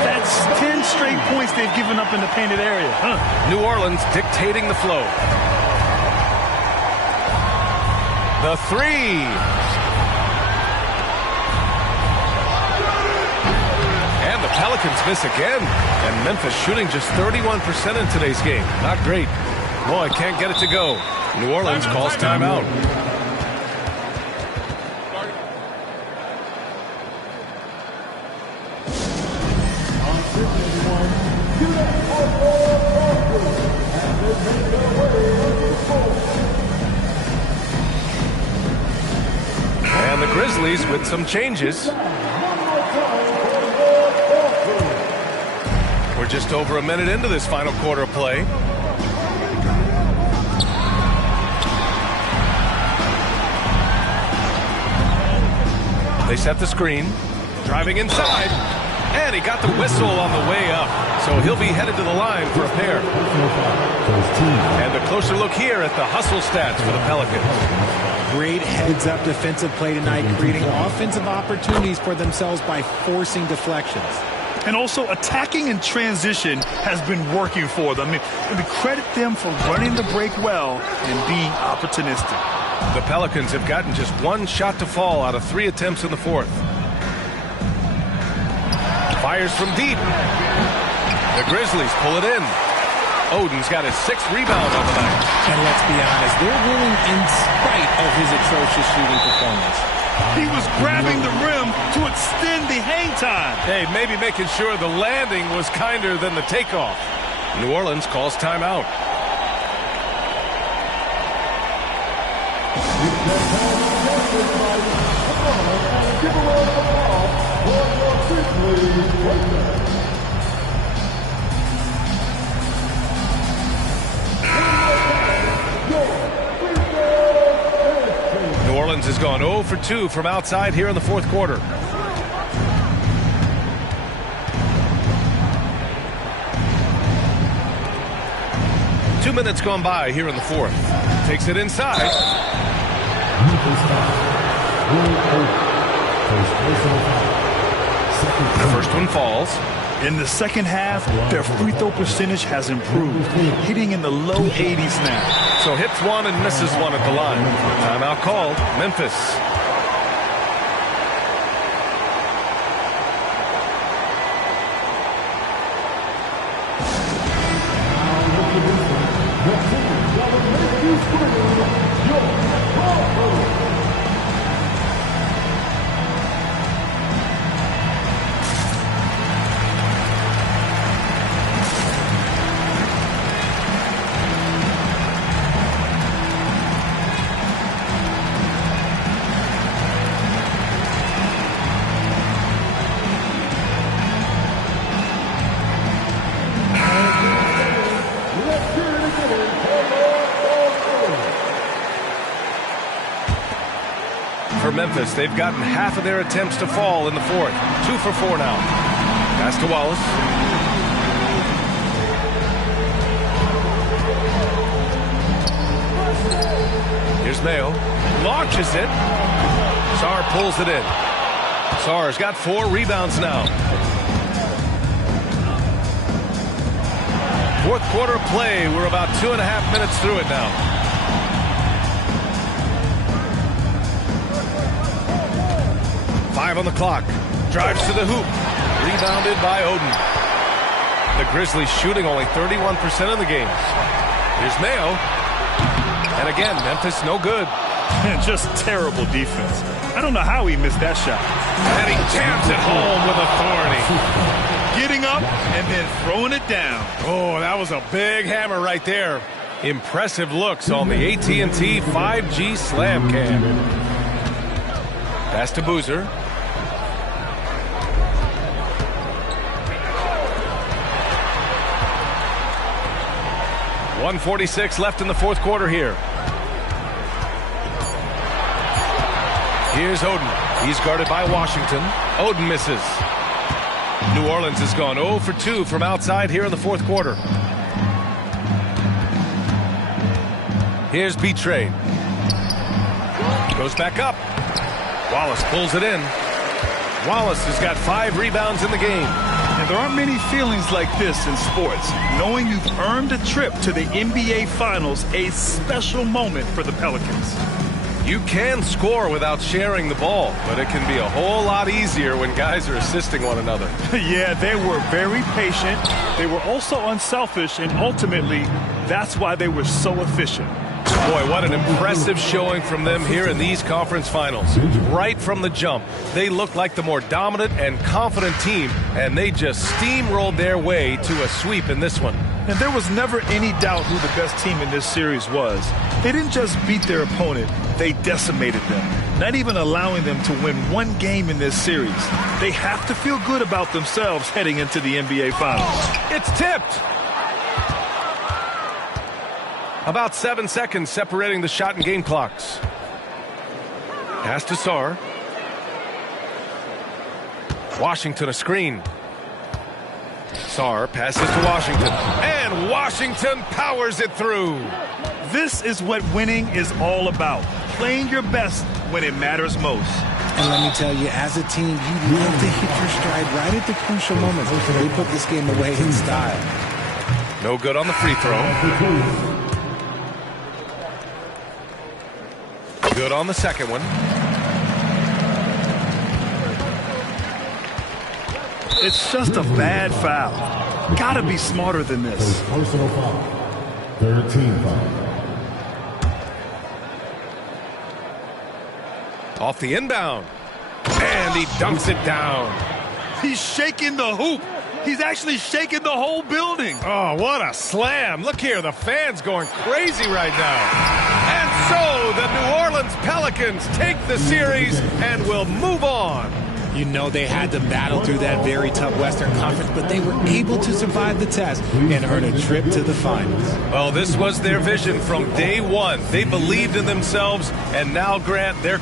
That's 10 straight points they've given up in the painted area. New Orleans dictating the flow. The 3. And the Pelicans miss again. And Memphis shooting just 31% in today's game. Not great. Boy, can't get it to go. New Orleans calls timeout. And the Grizzlies with some changes. We're just over a minute into this final quarter of play. They set the screen, driving inside, and he got the whistle on the way up. So he'll be headed to the line for a pair. And a closer look here at the hustle stats for the Pelicans. Great heads-up defensive play tonight, creating offensive opportunities for themselves by forcing deflections. And also attacking in transition has been working for them. I mean, credit them for running the break well and being opportunistic. The Pelicans have gotten just 1 shot to fall out of 3 attempts in the 4th. Fires from deep. The Grizzlies pull it in. Oden's got his 6th rebound on the night. And let's be honest, they're winning in spite of his atrocious shooting performance. He was grabbing the rim to extend the hang time. Hey, maybe making sure the landing was kinder than the takeoff. New Orleans calls timeout. gone 0 for 2 from outside here in the fourth quarter. Two minutes gone by here in the fourth. Takes it inside. The first one falls. In the second half, their free throw percentage has improved, hitting in the low 80s now. So hits one and misses one at the line. Timeout called. Memphis. Memphis, they've gotten half of their attempts to fall in the fourth. 2 for 4 now. Pass to Wallace. Here's Mayo. Launches it. Sarr pulls it in. Sarr's got 4 rebounds now. Fourth quarter play. We're about 2.5 minutes through it now. On the clock. Drives to the hoop. Rebounded by Oden. The Grizzlies shooting only 31% of the games. Here's Mayo. And again, Memphis no good. Just terrible defense. I don't know how he missed that shot. And he jams it home with authority. Getting up and then throwing it down. Oh, that was a big hammer right there. Impressive looks on the AT&T 5G Slam Cam. Pass to Boozer. 1:46 left in the fourth quarter here. Here's Oden. He's guarded by Washington. Oden misses. New Orleans has gone 0 for 2 from outside here in the fourth quarter. Here's Betrayed. Goes back up. Wallace pulls it in. Wallace has got 5 rebounds in the game. And there aren't many feelings like this in sports. Knowing you've earned a trip to the NBA Finals, a special moment for the Pelicans. You can score without sharing the ball, but it can be a whole lot easier when guys are assisting one another. Yeah, they were very patient. They were also unselfish, and ultimately, that's why they were so efficient. Boy, what an impressive showing from them here in these conference finals. Right from the jump, they looked like the more dominant and confident team, and they just steamrolled their way to a sweep in this one. And there was never any doubt who the best team in this series was. They didn't just beat their opponent, they decimated them, not even allowing them to win one game in this series. They have to feel good about themselves heading into the NBA Finals. It's tipped! About 7 seconds separating the shot and game clocks. Pass to Sarr. Washington a screen. Sarr passes to Washington. And Washington powers it through. This is what winning is all about. Playing your best when it matters most. And let me tell you, as a team, you love to hit your stride right at the crucial moments. They put this game away in style. No good on the free throw. Good on the second one. It's just a bad foul. Gotta be smarter than this. Personal foul. 13 foul. Off the inbound. And he dunks it down. He's shaking the hoop. He's actually shaking the whole building. Oh, what a slam. Look here, the fans going crazy right now. And so the New Orleans Pelicans take the series and will move on. You know they had to battle through that very tough Western Conference, but they were able to survive the test and earn a trip to the finals. Well, this was their vision from day one. They believed in themselves, and now, Grant, they're